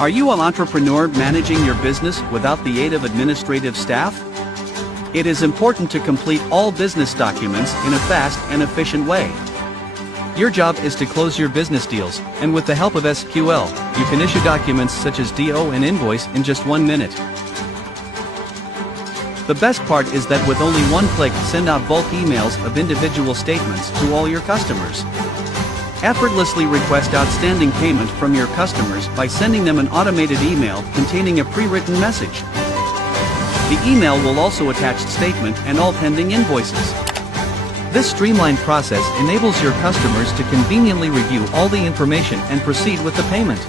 Are you an entrepreneur managing your business without the aid of administrative staff? It is important to complete all business documents in a fast and efficient way. Your job is to close your business deals, and with the help of SQL, you can issue documents such as DO and invoice in just 1 minute. The best part is that with only one click, send out bulk emails of individual statements to all your customers. Effortlessly request outstanding payment from your customers by sending them an automated email containing a pre-written message. The email will also attach statement and all pending invoices. This streamlined process enables your customers to conveniently review all the information and proceed with the payment.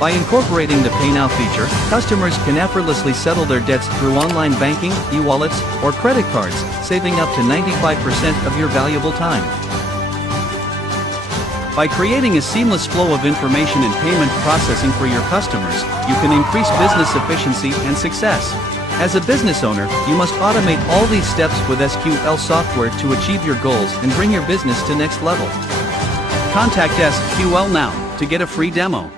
By incorporating the Pay Now feature, customers can effortlessly settle their debts through online banking, e-wallets, or credit cards, saving up to 95% of your valuable time. By creating a seamless flow of information and payment processing for your customers, you can increase business efficiency and success. As a business owner, you must automate all these steps with SQL software to achieve your goals and bring your business to next level. Contact SQL now to get a free demo.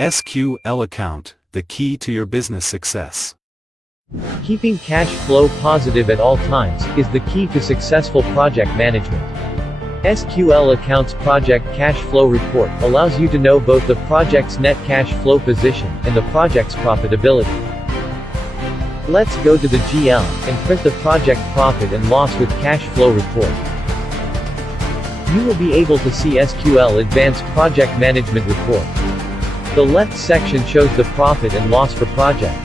SQL account, the key to your business success. Keeping cash flow positive at all times is the key to successful project management. SQL Accounts Project Cash Flow Report allows you to know both the project's net cash flow position and the project's profitability. Let's go to the GL and print the project profit and loss with cash flow report. You will be able to see SQL Advanced Project Management Report. The left section shows the profit and loss for project.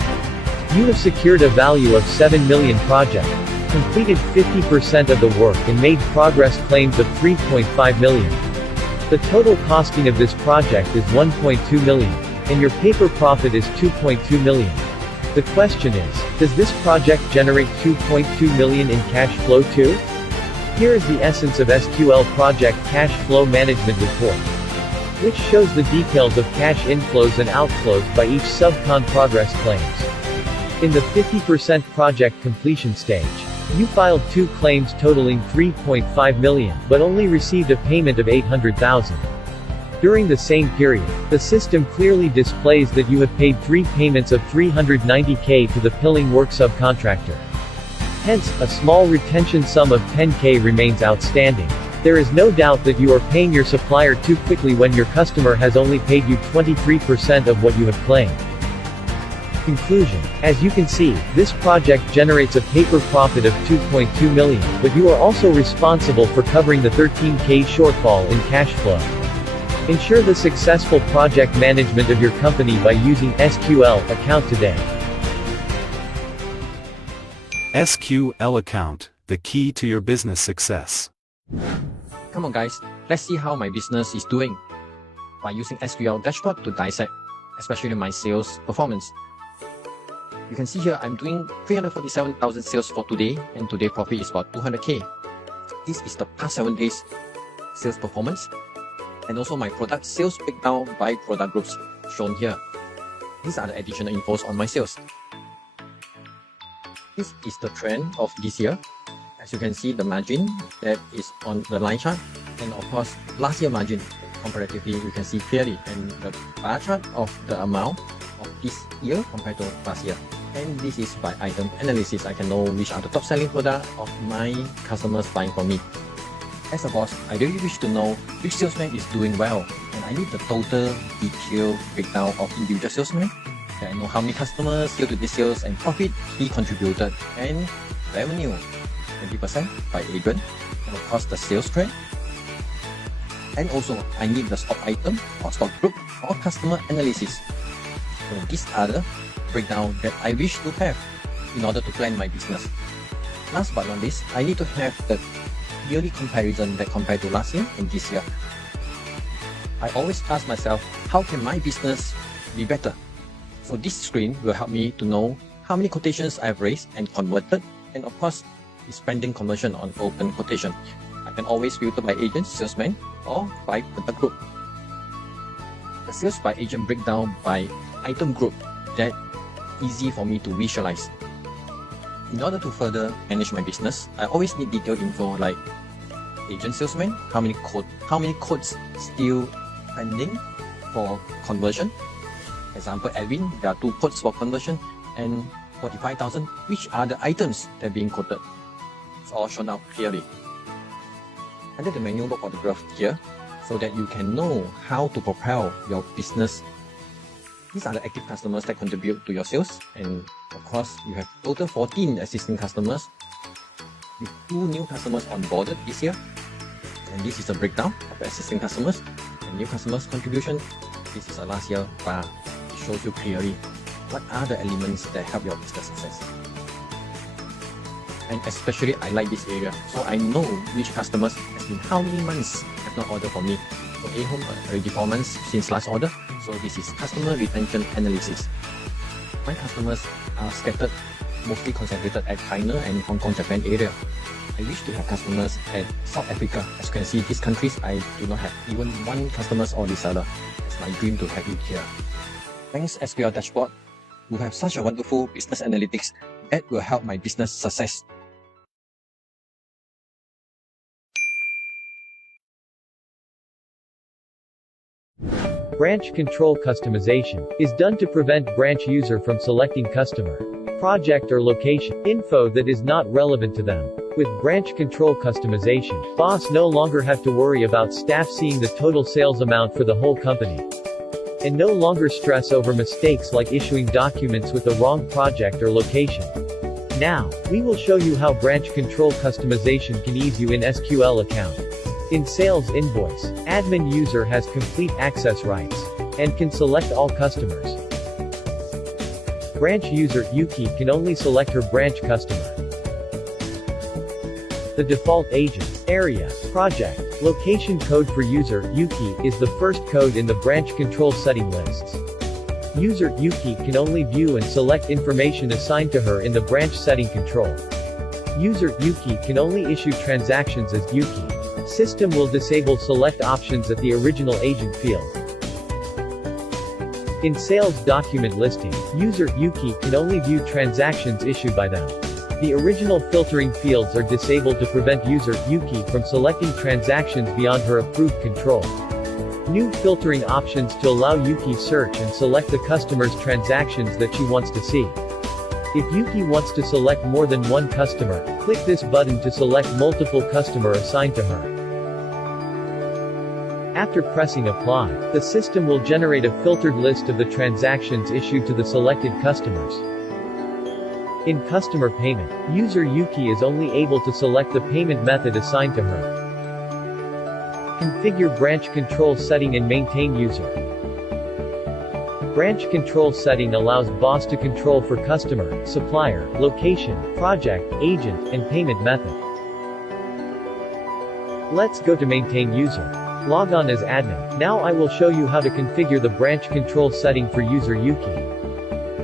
You have secured a value of 7 million project, completed 50% of the work and made progress claims of 3.5 million. The total costing of this project is 1.2 million, and your paper profit is 2.2 million. The question is, does this project generate 2.2 million in cash flow too? Here is the essence of SQL Project Cash Flow Management Report, which shows the details of cash inflows and outflows by each subcon progress claims. In the 50% project completion stage, you filed 2 claims totaling 3.5 million, but only received a payment of 800,000. During the same period, the system clearly displays that you have paid 3 payments of 390k to the pilling work subcontractor. Hence, a small retention sum of 10k remains outstanding. There is no doubt that you are paying your supplier too quickly when your customer has only paid you 23% of what you have claimed. Conclusion. As you can see, this project generates a paper profit of 2.2 million, but you are also responsible for covering the 13k shortfall in cash flow. Ensure the successful project management of your company by using SQL Account today. SQL account, the key to your business success. Come on guys, let's see how my business is doing by using SQL dashboard to dissect, especially my sales performance. You can see here I'm doing 347,000 sales for today, and today profit is about 200k. This is the past 7 days sales performance, and also my product sales breakdown by product groups shown here. These are the additional infos on my sales. This is the trend of this year. As you can see, the margin that is on the line chart, and of course last year margin comparatively you can see clearly, and the bar chart of the amount of this year compared to last year. And this is by item analysis. I can know which are the top selling product of my customers buying from me. As a boss, I really wish to know which salesman is doing well, and I need the total detailed breakdown of individual salesmen. I know how many customers sale to this sales and profit he contributed, and revenue 20% by agent, and of course the sales trend. And also I need the stock item or stock group or customer analysis. So these are the breakdown that I wish to have in order to plan my business. Last but not least, I need to have the yearly comparison that compared to last year and this year. I always ask myself, how can my business be better? So this screen will help me to know how many quotations I've raised and converted, and of course the spending conversion on open quotation. I can always filter by agent, salesman, or by product group. The sales by agent breakdown by item group, that easy for me to visualize. In order to further manage my business, I always need detailed info like agent salesman, how many quotes still spending for conversion. Example, Edwin, there are 2 quotes for conversion and 45,000. Which are the items that are being quoted? It's all shown out clearly. Under the menu, look for the graph here so that you can know how to propel your business. These are the active customers that contribute to your sales, and of course, you have total 14 existing customers with 2 new customers onboarded this year. And this is a breakdown of existing customers and new customers contribution. This is a last year bar. It shows you clearly what are the elements that help your business success. And especially I like this area, so I know which customers has been how many months have not ordered from me. So A-Home already 4 months since last order, so this is customer retention analysis. My customers are scattered, mostly concentrated at China and Hong Kong, Japan area. I wish to have customers at South Africa. As you can see, these countries I do not have even 1 customers or reseller. It's my dream to have it here. Thanks SQL Dashboard, who have such a wonderful business analytics that will help my business success. Branch control customization is done to prevent branch user from selecting customer, project or location info that is not relevant to them. With branch control customization, boss no longer have to worry about staff seeing the total sales amount for the whole company, and no longer stress over mistakes like issuing documents with the wrong project or location. Now, we will show you how branch control customization can ease you in SQL account. In Sales Invoice, admin user has complete access rights and can select all customers. Branch user Yuki can only select her branch customer. The default agent, area, project, location code for user Yuki is the first code in the branch control setting lists. User Yuki can only view and select information assigned to her in the branch setting control. User Yuki can only issue transactions as Yuki. System will disable select options at the original agent field. In sales document listing, user Yuki can only view transactions issued by them. The original filtering fields are disabled to prevent user Yuki from selecting transactions beyond her approved control. New filtering options to allow Yuki search and select the customer's transactions that she wants to see. If Yuki wants to select more than 1 customer, click this button to select multiple customer assigned to her. After pressing apply, the system will generate a filtered list of the transactions issued to the selected customers. In customer payment, user Yuki is only able to select the payment method assigned to her. Configure branch control setting and maintain user. Branch control setting allows boss to control for customer, supplier, location, project, agent, and payment method. Let's go to maintain user. Log on as admin. Now I will show you how to configure the branch control setting for user Yuki.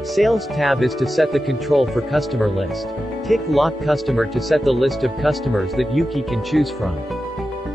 Sales tab is to set the control for customer list. Tick lock customer to set the list of customers that Yuki can choose from.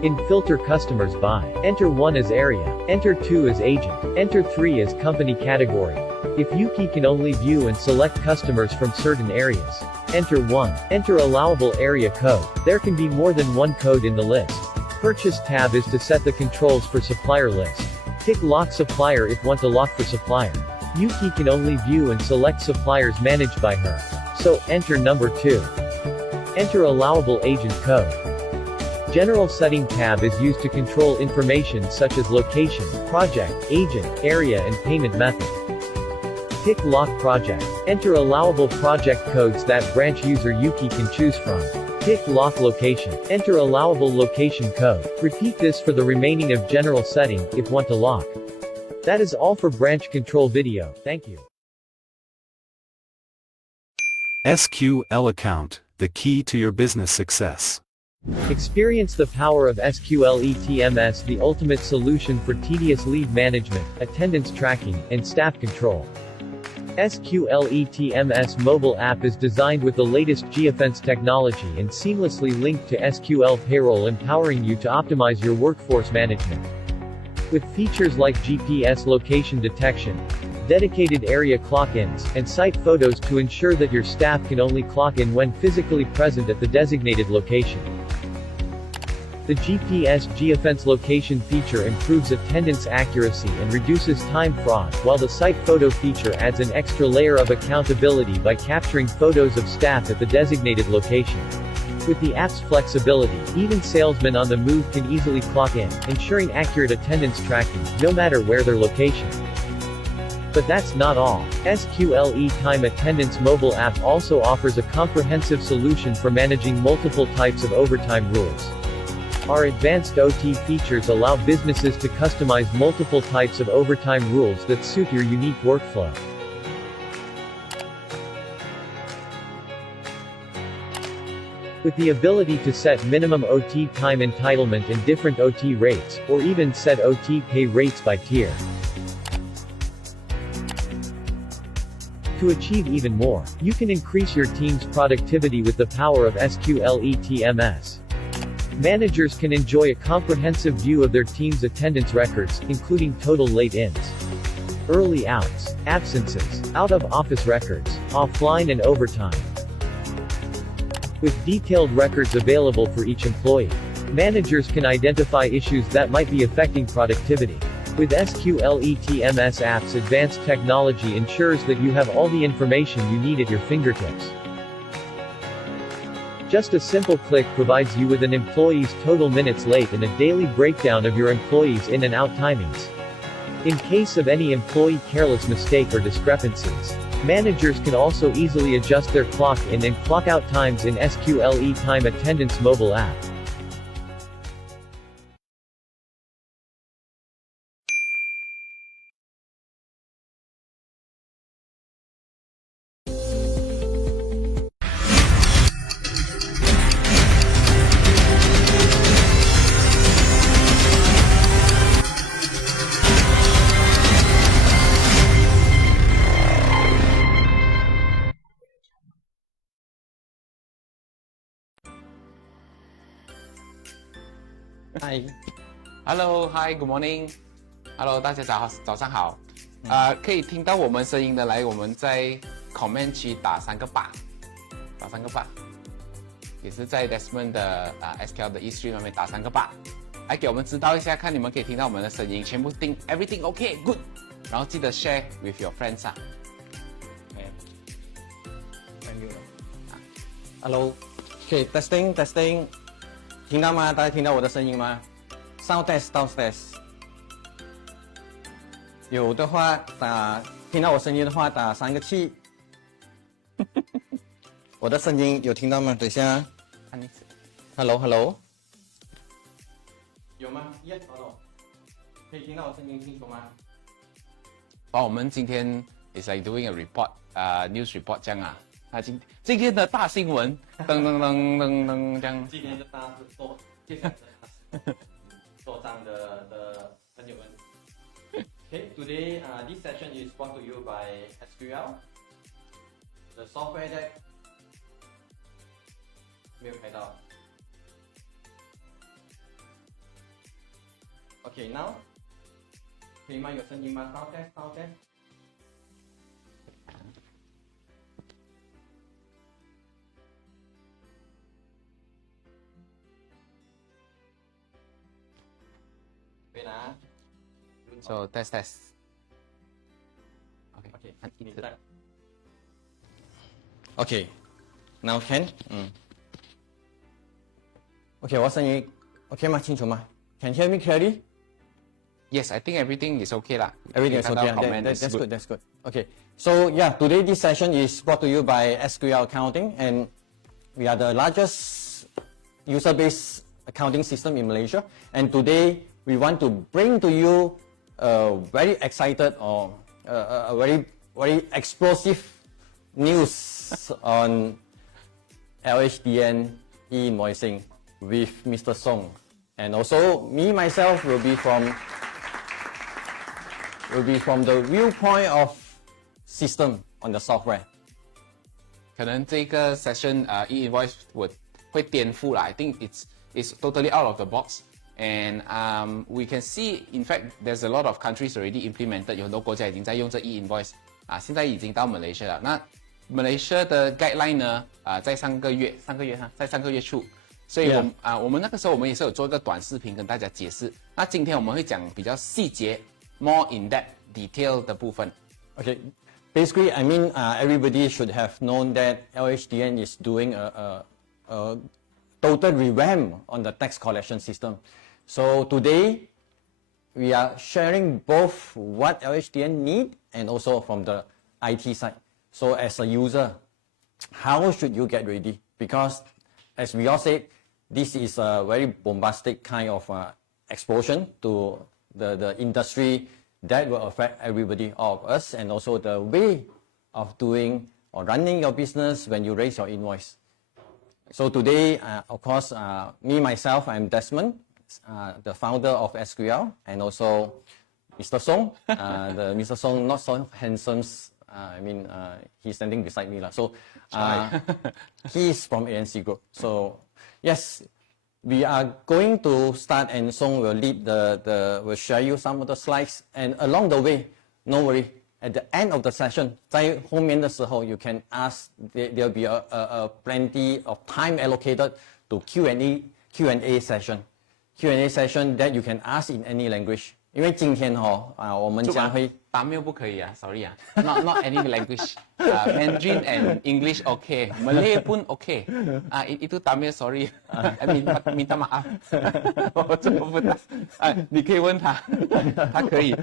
In filter customers by, enter 1 as area, enter 2 as agent, enter 3 as company category. If Yuki can only view and select customers from certain areas, enter 1. Enter allowable area code. There can be more than 1 code in the list. Purchase tab is to set the controls for supplier list. Tick lock supplier if want to lock for supplier. Yuki can only view and select suppliers managed by her. So, enter number 2. Enter allowable agent code. General setting tab is used to control information such as location, project, agent, area and payment method. Tick lock project. Enter allowable project codes that branch user Yuki can choose from. Tick lock location. Enter allowable location code. Repeat this for the remaining of general setting, if want to lock. That is all for branch control video. Thank you. SQL account, the key to your business success. Experience the power of SQL ETMS, the ultimate solution for tedious leave management, attendance tracking, and staff control. SQL ETMS mobile app is designed with the latest geofence technology and seamlessly linked to SQL payroll, empowering you to optimize your workforce management. With features like GPS location detection, dedicated area clock-ins, and site photos to ensure that your staff can only clock in when physically present at the designated location. The GPS geofence location feature improves attendance accuracy and reduces time fraud, while the site photo feature adds an extra layer of accountability by capturing photos of staff at the designated location. With the app's flexibility, even salesmen on the move can easily clock in, ensuring accurate attendance tracking, no matter where their location. But that's not all. SQLE Time Attendance mobile app also offers a comprehensive solution for managing multiple types of overtime rules. Our advanced OT features allow businesses to customize multiple types of overtime rules that suit your unique workflow. With the ability to set minimum OT time entitlement and different OT rates, or even set OT pay rates by tier. To achieve even more, you can increase your team's productivity with the power of SQLE TMS. Managers can enjoy a comprehensive view of their team's attendance records, including total late-ins, early outs, absences, out-of-office records, offline and overtime. With detailed records available for each employee, managers can identify issues that might be affecting productivity. With SQLE TMS app's advanced technology ensures that you have all the information you need at your fingertips. Just a simple click provides you with an employee's total minutes late and a daily breakdown of your employees' in and out timings. In case of any employee careless mistake or discrepancies, managers can also easily adjust their clock in and clock out times in SQLE Time Attendance mobile app. Hi. Hello, hi, good morning. Hello， 大家早上好。可以听到我们声音的，来，我们在 comment 区打3个8，打3个8，也是在 Desmond 的SQL 的 E-Stream 上面打3个8，来给我们知道一下，看你们可以听到我们的声音，全部听 everything OK good， 然后记得 share with your friends 啊。Thank you. Hello. Okay, testing. 听到吗？大家听到我的声音吗 ？Sound test. 有的话听到我声音的话打3个7。我的声音有听到吗？等一下。Hello。有吗 ？Yes or no？ 可以听到我声音清楚吗？我们今天 is like doing a report， news report 这样啊。今天的大新闻，噔这样。今天的大是做账的朋友们。Okay, today this session is brought to you by SQL, the software that 没有看到。Okay, now 可以吗？有声音吗 ？Sound test。So test. Okay, now can. Okay, 我声音 OK 吗？清楚吗 ？Can hear me clearly? Yes, I think everything is okay 啦。Everything is okay. That's good. Okay, so yeah, today this session is brought to you by SQL Accounting, and we are the largest user-based accounting system in Malaysia. And today we want to bring to you very excited or a very explosive news on LHDN E-Invoicing with Mr. Song, and also me myself will be from the viewpoint of system on the software. 可能这个 session E-Invoice 会颠覆啦。I think it's totally out of the box. And we can see, in fact, there's a lot of countries already implemented. 有很多国家已经在用这 E-Invoice 现在已经到 Malaysia 了。那 Malaysia 的 guideline 呢，在上个月初所以我们那个时候我们也是有做一个短视频跟大家解释。那今天我们会讲比较细节 more in depth detail 的部分。 Okay, basically, I mean, everybody should have known that LHDN is doing a total revamp on the tax collection system. So today, we are sharing both what LHDN need and also from the IT side. So as a user, how should you get ready? Because as we all said, this is a very bombastic kind of explosion to the industry that will affect everybody, all of us, and also the way of doing or running your business when you raise your invoice. So today, of course, me, myself, I'm Desmond, the founder of SQL, and also Mr. Song, the Mr. Song, not so handsome, he's standing beside me. So he's from ANC Group. So yes, we are going to start, and Song will lead will share you some of the slides. And along the way, no worry, at the end of the session, 在后面的时候 you can ask, there'll be a plenty of time allocated to Q&A session that you can ask in any language. 因为今天我们将会 Tamil 不可以啊 sorry 啊 not any language Mandarin and English okay Malay pun okay itu Tamil sorry minta maaf 我真的不懂你可以问他他可以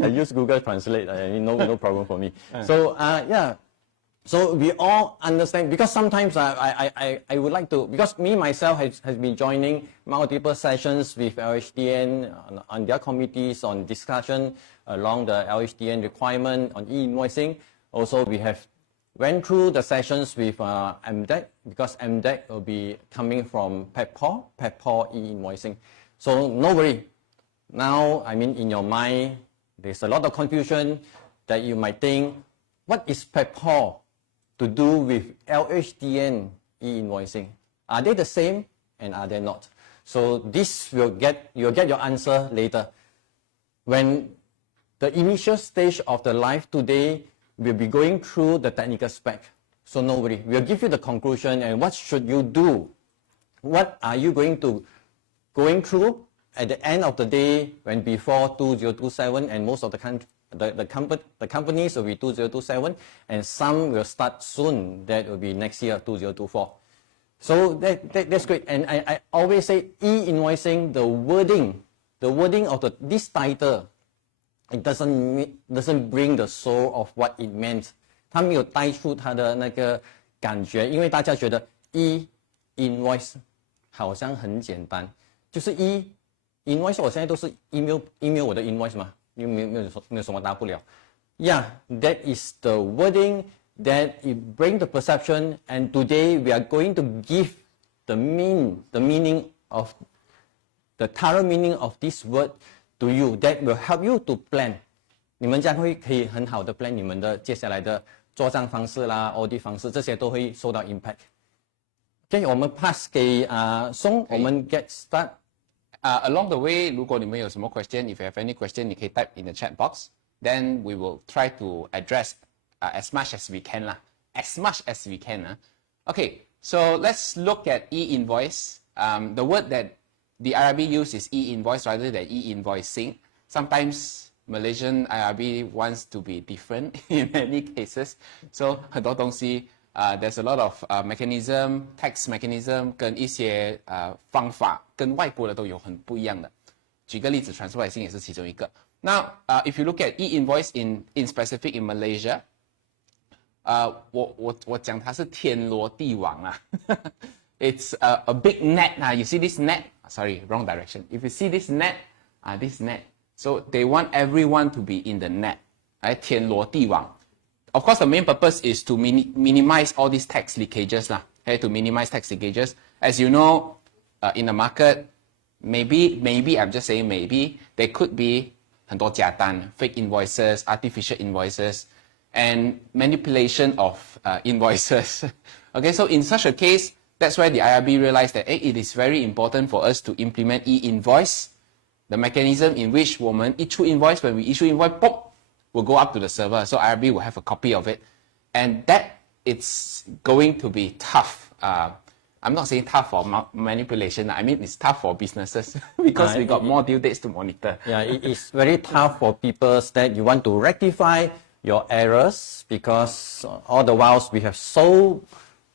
I use Google Translate. I mean, no problem for me. So yeah, so we all understand, because sometimes I would like to, because me myself has been joining multiple sessions with LHDN on their committees on discussion along the LHDN requirement on e-invoicing. Also, we have went through the sessions with MDEC, because MDEC will be coming from PEPPOR e-invoicing. So no worry. Now, I mean, in your mind, there's a lot of confusion that you might think, what is PEPPOR to do with LHDN e-invoicing? Are they the same and are they not? So this you'll get your answer later. When the initial stage of the life today, we'll be going through the technical spec. So no worry, we'll give you the conclusion and what should you do? What are you going through at the end of the day when before 2027, and most of the companies will be 2027, and some will start soon, that will be next year, 2024. So that's great. And I always say e-invoicing, the wording of this title, it doesn't bring the soul of what it meant. 它没有带出它的那个感觉，因为大家觉得 e-invoice 好像很简单，就是 e-invoice 我现在都是 email 我的 invoice 嘛，没有什么大不了。Yeah, that is the wording that it brings the perception, and today we are going to give the meaning of the thorough meaning of this word to you, that will help you to plan. 你们将会可以很好的 plan 你们的接下来的做账方式啦、audit 方式，这些都会受到 impact。OK， 我们 pass 给Song，我们 get start。Along the way， 如果你们有什么 question，if you have any question， 你可以 type in the chat box，then we will try to address as much as we can 啦 ，as much as we can 啊。Okay, so let's look at e-invoice. The word that the IRB use is e-invoice rather than e-invoicing. Sometimes Malaysian IRB wants to be different in many cases. So 很多东西there's a lot of mechanism, tax mechanism 跟一些方法跟外国的都有很不一样的。举个例子 transfer pricing 也是其中一个。Now, if you look at e-invoice in specific in Malaysia, 我讲它是天罗地网啊。It's a big net. You see this net? Sorry, wrong direction. If you see this net, this net. So they want everyone to be in the net. 天罗地网。Of course, the main purpose is to minimize all these tax leakages lah. To minimize tax leakages. As you know, in the market, maybe I'm just saying maybe, there could be 很多假单, fake invoices, artificial invoices, and manipulation of invoices. Okay, so in such a case, that's why the IRB realized that it is very important for us to implement e-invoice, the mechanism in which 我们 issue invoice, when we issue invoice, pop, will go up to the server. So IRB will have a copy of it. And that it's going to be tough. I'm not saying tough for manipulation. I mean, it's tough for businesses because we got more due dates to monitor. Yeah, it is very tough for people that you want to rectify your errors because all the while we have so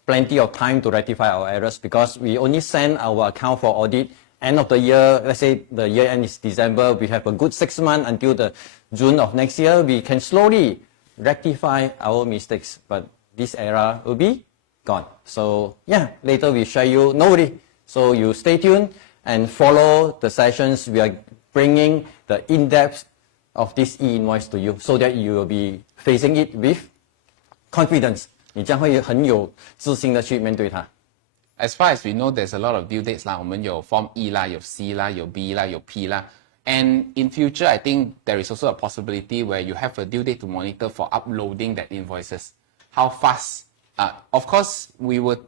plenty of time to rectify our errors because we only send our account for audit end of the year. Let's say the year end is December. We have a good 6 months until the June of next year. We can slowly rectify our mistakes, but this era will be gone. So yeah, later we share you, no worry. So you stay tuned and follow the sessions. We are bringing the in-depth of this e-invoice to you so that you will be facing it with confidence. 你将会很有自信的去面对它。As far as we know, there's a lot of due dates 啦，我们有 Form E 啦，有 C 啦，有 B 啦，有 P 啦。And in future, I think there is also a possibility where you have a due date to monitor for uploading that invoices. How fast? Of course, we would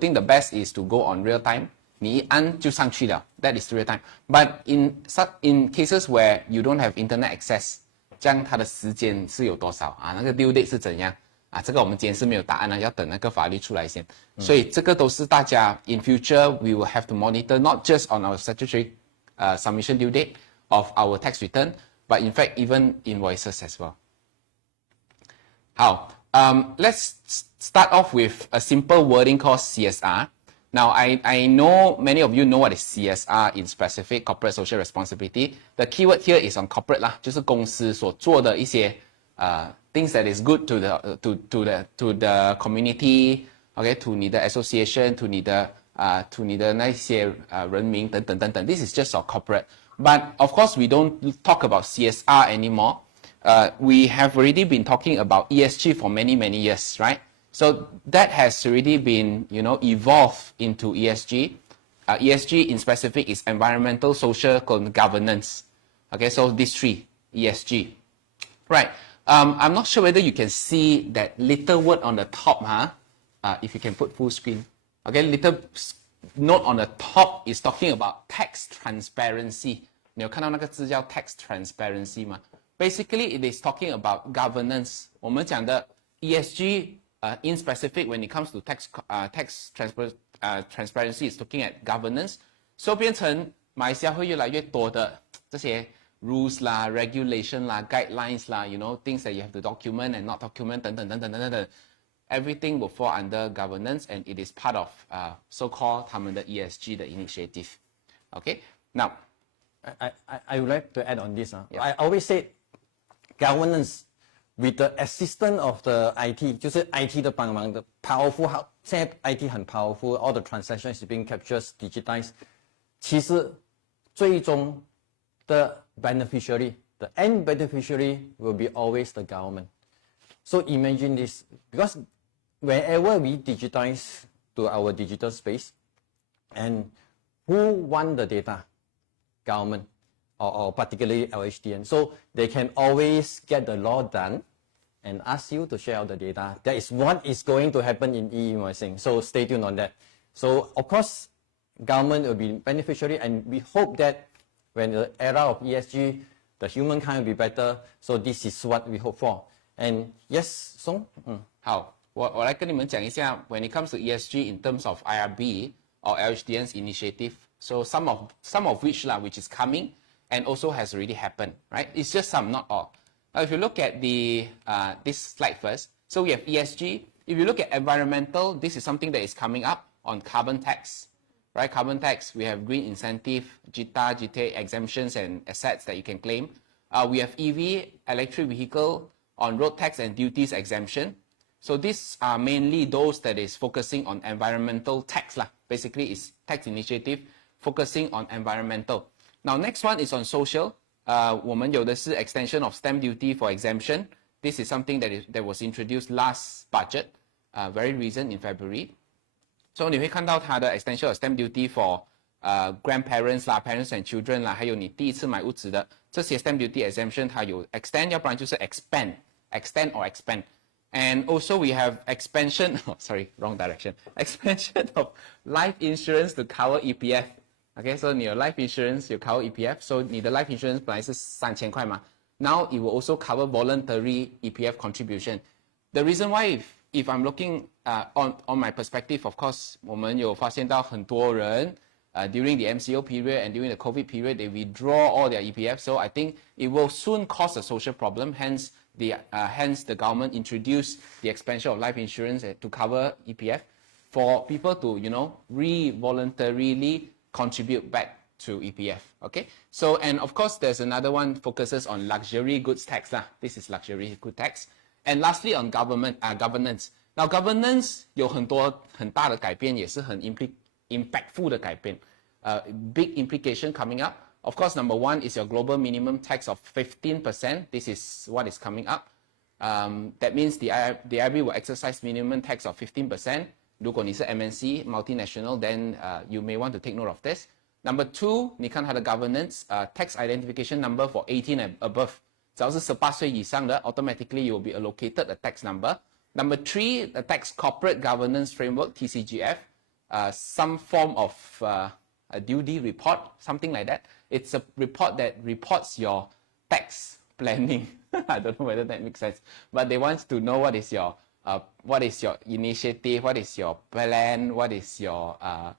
think the best is to go on real time. 你一按就上去了 that is real time. But in cases where you don't have internet access, 这样它的时间是有多少啊？那个 due date 是怎样啊？这个我们今天是没有答案的，要等那个法律出来先。所以这个都是大家 in future we will have to monitor not just on our statutory submission due date of our tax return, but in fact even invoices as well. 好。Let's start off with a simple wording called CSR. Now, I know many of you know what is CSR in specific, corporate social responsibility. The keyword here is on corporate 啦，就是公司所做的一些things that is good to the community, okay, to 你的 association, to 你的那些人民等等等等。This is just our corporate. But of course, we don't talk about CSR anymore. We have already been talking about ESG for many years, right? So that has already been, evolved into ESG. ESG in specific is environmental, social, governance. Okay, so these three, ESG. Right. I'm not sure whether you can see that little word on the top, if you can put full screen. Okay, little note on the top is talking about tax transparency. 你有看到那个字叫 tax transparency 吗？ Basically, it is talking about governance. 我们讲的 ESG, in specific, when it comes to tax transparency, is looking at governance. So 变成马来西亚会越来越多的这些 rules 啦、regulation 啦、guidelines 啦 things that you have to document and not document 等等。Everything will fall under governance, and it is part of so-called 他们的 ESG 的 initiative. Okay, now I would like to add on this. Yeah. I always say governance with the assistance of the IT, 就是 IT 的帮忙的 powerful. 现在 IT 很 powerful, all the transactions is being captured, digitized. 其实最终的 beneficiary, the end beneficiary will be always the government. So imagine this, because whenever we digitize to our digital space, and who want the data? Government, or particularly LHDN. So they can always get the law done and ask you to share out the data. That is what is going to happen in e-invoicing. So stay tuned on that. So of course, government will be beneficiary, and we hope that when the era of ESG, the humankind will be better. So this is what we hope for. And yes, Song? 好，我来跟你们讲一下 when it comes to ESG in terms of IRB or LHDN's initiative. So some of which which is coming and also has already happened, right? It's just some, not all. Now, if you look at the this slide first, so we have ESG. If you look at environmental, this is something that is coming up on carbon tax, right? Carbon tax, we have green incentive, JITA, GTA exemptions and assets that you can claim. We have EV, electric vehicle, on road tax and duties exemption. So these are mainly those that is focusing on environmental tax lah. Basically, it's tax initiative focusing on environmental. Now, next one is on social. 我们有的是 extension of stamp duty for exemption. This is something that was introduced last budget, very recent in February. So 你会看到它的 extension of stamp duty for grandparents 啦、parents and children 啦，还有你第一次买屋子的这些 stamp duty exemption 它有 extend， 要不然就是 extend or expand. And also we have expansion, wrong direction. Expansion of life insurance to cover EPF. Okay, so 你有 life insurance, you cover EPF. So 你的 life insurance 本来是3000块嘛。Now it will also cover voluntary EPF contribution. The reason why if I'm looking on my perspective, of course, 我们有发现到很多人 during the MCO period and during the COVID period, they withdraw all their EPF. So I think it will soon cause a social problem. Hence the government introduced the expansion of life insurance to cover EPF for people to, voluntarily contribute back to EPF. Okay. So, and of course, there's another one focuses on luxury goods tax lah. This is luxury good tax. And lastly, on governance. Now, governance 有很大的改变，也是很impactful 的改变。Big implication coming up. Of course, number one is your global minimum tax of 15%. This is what is coming up. That means the IRB will exercise minimum tax of 15%. 如果你是 MNC multinational, then you may want to take note of this. Number two, 你看它的 governance, tax identification number for 18 and above. 只要是18岁以上的 automatically you will be allocated a tax number. Number three, the tax corporate governance framework, TCGF, some form of a duty report, something like that. It's a report that reports your tax planning. I don't know whether that makes sense, but they want to know what is your initiative, what is your plan, what is the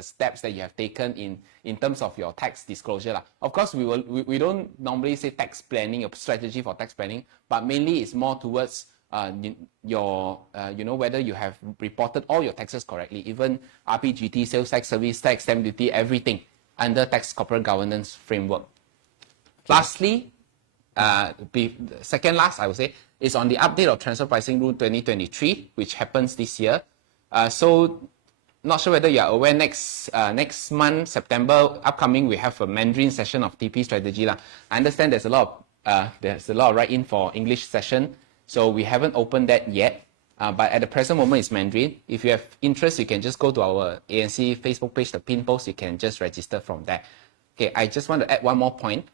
steps that you have taken in terms of your tax disclosure. Of course, we don't normally say tax planning, a strategy for tax planning, but mainly it's more towards whether you have reported all your taxes correctly, even RPGT, sales tax, service tax, stamp duty, everything under tax corporate governance framework. Lastly, second last, I would say, is on the update of transfer pricing rule 2023, which happens this year. So, not sure whether you are aware, next month, September, upcoming, we have a Mandarin session of TP strategy. I understand there's a lot of write-in for English session. So we haven't opened that yet, but at the present moment it's Mandarin. If you have interest, you can just go to our ANC Facebook page, the pin post, you can just register from there. Okay, I just want to add one more point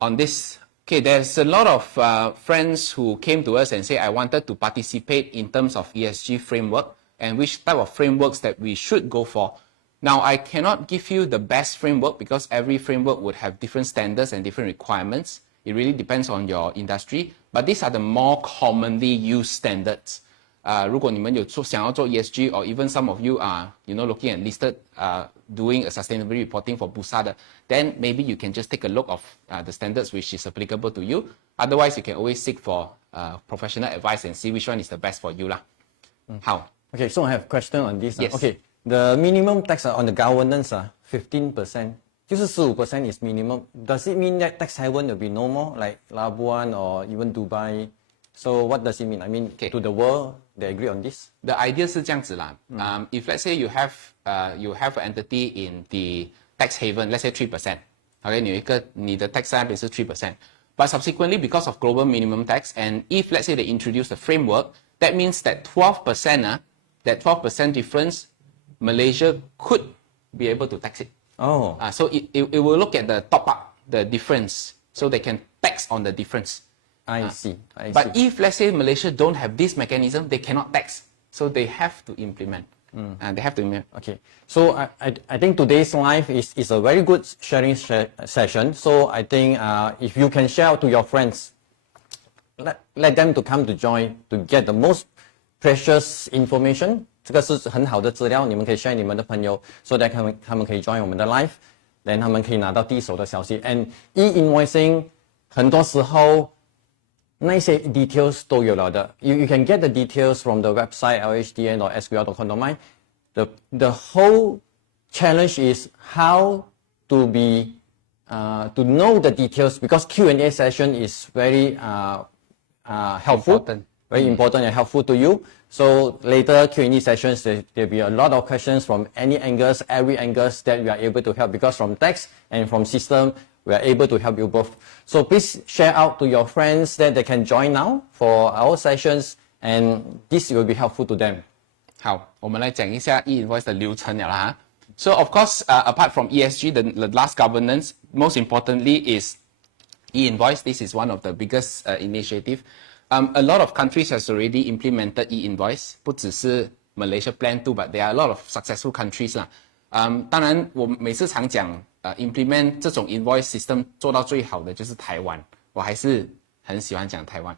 on this. Okay, there's a lot of friends who came to us and say, I wanted to participate in terms of ESG framework and which type of frameworks that we should go for. Now, I cannot give you the best framework because every framework would have different standards and different requirements. It really depends on your industry, but these are the more commonly used standards. 如果你们有想要做 ESG, or even some of you are, looking at listed, doing a sustainability reporting for Bursa, then maybe you can just take a look of the standards which is applicable to you. Otherwise, you can always seek for professional advice and see which one is the best for you lah. How? Okay, so I have a question on this. Yes. Okay, the minimum tax on the governance 15%. 就是15% is minimum. Does it mean that tax haven will be no more, like Labuan or even Dubai? So what does it mean? I mean, to the world, they agree on this? The idea 是这样子啦. If let's say you have an entity in the tax haven, let's say 3%. Okay, 你的 tax slab is 3%. But subsequently, because of global minimum tax, and if let's say they introduce the framework, that means that 12%, that 12% difference, Malaysia could be able to tax it. Oh. So it will look at the top up, the difference, so they can tax on the difference. I see. But if let's say Malaysia don't have this mechanism, they cannot tax. So they have to implement. They have to implement. Okay. So I think today's live is a very good sharing session. So I think if you can share out to your friends, let them to come to join to get the most precious information. 这个是很好的资料，你们可以 share 你们的朋友 so that 他们可以 join 我们的 live, then 他们可以拿到第一手的消息。And E-Invoicing 很多时候那些 details 都有了的。You can get the details from the website LHDN or SQL.com.my. The whole challenge is how to be to know the details, because Q&A session is very helpful, very important and helpful to you. So later Q&A sessions, there'll be a lot of questions from any angles, every angles that we are able to help, because from text and from system, we are able to help you both. So please share out to your friends that they can join now for our sessions, and this will be helpful to them. 好，我们来讲一下 E-Invoice 的流程了哈。So of course, apart from ESG, the last governance, most importantly is E-Invoice. This is one of the biggest initiative. A lot of countries has already implemented E-Invoice. 不只是 Malaysia plan to, but there are a lot of successful countries 啦。当然，我每次常讲implement 这种 invoice system 做到最好的就是台湾，我还是很喜欢讲台湾。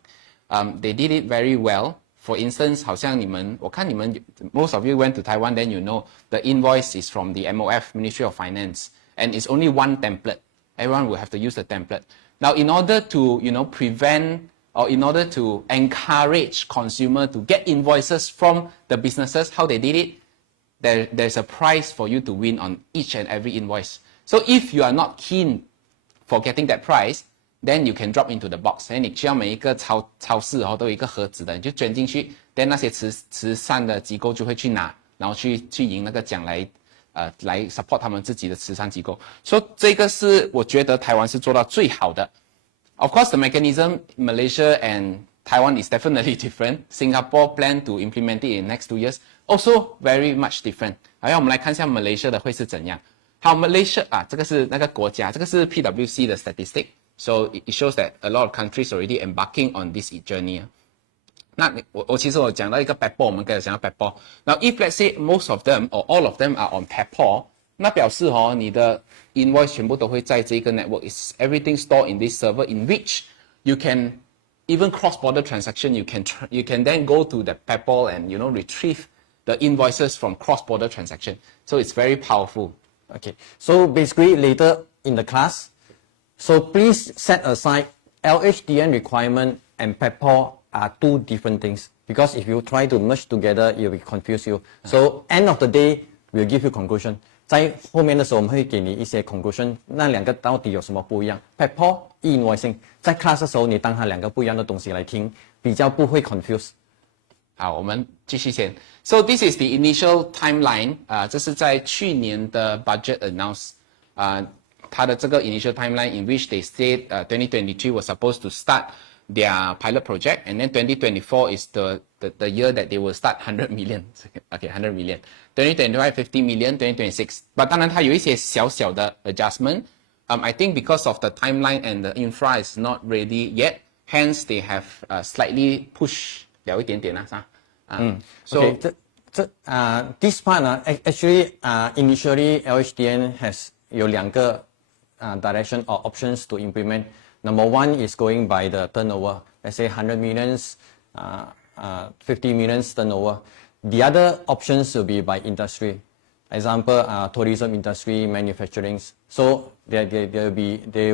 They did it very well For instance， 好像你们，我看你们 most of you went to Taiwan, then you know the invoice is from the MOF Ministry of Finance, and it's only one template. Everyone will have to use the template. Now, in order to prevent or in order to encourage consumer to get invoices from the businesses, how they did it, there's a prize for you to win on each and every invoice. So if you are not keen for getting that prize, then you can drop into the box. 你需要每一个超市都有一个盒子的，你就捐进去 ，then 那些慈善的机构就会去拿，然后去赢那个奖来support 他们自己的慈善机构。所以这个是我觉得台湾是做到最好的。Of course, the mechanism Malaysia and Taiwan is definitely different. Singapore plan to implement it in the next 2 years, also very much different. 好，让我们来看一下 Malaysia 的会是怎样。好 ，Malaysia 这个是那个国家，这个是 PwC 的 statistic。So it shows that a lot of countries already embarking on this journey. 那我其实我讲到一个 PayPal， 我们刚才讲到 PayPal。Now if let's say most of them or all of them are on PayPal， 那表示你的 invoice 全部都会在这个 network. Is everything stored in this server in which you can even cross-border transaction. You can then go to the PayPal and retrieve the invoices from cross-border transaction. So it's very powerful. Okay. So basically later in the class. So please set aside LHDN requirement and PayPal are two different things because if you try to merge together, it will confuse you. So end of the day, we'll give you conclusion. 在后面的时候，我们会给你一些 conclusion， 那两个到底有什么不一样 ？PayPal E-Invoicing 在 class 的时候，你当它两个不一样的东西来听，比较不会 confuse。好，我们继续先。So this is the initial timeline. 这是在去年的 budget announce. 它的这个 initial timeline in which they said 2023 was supposed to start their pilot project, and then 2024 is the year that they will start 100 million. Okay, 100 million. 2025 50 million, 2026. But 当然它有一些小小的 adjustment. I think because of the timeline and the infra is not ready yet, hence they have slightly push 了一点点是吧？So okay, this part actually initially LHDN has 有两个direction or options to implement. Number one is going by the turnover. Let's say 100 millions, 50 millions turnover. The other options will be by industry. Example, tourism industry, manufacturing. So there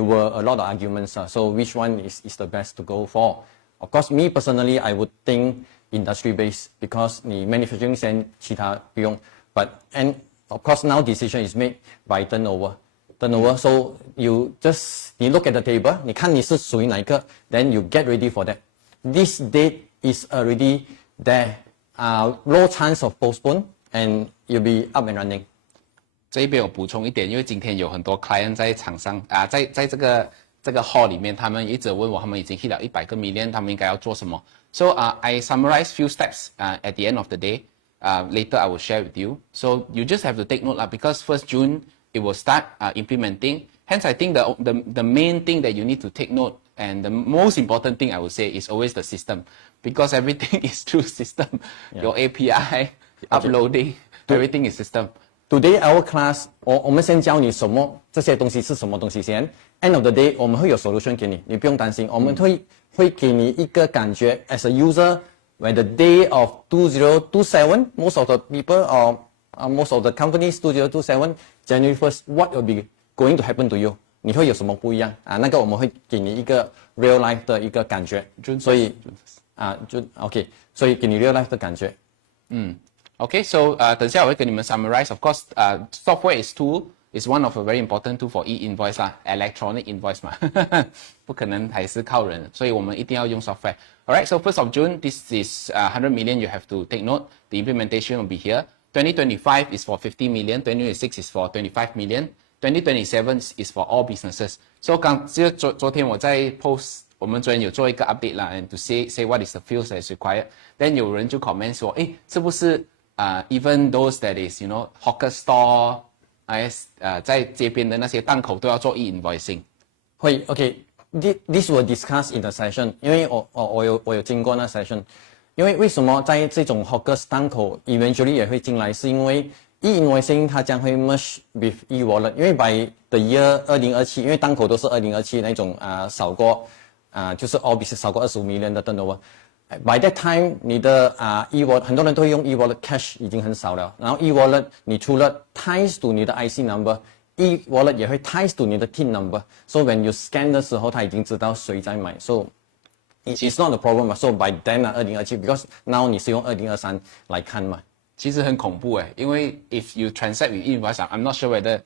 were a lot of arguments. So which one is the best to go for? Of course, me personally, I would think industry based because 你 manufacturing 先其他不用. And of course now decision is made by turnover. So you look at the table, 你看你是属于哪一个 then you get ready for that. This date is already there. Low chance of postpone and you'll be up and running. 这一边我补充一点，因为今天有很多 client 在场上在这个 hall 里面，他们一直问我，他们已经 hit 了100个 million， 他们应该要做什么 ？So I summarize few steps at the end of the day. Later I will share with you. So you just have to take note because 1st June it will start implementing. Hence, I think the main thing that you need to take note and the most important thing I would say is always the system because everything is through system. Yeah. Your API, uploading, everyththing is system. Today our class, 我们先教你什么这些东西是什么东西先。End of the day, 我们会有 solution 给你，你不用担心。我们会给你一个感觉 as a user. When the day of 2027, most of the people or most of the companies 2027 January 1st, what will be going to happen to you? 你会有什么不一样那个我们会给你一个 real life 的一个感觉，所以OK， 所以给你 real life 的感觉。Okay, so 等下我会跟你们 summarize. Of course, software is one of a very important tool for E-Invoice 啦 ，electronic invoice 嘛，不可能还是靠人，所以我们一定要用 software. Alright, so 1st of June, this is 100 million. You have to take note. The implementation will be here. 2025 is for 50 million. 2026 is for 25 million. 2027 is for all businesses. So 昨天我在 post， 我们昨天有做一个 update 啦 ，and to say what is the fields that is required. Then 有人就 comment 说，是不是even those that is hawker store， 在街边的那些档口都要做 E-Invoicing？ 会 OK。This will discuss in the session， 因为我有经过那 session， 因为为什么在这种 hawker 档口 eventually 也会进来，是因为 E-Invoicing 它将会 merge with E-Wallet， 因为 by the year 2027， 因为档口都是2027那种少过就是 all business 少过25 million 的 turnover， by that time 你的e-wallet 很多人都会用 e-wallet cash 已经很少了，然后 e-wallet 你除了 ties to 你的 IC number。e-wallet 也会 ties to 你的 TIN number，so when you scan 的时候，它已经知道谁在买 ，so it's not a problem. So by then 2027 because now 你是用2023来看嘛。其实很恐怖诶，因为 if you transact with E-Invoice, I'm not sure whether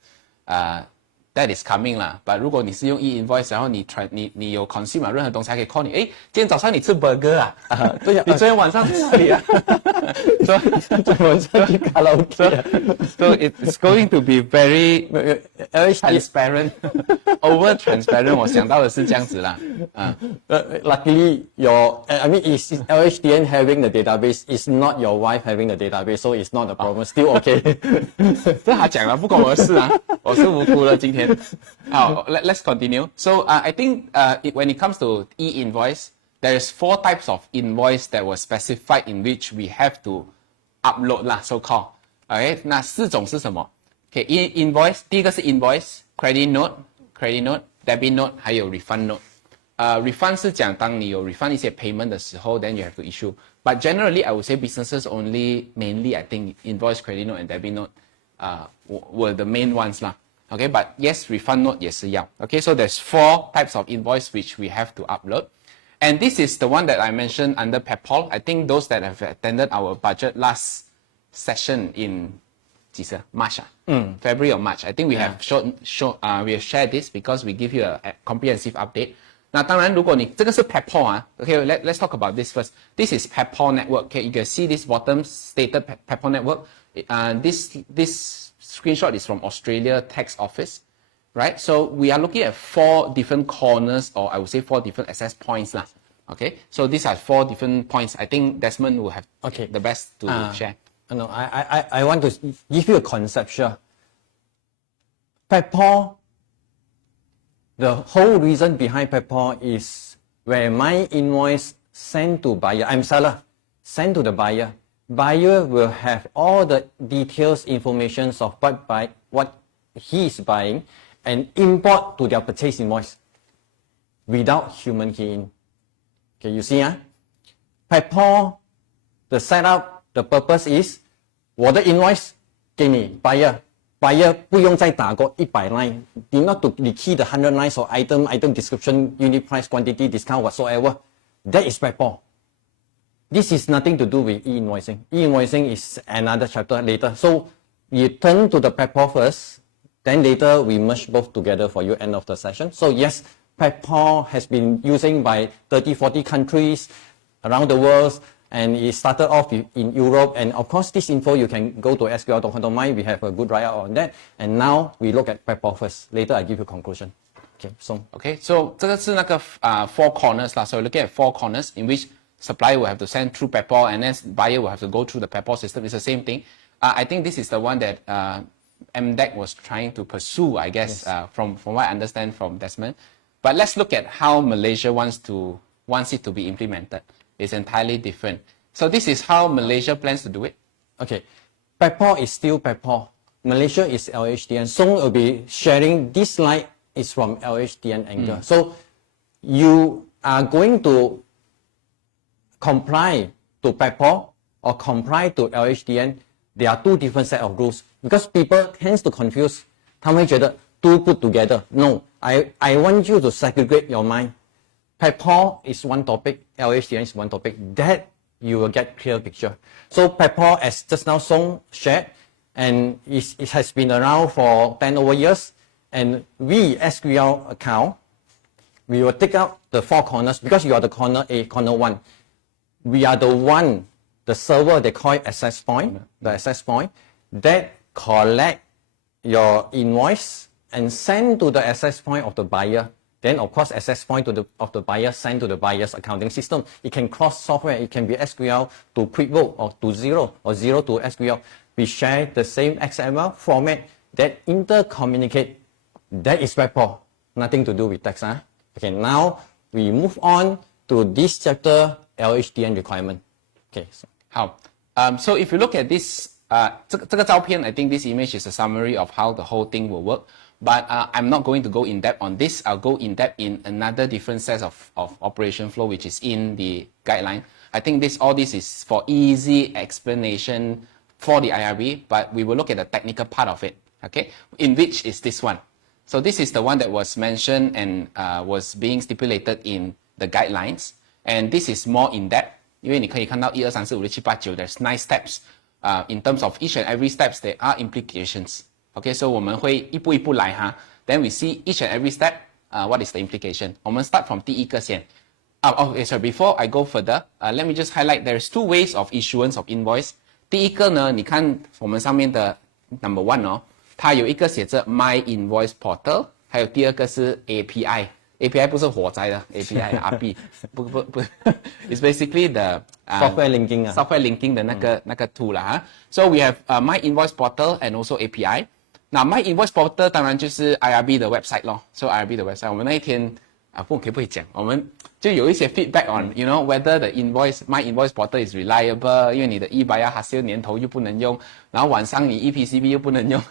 that is coming 啦。But 如果你是用 E-Invoice， 然后你有 consume 任何东西，还可以 call 你，诶，今天早上你吃 burger 啊？对呀，你昨天晚上去哪里啊？昨天晚上去卡拉 OK。So it's going to be very transparent, over transparent. 我想到的是这样子啦。Luckily, I mean, is LHDN having the database? Is not your wife having the database, so it's not a problem. Still okay. 这他讲了，不关我的事啊，我是无辜了今天。好 let's continue. So I think when it comes to E-Invoice, there's 4 types of invoice that were specified in which we have to upload 啦 so called. OK, 那4种是什么 ？OK, E-Invoice 第一个是 invoice, credit note, debit note, 还有 refund note. Refund 是讲当你有 refund 一些 payment 的时候 then you have to issue. But generally, I would say businesses mainly I think invoice, credit note and debit note were the main ones lah. Okay, but yes, refund note 也是要. Okay, so there's 4 types of invoice which we have to upload. And this is the one that I mentioned under PEPOL. I think those that have attended our budget last session in March, February or March. I think we have we have shared this because we give you a comprehensive update. 那当然，如果你这个是 PEPOL 啊 ，okay, let's talk about this first. This is PEPOL network. Okay, you can see this bottom stated PEPOL network. This screenshot is from Australia Tax Office, right? So we are looking at 4 different corners, or I would say 4 different access points lah. Okay, so these are 4 different points. I think Desmond will have the best to share. No, I want to give you a conceptual. PEPOL, the whole reason behind PEPOL is where my invoice sent to buyer, I'm seller, sent to the buyer. Buyer will have all the details, information of what he is buying and import to their purchase invoice without human key in. Okay, you see, PEPOL, the setup, the purpose is 我的 invoice 给你 buyer 不用再打过100 line. You not to key the 100 lines or item description, unit price, quantity, discount, whatsoever. That is PEPOL. This is nothing to do with E-Invoicing. E-Invoicing is another chapter later. So you turn to the PEPOL first, then later we merge both together for you end of the session. So yes, PEPOL has been using by 30-40 countries around the world, and it started off in Europe. And of course, this info you can go to sql.com.my. We have a good write-up on that. And now we look at PEPOL first. Later I give you conclusion. Okay, so 这个是那个4 corners lah. So looking at 4 corners in which supplier will have to send through PEPOL and then buyer will have to go through the PEPOL system. It's the same thing. I think this is the one that MDEC was trying to pursue, I guess, yes. From what I understand from Desmond. But let's look at how Malaysia wants it to be implemented. It's entirely different. So this is how Malaysia plans to do it. Okay, PEPOL is still PEPOL. Malaysia is LHDN. So we'll be sharing this slide is from LHDN angle. So you are going to comply to PEPOL or comply to LHDN. There are 2 different set of rules because people tends to confuse. 他们会觉得 2 put together. No, I want you to segregate your mind. PEPOL is one topic, LHDN is one topic. That you will get clear picture. So PEPOL, as just now Song shared, and it has been around for 10 over years. And we, SQL account, we will take out the 4 corners because you are the corner A, corner 1. We are the one, the server, they call it access point, the access point, that collect your invoice and send to the access point of the buyer. Then, of course, access point of the buyer send to the buyer's accounting system. It can cross software. It can be SQL to QuickBooks or to Xero or Xero to SQL. We share the same XML format that intercommunicate. That is PEPOL. Nothing to do with tax. Okay, now we move on to this chapter, LHDN requirement. Okay. How? So if you look at this, 这个照片, I think this image is a summary of how the whole thing will work. But I'm not going to go in depth on this. I'll go in depth in another different set of operation flow, which is in the guideline. I think all this is for easy explanation for the IRB, but we will look at the technical part of it, okay? In which is this one. So this is the one that was mentioned and was being stipulated in the guidelines. And this is more in depth. 因为你可以看到1、2、3、4、5、6、7、8、9 there's 9 steps. In terms of each and every steps, there are implications. Okay, so 我们会一步一步来哈。Then we see each and every step, what is the implication. 我们 start from 第一个先。Okay, so before I go further, let me just highlight there's 2 ways of issuance of invoice. 第一个呢，你看我们上面的 number 1哦，它有一个写着 My Invoice Portal， 还有第二个是 API。API 不是火灾的 API RP 不 it's basically the software linking software linking 的那个 tool 啦哈。So we have My Invoice Portal and also API. Now My Invoice Portal 当然就是 IRB 的 website 咯。So IRB 的 website 我们那一天可不可以讲？我们就有一些 feedback on you know whether the My Invoice Portal is reliable， 因为你的 e-buyer hasil 年头又不能用，然后晚上你 EPCB 又不能用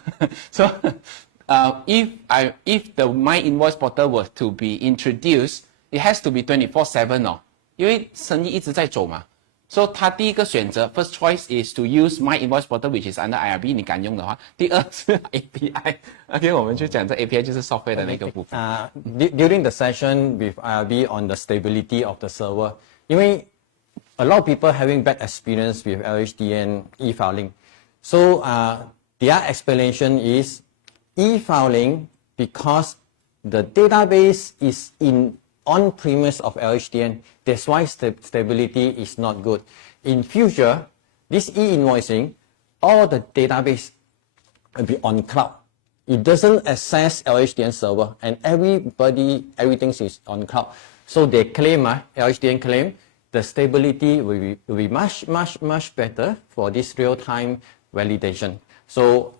，so if the My Invoice Portal were to be introduced, it has to be 24/7 哦，因为生意一直在走嘛。So 它第一个选择 first choice is to use My Invoice Portal, which is under IRB， 你敢用的话。第二是 API。OK， 我们就讲这 API 就是 software 的那个部分。During the session with IRB on the stability of the server, 因为 a lot of people having bad experience with LHDN e-filing. So their explanation is e-filing because the database is in on-premise of LHDN. That's why stability is not good. In future, this e-invoicing, all the database will be on cloud. It doesn't access LHDN server, and everything is on cloud. So they claim, LHDN claim, the stability will be much better for this real-time validation. So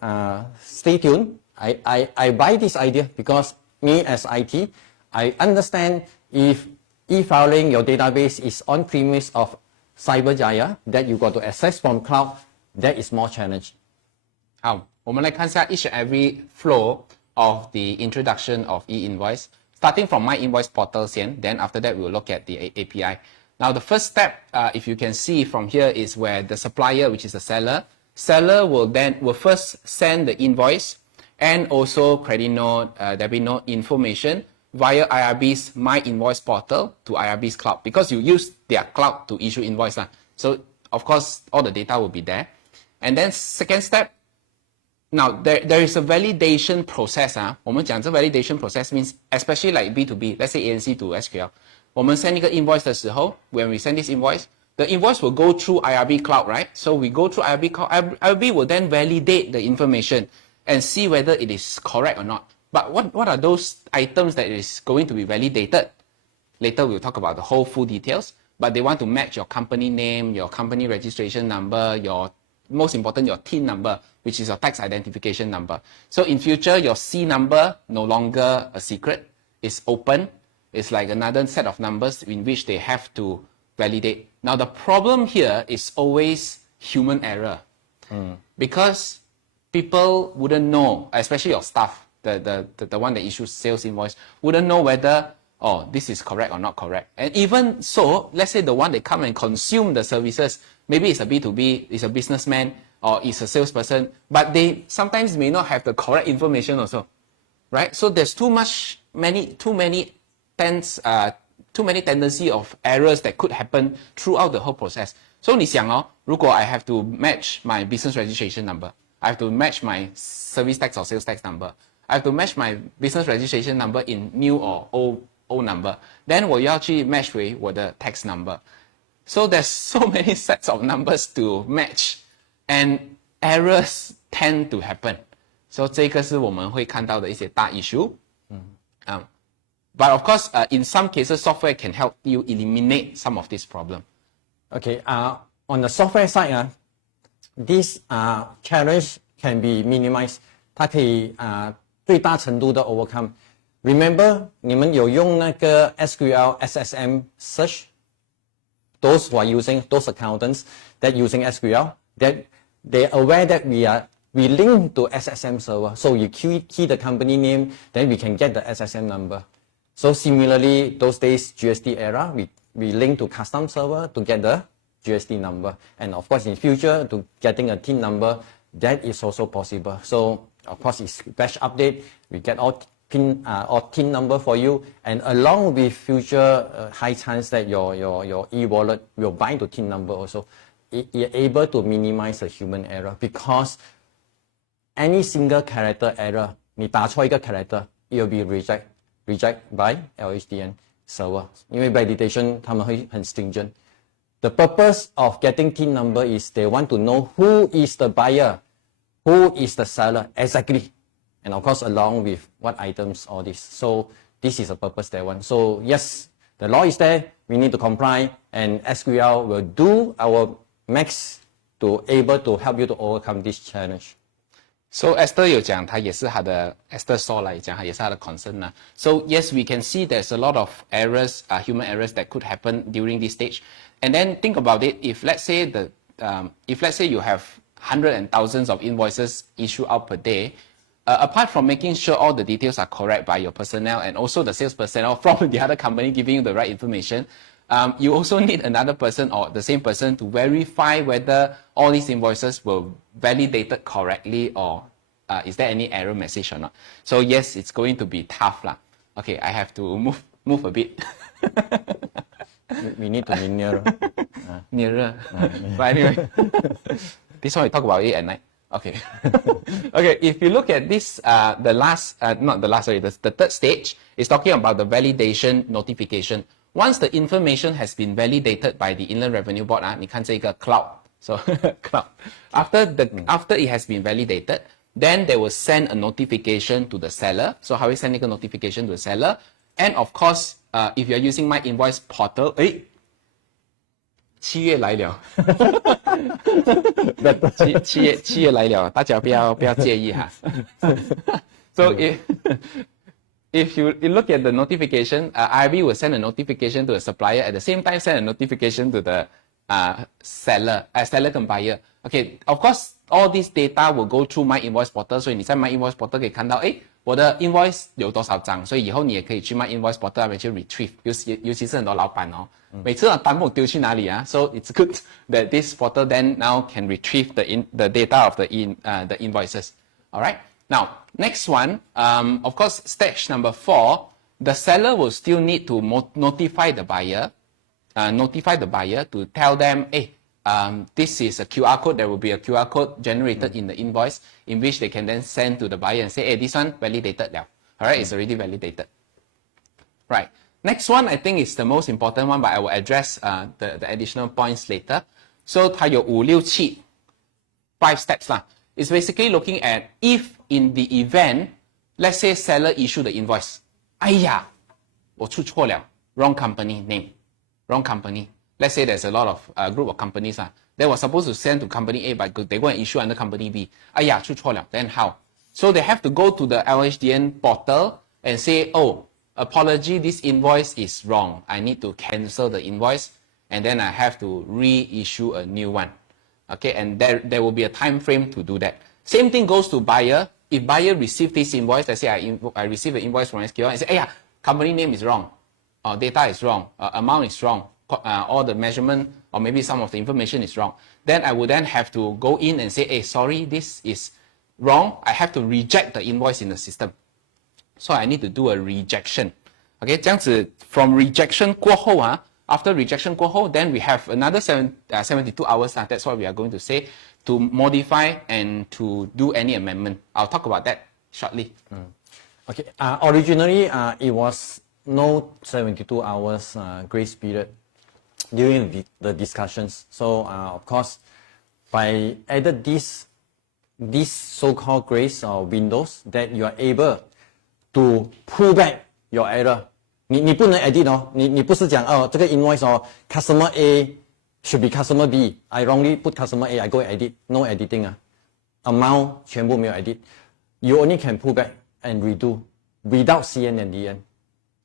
stay tuned. I buy this idea because me as IT, I understand if e-filing your database is on premise of Cyberjaya that you got to access from cloud, that is more challenge. 好，我们来看一下 each and every flow of the introduction of E-Invoice, starting from My Invoice Portal 先, then after that we'll look at the API. Now the first step, if you can see from here, is where the supplier, which is the seller will first send the invoice and also credit note, debit note information via IRB's My Invoice Portal to IRB's cloud, because you use their cloud to issue invoice. So of course all the data will be there. And then second step, now there is a validation process. 我们讲这 validation process means, especially like B2B, let's say ANC to SQL. 我们 send 一个 invoice 的时候, when we send this invoice, the invoice will go through IRB cloud, right? So we go through IRB cloud. IRB will then validate the information and see whether it is correct or not. But what are those items that is going to be validated? Later we'll talk about the whole full details, but they want to match your company name, your company registration number, your most important, your TIN number, which is your tax identification number. So in future, your C number no longer a secret, it's open. It's like another set of numbers in which they have to validate. Now the problem here is always human error, because people wouldn't know, especially your staff, the one that issues sales invoice, wouldn't know whether, oh, this is correct or not correct. And even so, let's say the one that come and consume the services, maybe it's a B2B, it's a businessman, or it's a salesperson, but they sometimes may not have the correct information also, right? So there's too many tendency of errors that could happen throughout the whole process. So 你想哦，如果 I have to match my business registration number, I have to match my service tax or sales tax number, I have to match my business registration number in new or old number, then 我要去 match 回我的 tax number. So there's so many sets of numbers to match, and errors tend to happen. So 这个是我们会看到的一些大 issue. But of course, in some cases, software can help you eliminate some of this problem. Okay, on the software side, this challenge can be minimized. 它可以最大程度的 overcome. Remember, 你们有用那个 SQL SSM search? Those who are using, those accountants that using SQL, that they're aware that we link to SSM server. So you key the company name, then we can get the SSM number. So similarly, those days GST era, we link to custom server to get the GST number. And of course, in future, to getting a TIN number, that is also possible. So of course, it's batch update. We get all TIN number for you, and along with future high chance that your e-wallet will bind to TIN number also. You're able to minimize the human error, because any single character error, 你打错一个 character, it will be reject by LHDN server. 因为 validation 他们会很 stringent. The purpose of getting TIN number is they want to know who is the buyer, who is the seller exactly, and of course along with what items, all this. So this is the purpose they want. So yes, the law is there, we need to comply, and SQL will do our max to able to help you to overcome this challenge. So Esther 有讲，他也是他的 Esther saw 来讲，他也是他的 concern 啦。So yes, we can see there's a lot of errors, human errors that could happen during this stage. And then think about it. If let's say you have hundreds and thousands of invoices issued out per day, apart from making sure all the details are correct by your personnel and also the sales personnel from the other company giving you the right information, you also need another person or the same person to verify whether all these invoices were validated correctly, or is there any error message or not. So yes, it's going to be tough lah. Okay, I have to move a bit. We need to be nearer. Nearer. But anyway, this one we talk about it at night. Okay. Okay, if you look at this, the third stage is talking about the validation notification. Once the information has been validated by the Inland Revenue Board, 你看这个 cloud. So cloud. After it has been validated, then they will send a notification to the seller. So how we send a notification to the seller? And of course, if you're using my invoice portal, 7月来了7月来了，大家不要介意哈。So if you look at the notification, IB will send a notification to the supplier, at the same time send a notification to the seller and buyer. Okay, of course, all this data will go through my invoice portal. 所以你在 my invoice portal 可以看到，我的 invoice 有多少张，所以以后你也可以去 my invoice portal 那边去 retrieve。尤其是很多老板哦，每次把单目丢去哪里啊 ？So it's good that this portal then now can retrieve the data of the invoices. All right. Now, next one, of course, stage number 4, the seller will still need to notify the buyer to tell them, this is a QR code. There will be a QR code generated in the invoice, in which they can then send to the buyer and say, this one validated now. All right, it's already validated. Right. Next one, I think is the most important one, but I will address the additional points later. So, 它有5、6、7 5 steps lah. It's basically looking at if in the event, let's say seller issue the invoice. 哎呀，我出错了 wrong company name, wrong company. Let's say there's a lot of group of companies. They were supposed to send to company A, but they go and issue under company B. 哎呀，出错了 then how? So they have to go to the LHDN portal and say, apology, this invoice is wrong. I need to cancel the invoice, and then I have to reissue a new one. Okay, and there will be a time frame to do that. Same thing goes to buyer. If buyer receive this invoice, let's say I receive an invoice from SQL and say, company name is wrong, data is wrong, amount is wrong, all the measurement or maybe some of the information is wrong. Then I would then have to go in and say, sorry, this is wrong. I have to reject the invoice in the system. So I need to do a rejection. Okay, 这样子 from rejection 过后after rejection 过后, then we have another 72 hours. That's what we are going to say, to modify and to do any amendment. I'll talk about that shortly. Okay. Originally, it was no 72 hours grace period during the discussions. So, of course, by added this so-called grace or windows, that you are able to pull back your error. 你不能 edit 哦，你不是讲这个 invoice customer A should be customer B. I wrongly put customer A, I go edit, no editing amount 全部没有 edit. You only can pull back and redo without CN and DN.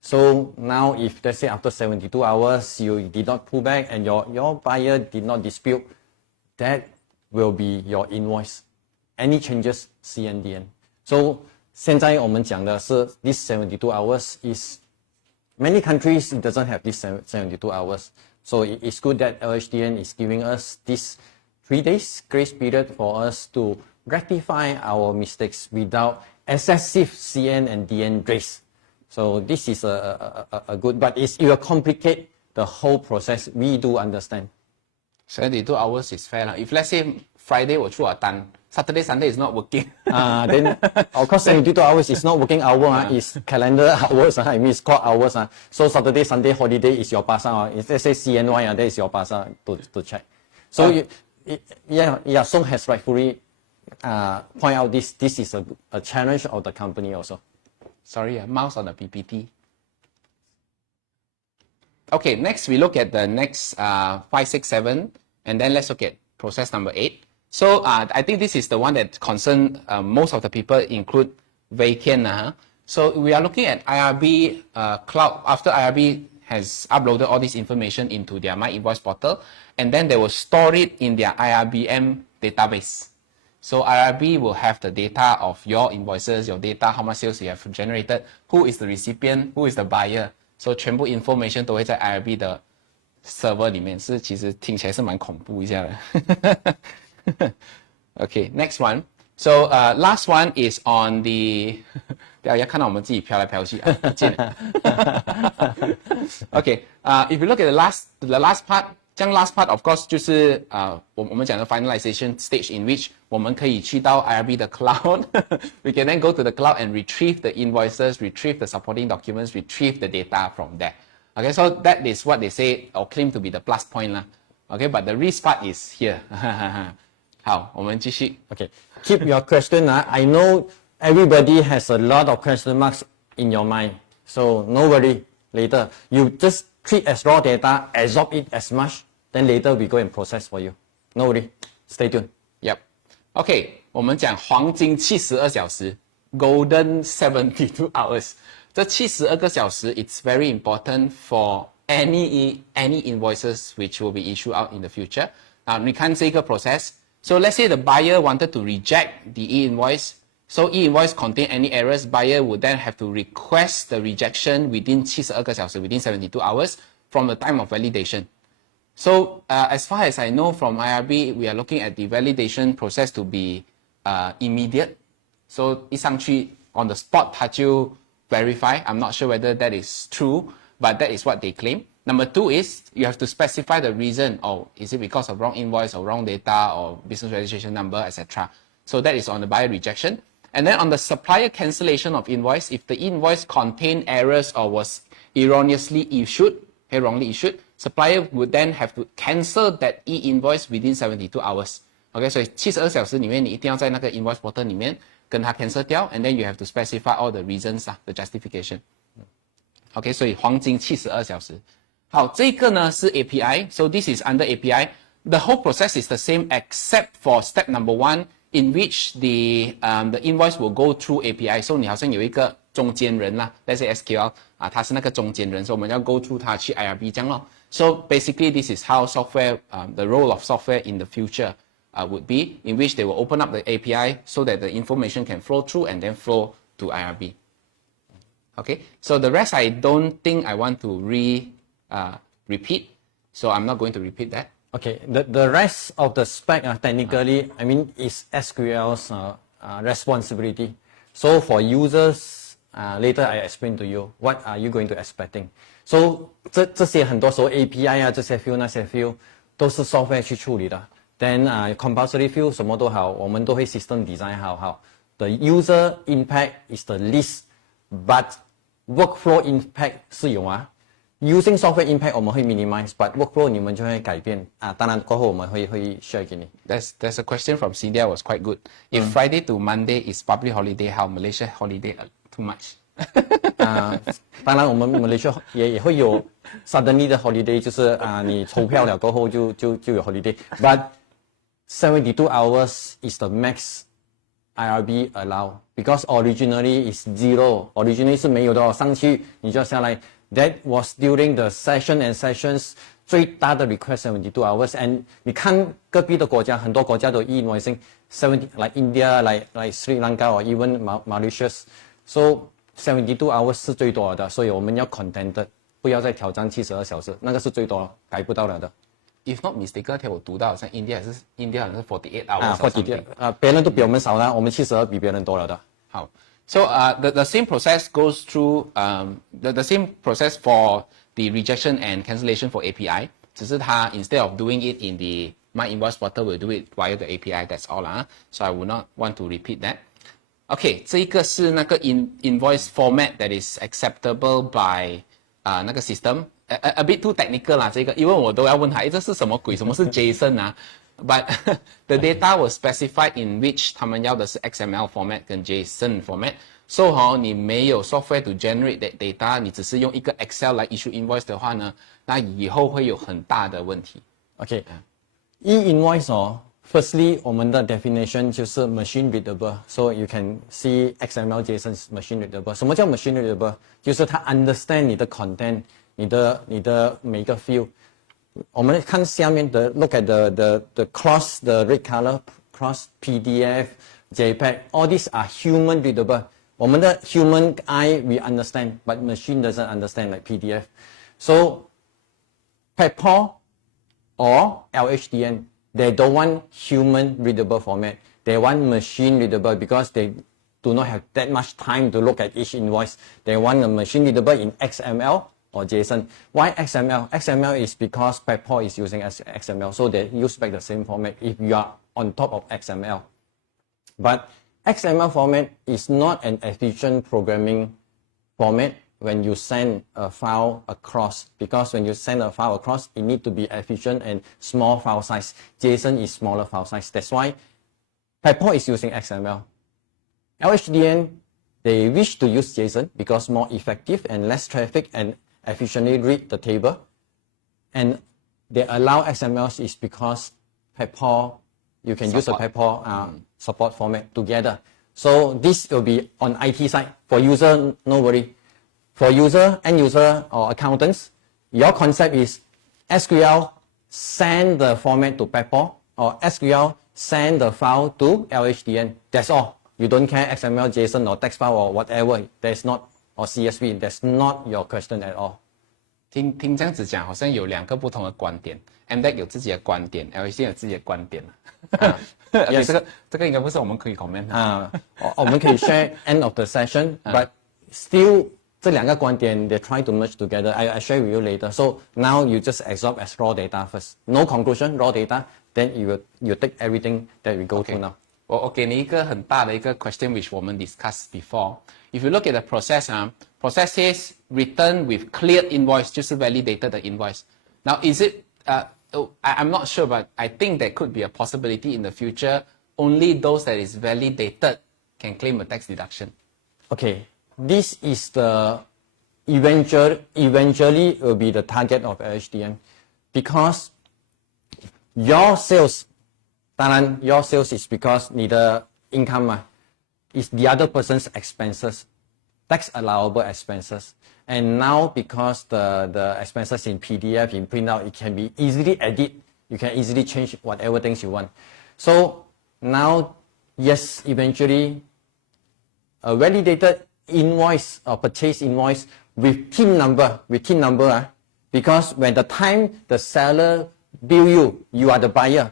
So now if let's say after 72 hours you did not pull back and your buyer did not dispute, that will be your invoice. Any changes CN DN. So 现在我们讲的是 this 72 hours is many countries it doesn't have this 72 hours. So it's good that LHDN is giving us this 3 days grace period for us to rectify our mistakes without excessive CN and DN grace. So this is a good, but it will complicate the whole process. We do understand. 72 hours is fair. If let's say Friday 我出了单 Saturday, Sunday is not working. Then of course 72 hours is not working hour, it's calendar hours, I mean it's clock hours. So Saturday, Sunday holiday is your pasa. If let's say CNY, that is your pasa to check. So Song has rightfully point out this is a challenge of the company also. Sorry, mouse on the PPT. Okay, next we look at the next 5, 6, 7, and then let's look at process number 8. So I think this is the one that concerns most of the people, include Vacant. So we are looking at IRB cloud. After IRB has uploaded all this information into their My Invoice portal, and then they will store it in their IRBM database. So IRB will have the data of your invoices, your data, how much sales you have generated, who is the recipient, who is the buyer. So 全部 information 都会在 IRB 的 server 里面，其实听起来是蛮恐怖一下的。Okay, next one. So last one is on the 大家看到我们自己飘来飘去啊，不见了。Okay, if you look at the last part, 这样 last part of course 就是我们讲的 finalization stage in which 我们可以去到 IRB 的 cloud. We can then go to the cloud and retrieve the invoices, retrieve the supporting documents, retrieve the data from there. Okay, so that is what they say or claim to be the plus point lah. Okay, but the risk part is here. 好，我们继续。Okay, keep your question. I know everybody has a lot of question marks in your mind, so no worry. Later, you just treat as raw data, absorb it as much, then later we go and process for you. No worry. Stay tuned. Yep. Okay, 我们讲黄金72小时 ，Golden 72 hours。这72个小时 ，it's very important for any invoices which will be issued out in the future. 你看这个 process. So let's say the buyer wanted to reject the e-invoice. So e-invoice contain any errors, buyer would then have to request the rejection within 72个小时 within 72 hours from the time of validation. So as far as I know from IRB, we are looking at the validation process to be immediate. So 一上去 on the spot 它就 verify. I'm not sure whether that is true, but that is what they claim. Number 2 is you have to specify the reason. Oh, is it because of wrong invoice or wrong data or business registration number, etc. So that is on the buyer rejection. And then on the supplier cancellation of invoice, if the invoice contained errors or was erroneously issued, wrongly issued, supplier would then have to cancel that e-invoice within 72 hours. Okay, so 72小时里面你一定要在那个 invoice portal 里面跟它 cancel 掉 and then you have to specify all the reasons, the justification. Okay, 所以黄金72小时。好，这个呢是 API, so this is under API. The whole process is the same except for step number 1, in which the invoice will go through API. So 你好像有一个中间人啦 let's say SQL 它是那个中间人，所以我们要 go through 它去 IRB 这样咯。So basically this is how software, the role of software in the future would be, in which they will open up the API so that the information can flow through and then flow to IRB. Okay, so the rest I don't think I want to repeat, so I'm not going to repeat that. Okay, the rest of the spec technically, I mean, is SQL's responsibility. So for users, later I explain to you what are you going to expecting. So 这些很多时候 API 这些 field 那些 field 都是 software 去处理的。Then compulsory field 什么都好，我们都会 system design 好。The user impact is the least, but workflow impact 是有Using software impact 我们会 minimize, but workflow 你们就会改变当然过后我们会 share 给你。There's a question from Cynthia was quite good. If Friday to Monday is public holiday, how Malaysia holiday too much? 当然我们 Malaysia 也会有 suddenly 的 holiday, 就是你抽票了过后就有 holiday. But 72 hours is the max IRB allow, because originally is 0. Originally 是没有的上去你就下来。That was during the session and sessions 最大的 request 72 hours, and 你看隔壁的国家，很多国家都 E-Invoicing 70, like India, like Sri Lanka or even Mauritius. So 72 hours 是最多的，所以我们要 contented. 不要再挑战72小时，那个是最多了，改不到了的。If not mistaken，那天我读到好像 India 好像是48 hours 啊 or something 别人都比我们少了，我们72比别人多了的。好，so the same process goes through the same process for the rejection and cancellation for API， 只是它 instead of doing it in the My Invoice portal will do it via the API. That's all lah. So I would not want to repeat that. Okay， 这一个是那个 invoice format that is acceptable by 那个 system。A bit too technical 啦，这个，因为我都要问他，这是什么鬼？什么是 JSON 啊？But the data was specified in which 他们要的是 XML format 跟 JSON format。So 你没有 software to generate that data， 你只是用一个 Excel 来 issue invoice 的话呢，那以后会有很大的问题。Okay， E-Invoice firstly 我们的 definition 就是 machine readable，so you can see XML JSON is machine readable。什么叫 machine readable？ 就是它 understand 你的 content。你的每个 field， 我们看下面的 look at the cross the red color cross PDF JPEG all these are human readable。我们的 human eye we understand but machine doesn't understand like PDF。So PayPal or LHDN they don't want human readable format. They want machine readable because they do not have that much time to look at each invoice. They want a machine readable in XML or JSON. Why XML? XML is because PayPal is using XML, so they use back the same format if you are on top of XML. But XML format is not an efficient programming format when you send a file across, because when you send a file across, it needs to be efficient and small file size. JSON is smaller file size. That's why PayPal is using XML. LHDN, they wish to use JSON because more effective and less traffic and efficiently read the table. And they allow XML is because PayPal, you can use a PayPal support format together. So this will be on IT side. For user, no worry. For user, end user or accountants, your concept is SQL send the format to PayPal or SQL send the file to LHDN. That's all. You don't care XML, JSON or text file or whatever. That's not, or CSV. That's not your question at all. 听这样子讲，好像有两个不同的观点。MDEC 有自己的观点 ，LHDN 有自己的观点。Yes. 这个应该不是我们可以 comment 我们可以 share end of the session, but still 这两个观点 they try to merge together. I share with you later. So now you just absorb as raw data first. No conclusion, raw data. Then you take everything that we go through now. 我给你一个很大的一个 question which 我们 discussed before. If you look at the process, process says return with cleared invoice 就是 validated 的 invoice. Now is it I'm not sure, but I think there could be a possibility in the future only those that is validated can claim a tax deduction. Okay, this is the eventually will be the target of LHDN because your sales, 当然 your sales is because 你的 income is the other person's expenses, tax allowable expenses. And now because the expenses in PDF, in printout, it can be easily edit. You can easily change whatever things you want. So now, yes, eventually, a validated invoice or purchase invoice with TIN number, because when the time the seller bill you, you are the buyer.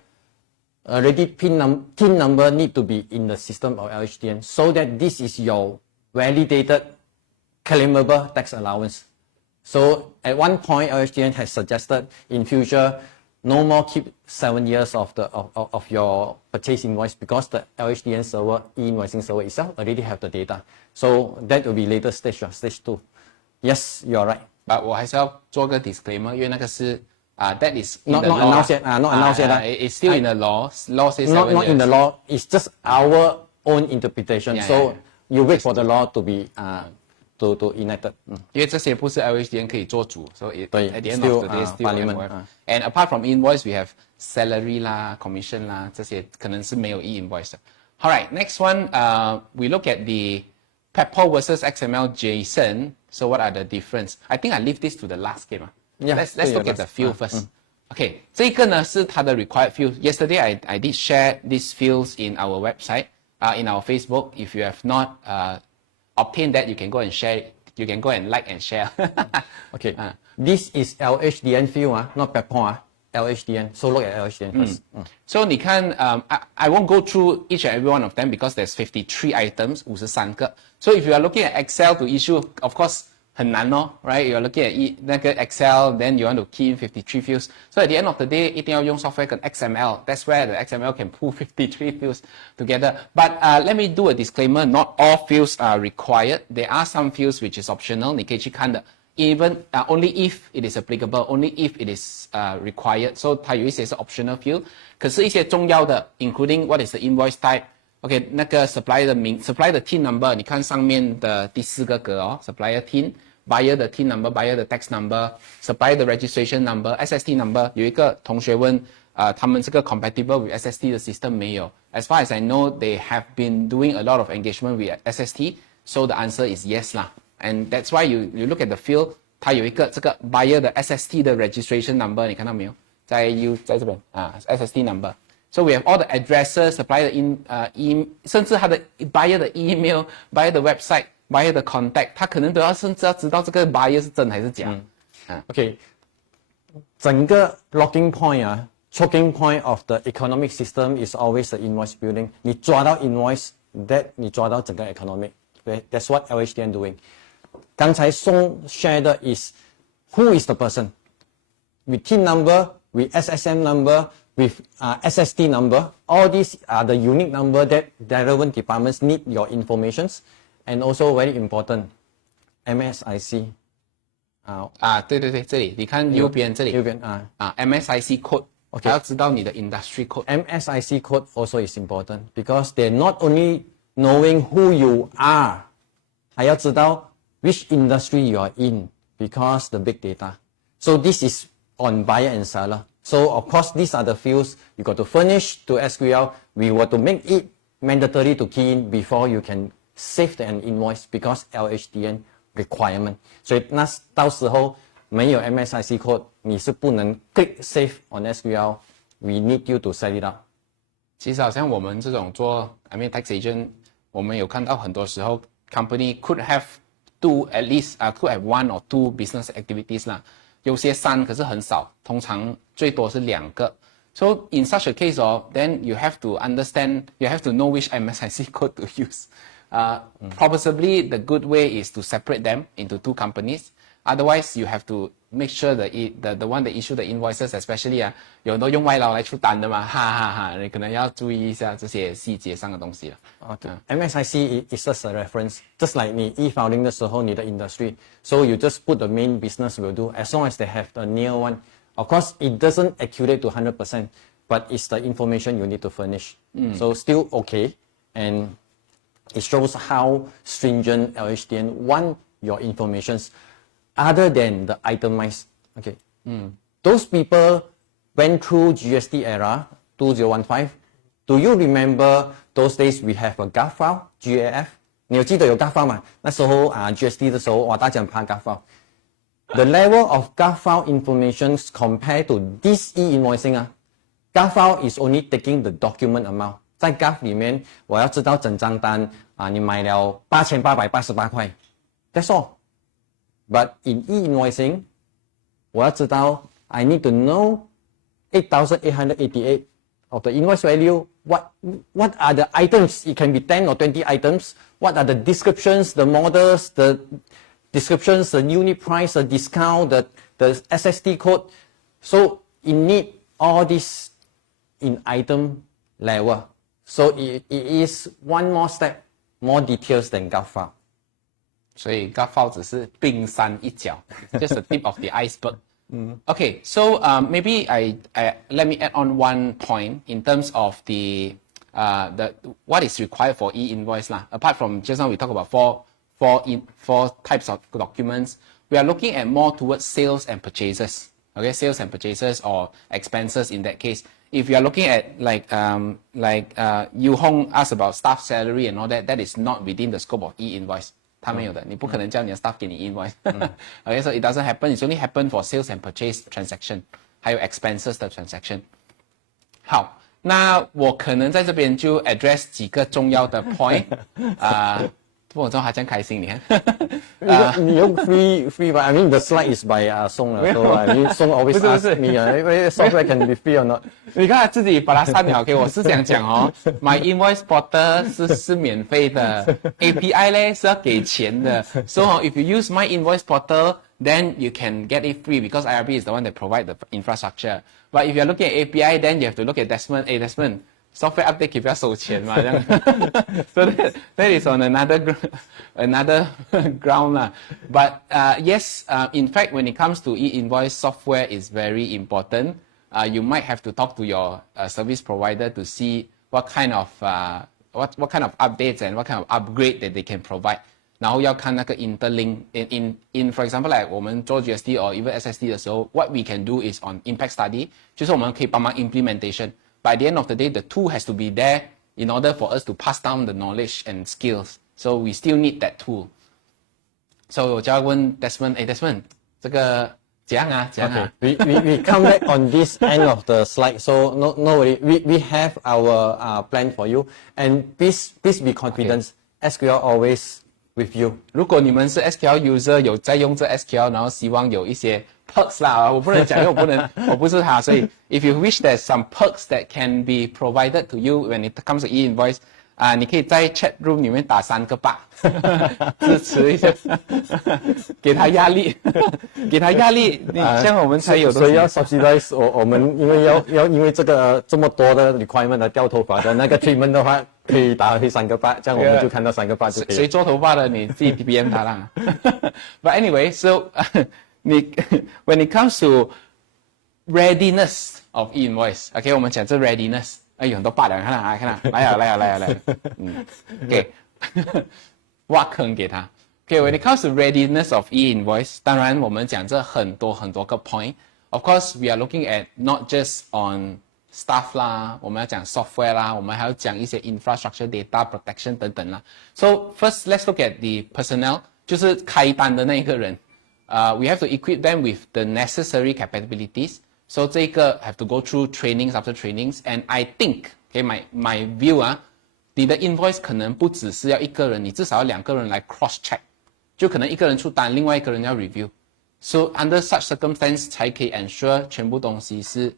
Already TIN number need to be in the system of LHDN so that this is your validated claimable tax allowance. So at one point, LHDN has suggested in future, no more keep 7 years of your purchase invoice because the LHDN server, E-Invoicing server itself already have the data. So that will be later stage, stage 2. Yes, you are right. But 我还是要做个 disclaimer， 因为那个是that is not announced yet. Not announced yet. It's still in the law. Law says 7 not years. in the law. It's just our own interpretation. Yeah. You wait for the law to be to enacted. 因为这些不是 LHDN 可以做主 so at the end still, of the day still parliament, MOF. And apart from invoice, we have salary 啦 commission 啦这些可能是没有 e-invoice 的。Alright, next one, we look at the PayPal versus XML JSON. So what are the difference? I think I leave this to the last game. Yeah, let's look at the field first. Okay, 这个呢是它的 required field. Yesterday I did share these fields in our website, in our Facebook. If you have not obtained that, you can go and share it You can go and like and share. Okay. This is LHDN field, not Pepper. LHDN. So look at LHDN first. So 你看 I won't go through each and every one of them because there's 53 items, 53个. So if you are looking at Excel to issue, of course 很难咯, right? You're looking at 那个 Excel, then you want to key in 53 fields. So at the end of the day, 一定要用 software 跟 XML. That's where the XML can pull 53 fields together. But let me do a disclaimer. Not all fields are required. There are some fields which is optional. 你可以去看的. Even only if it is applicable, only if it is required. So 它有一些是 optional field. 可是一些重要的 including what is the invoice type. OK, 那个 supplier 的名 supplier 的 TIN number, 你看上面的第4个格哦 supplier TIN, buyer 的 TIN number, buyer 的 tax number, supplier 的 registration number, SST number. 有一个同学问他们这个 compatible with SST 的 system 没有? As far as I know, they have been doing a lot of engagement with SST. So the answer is yes 啦. And that's why you look at the field, 它有一个这个 buyer 的 SST 的 registration number, 你看到没有？在这边SST number. So we have all the addresses, supplier 的甚至它的 buyer 的 email, buyer 的 website, buyer 的 contact, 他可能都要甚至要知道这个 buyer 是真还是假。OK， 整个 locking point choking point of the economic system is always the invoice building. 你抓到 invoice, that 你抓到整个 economic. That's what LHDN doing. 刚才送 share 的 is who is the person with TIN number, with SSN number, with SST number. All these are the unique number that the relevant departments need your informations. And also very important, MSIC. 对对对，这里你看右边这里，右边MSIC code， 还要知道你的 industry code。MSIC code also is important because they're not only knowing who you are, 还要知道 which industry you are in because the big data. So this is on buyer and seller. So of course these are the fields you got to furnish to SQL. We were to make it mandatory to key in before you can save an invoice because LHDN requirement. 所以那到时候没有 MSIC code, 你是不能 click save on SQL. We need you to set it up. 其实好像我们这种做 tax agent, 我们有看到很多时候 company could have at least could have 1 or 2 business activities 啦，有些3可是很少，通常最多是2个。So in such a case, then you have to understand, you have to know which MSIC code to use. Possibly the good way is to separate them into 2 companies. Otherwise, you have to make sure that the one that issue the invoices, especially 有很多用外劳来出单的嘛，你可能要注意一下这些细节上的东西了。MSIC is just a reference, just like 你 e-filing 的时候你的 industry. So you just put the main business will do as long as they have the near one. Of course, it doesn't accurate to 100%, but it's the information you need to furnish. So still okay, and it shows how stringent LHDN want your informations other than the itemized. Okay. Those people went through GST era 2015. Do you remember those days we have a GAF file, GAF? 你有记得有 GAF file 吗？那时候GST 的时候，大家很怕 GAF file. The level of GAF file information compared to this E-Invoicing, GAF file is only taking the document amount. 在 GAF 里面，我要知道整张单你买了8888块 ，That's all. But in E-Invoicing, 我要知道 I need to know 8,888 of the invoice value. What are the items? It can be 10 or 20 items. What are the descriptions, the models, the descriptions, the unit price, the discount, the SST code. So you need all this in item level. So it is one more step, more details than GAF file. 所以 GAF file 只是冰山一角 just the tip of the iceberg. Okay, so maybe let me add on one point in terms of the what is required for E-Invoice lah. Apart from just now we talk about four types of documents, we are looking at more towards sales and purchases. Okay, sales and purchases or expenses in that case. If you are looking at like Yu Hong asked about staff salary and all that, that is not within the scope of E-Invoice. 他没有的，你不可能叫你的 staff 给你 invoice. Okay, so it doesn't happen. It's only happen for sales and purchase transaction, 还有 expenses 的 transaction. 好，那我可能在这边就 address 几个重要的 point. 不我知道他这样开心，你看。你用 free but I mean the slide is by Song so I mean Song always 不是 ask me whether software can be free or not. 你看他自己把它删了，OK， 我是想讲哦，My Invoice Portal 是免费的，API 呢是要給錢的。So if you use My Invoice Portal, then you can get it free because IRB is the one that provide the infrastructure. But if you are looking at API, then you have to look at Desmond. Hey Desmond, software update 可以不要收錢嘛？這樣，so that is on another ground 啦。But yes, in fact, when it comes to E-Invoice, software is very important. You might have to talk to your service provider to see what kind of what kind of updates and what kind of upgrade that they can provide. 然后要看那个 interlink in for example like 我们做 GST or even SST 的时候 what we can do is on impact study 就是我们可以帮忙 implementation. By the end of the day, the tool has to be there in order for us to pass down the knowledge and skills. So we still need that tool. So 我就要问 Desmond, Desmond, 这个怎样啊？怎样啊？ We come back on this end of the slide, so no worry. We have our plan for you, and please be confident. SQL always with you. 如果你们是 SQL user 有在用这 SQL， 然后希望有一些 perks 啦，我不能讲，因为我不是他，所以 if you wish there's some perks that can be provided to you when it comes to E-Invoice， 你可以在 chat room 里面打3个8，支持一下，给他压力，给他压力，这样我们才有。所以要 subsidize 我们，因为要因为这个这么多的 requirement 的掉头发的那个 treatment 的话，可以打回3个8，这样我们就看到3个8就可以了。谁做头发的你自己 PM 他啦。But anyway, so when it comes to readiness of E-Invoice, OK， 我们讲这 readiness， 有很多8了，看来，OK， 挖坑给他。OK, when it comes to readiness of E-Invoice, 当然我们讲这很多个 point. Of course, we are looking at not just on staff 啦，我们要讲 software 啦，我们还要讲一些 infrastructure, data protection 等等啦。So first, let's look at the personnel， 就是开单的那一个人。We have to equip them with the necessary capabilities. So 这个 have to go through trainings after trainings. And I think, okay, my view 你的 invoice 可能不只是要一个人，你至少要2个人来 cross check， 就可能一个人出单，另外一个人要 review。So under such circumstance 才可以 ensure 全部东西是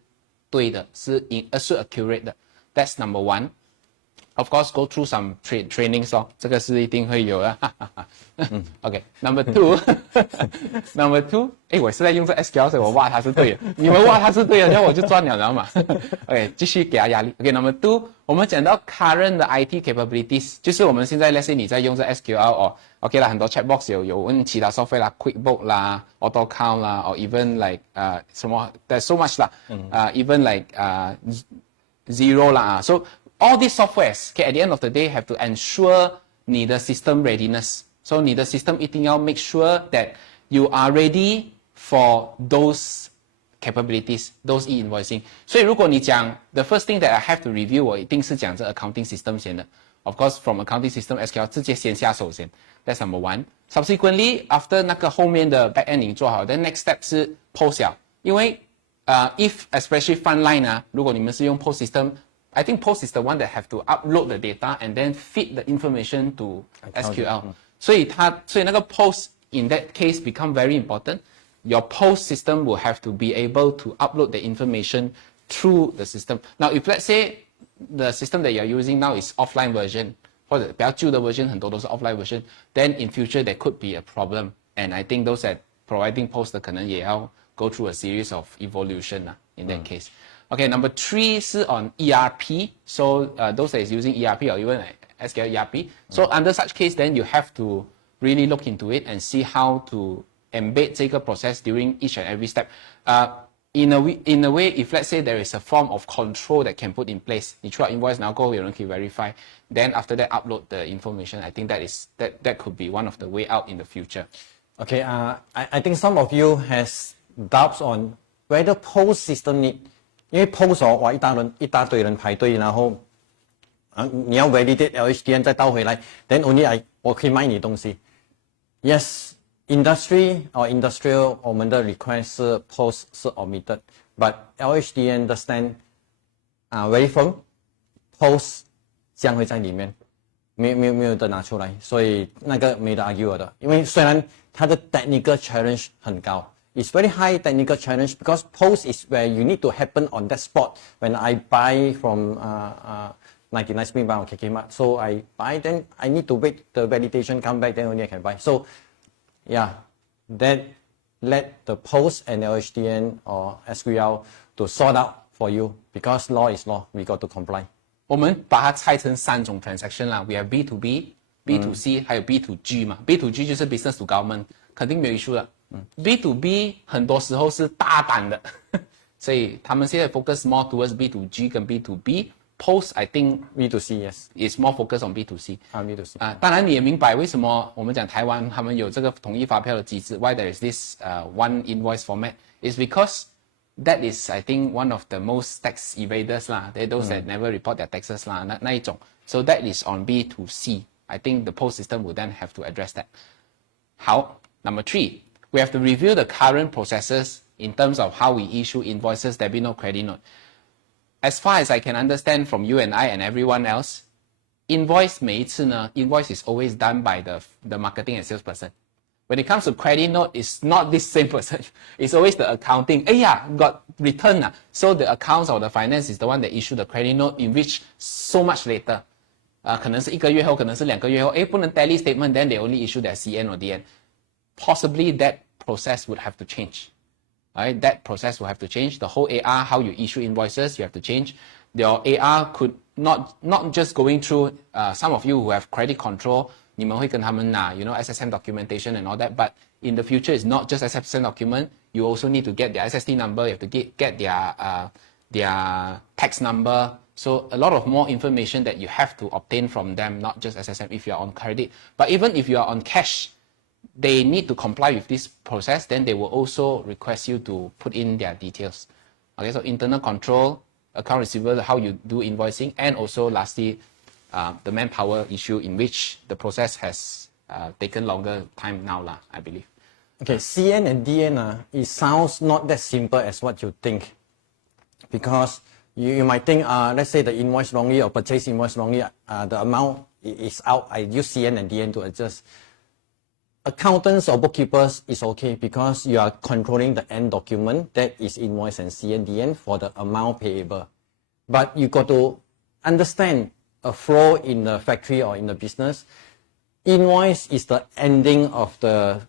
对的，是 accurate 的。That's number one. Of course, go through some trainings 哦，这个是一定会有的。OK, number two， 我是在用这 SQL， 所以我挖它是对的。你们挖它是对的，然后我就赚了，知道吗 ？OK， 继续给他压力。OK, number two， 我们讲到 current 的 IT capabilities， 就是我们现在 let's say 你在用这 SQL 哦 ，OK 啦，很多 chatbox 有问其他 software 啦 ，QuickBook 啦 ，Auto Count 啦，or even like 什么 ，there's so much 啦，even like Zero 啦，so all these softwares, okay, at the end of the day, have to ensure 你的 system readiness. So 你的 system 一定要 make sure that you are ready for those capabilities, those e-invoicing. 所以如果你讲 the first thing that I have to review, 我一定是讲这 accounting system 先的。Of course, from accounting system SQL 直接先下手先。That's number one. Subsequently, after 那个后面的 back end 你做好 then next step 是 post 了。因为if especially frontline 如果你们是用 post system。I think post is the one that have to upload the data and then feed the information to SQL. 所以那个 post in that case become very important. Your post system will have to be able to upload the information through the system. Now, if let's say the system that you're using now is offline version, 或者比较旧的 version 很多都是 offline version, then in future there could be a problem. And I think those that providing post 的可能也要 go through a series of evolution in that case. Okay, number 3 is on ERP. So those that is using ERP or even SQL ERP. So under such case, then you have to really look into it and see how to embed 这个 process during each and every step. In a way, if let's say there is a form of control that can put in place, 你出了 invoice 然后过后有人可以 verify, then after that upload the information. I think that could be one of the way out in the future. Okay, I think some of you has doubts on whether post system need. 因为 post 哇一大堆人排队，然后你要 validate LHDN 再倒回来 ，then only 我可以卖你东西。Yes, industry or industrial 我们的 request 是 post 是 omitted，but LHDN 的 stand very firm，post 将会在里面。没有的拿出来，所以那个没得 argue 的。因为虽然它的 technical challenge 很高 ，it's very high technical challenge because post is where you need to happen on that spot. When I buy from 99 Spring Bar or KK Mart, so I buy, then I need to wait the validation come back, then only I can buy. So yeah, that let the post and LHDN or SQL to sort out for you because law is law, we got to comply. 我们把它拆成3种 transaction 啦 ，we have B to B、B to C，还有 B to G 嘛。B to G 就是 business to government， 肯定没有 issue 的。B to B 很多时候是大单的，所以他们现在 focus more towards B to G 跟 B to B。Post I think B to C yes is more focused on B to C。B to C 当然你也明白为什么我们讲台湾他们有这个统一发票的机制 ，why there is this one invoice format is because that is, I think, one of the most tax evaders lah. They're those that never report their taxes lah. 那一种 So that is on B to C. I think the post system will then have to address that. 好 Number 3, we have to review the current processes in terms of how we issue invoices, debit note, credit note. As far as I can understand from you and I and everyone else, invoice 每一次呢 invoice is always done by the marketing and sales person. When it comes to credit note, it's not this same person. It's always the accounting. Got return. So the accounts or the finance is the one that issue the credit note in which so much later. 可能是1个月后，可能是2个月后，不能 tally statement, then they only issue their CN or DN. Possibly that process would have to change. Right? That process will have to change. The whole AR, how you issue invoices, you have to change. Your AR could not just going through, some of you who have credit control, 你们会跟他们拿 SSM documentation and all that, but in the future it's not just SSM document, you also need to get their SST number, you have to get their tax number, so a lot of more information that you have to obtain from them, not just SSM if you are on credit, but even if you are on cash, they need to comply with this process, then they will also request you to put in their details. Okay, so internal control, account receivable, how you do invoicing, and also lastly, the manpower issue in which the process has taken longer time now, I believe. Okay, CN and DN, it sounds not that simple as what you think. Because you might think, let's say the invoice wrongly or purchase invoice wrongly, the amount is out, I use CN and DN to adjust. Accountants or bookkeepers is okay because you are controlling the end document, that is invoice and CN, DN for the amount payable. But you got to understand a flow in the factory or in the business. Invoice is the ending of the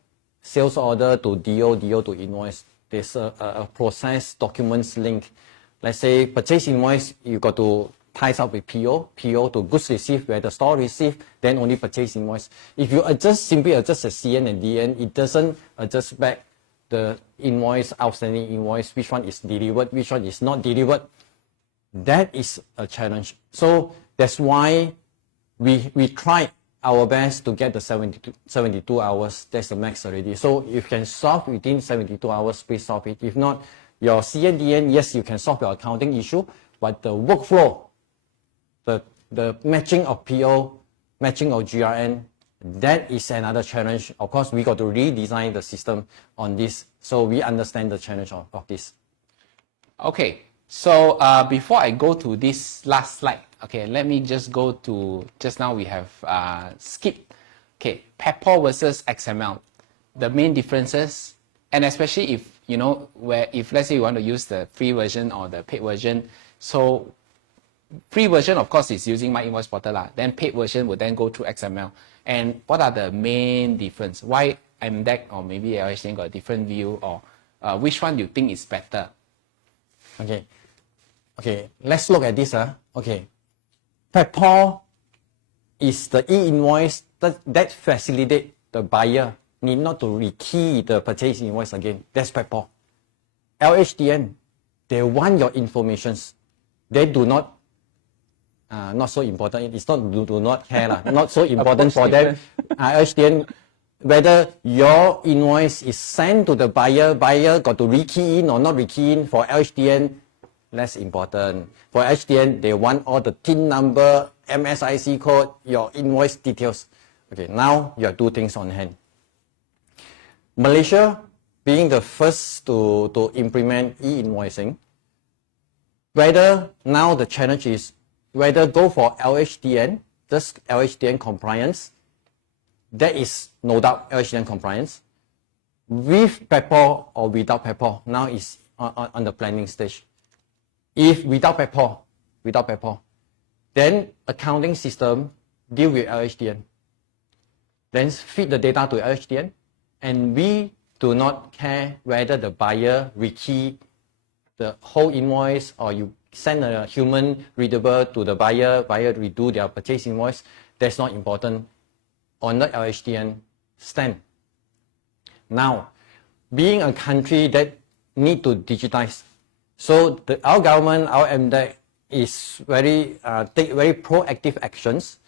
sales order to DO, DO to invoice. There's a process documents link. Let's say purchase invoice, you got to ties up with PO, PO to goods received where the store received, then only purchase invoice. If you simply adjust the CN and DN, it doesn't adjust back the invoice, outstanding invoice, which one is delivered, which one is not delivered. That is a challenge. So that's why we try our best to get the 72 hours. That's the max already. So if you can solve within 72 hours, please solve it. If not, your CNDN, yes, you can solve your accounting issue, but the workflow, the matching of PO, matching of GRN, that is another challenge. Of course, we got to redesign the system on this, so we understand the challenge of this. Okay, so before I go to this last slide, okay, let me just go to, just now we have skipped, okay, PEPOR versus XML, the main differences, and especially if, if let's say you want to use the free version or the paid version, so free version of course is using My Invoice Portal, then paid version will then go through XML. And what are the main difference? Why MDEC or maybe LHDN got a different view, or which one you think is better? Okay, let's look at this. Okay, PEPOR is the e-invoice that facilitate the buyer need not to rekey the purchase invoice again. That's PEPOR. LHDN, they want your informations. They do not, not so important. It's not do not care, not so important for them. LHDN, whether your invoice is sent to the buyer got to rekey in or not rekey in. For LHDN, less important. For LHDN, they want all the TIN number, MSIC code, your invoice details. Okay, now you have two things on hand. Malaysia, being the first to implement e-invoicing, whether now the challenge is whether go for LHDN just LHDN compliance. That is no doubt LHDN compliance. With PEPAL or without PEPAL, now is on the planning stage. If without PEPAL, then accounting system deal with LHDN. Then feed the data to LHDN, and we do not care whether the buyer rekey the whole invoice or you send a human readable to the buyer redo their purchase invoice. That's not important on the LHDN stand. Now, being a country that need to digitize, so our government, our MDEC is take very proactive actions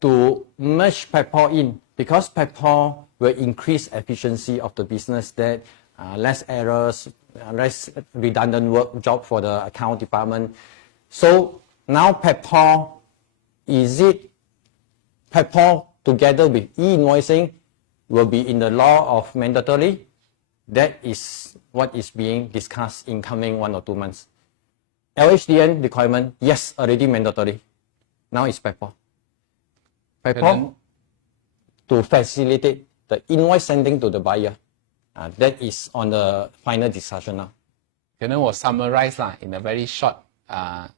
to merge PEPAL in, because PEPAL will increase efficiency of the business, that less errors, less redundant work job for the account department. So now PEPAL together with E-Invoicing will be in the law of mandatory. That is what is being discussed in coming 1 or 2 months. LHDN requirement, yes, already mandatory. Now it's PEPAL. PEPAL to facilitate the invoice sending to the buyer. That is on the final discussion now. 可能我 summarize 啦 in a very short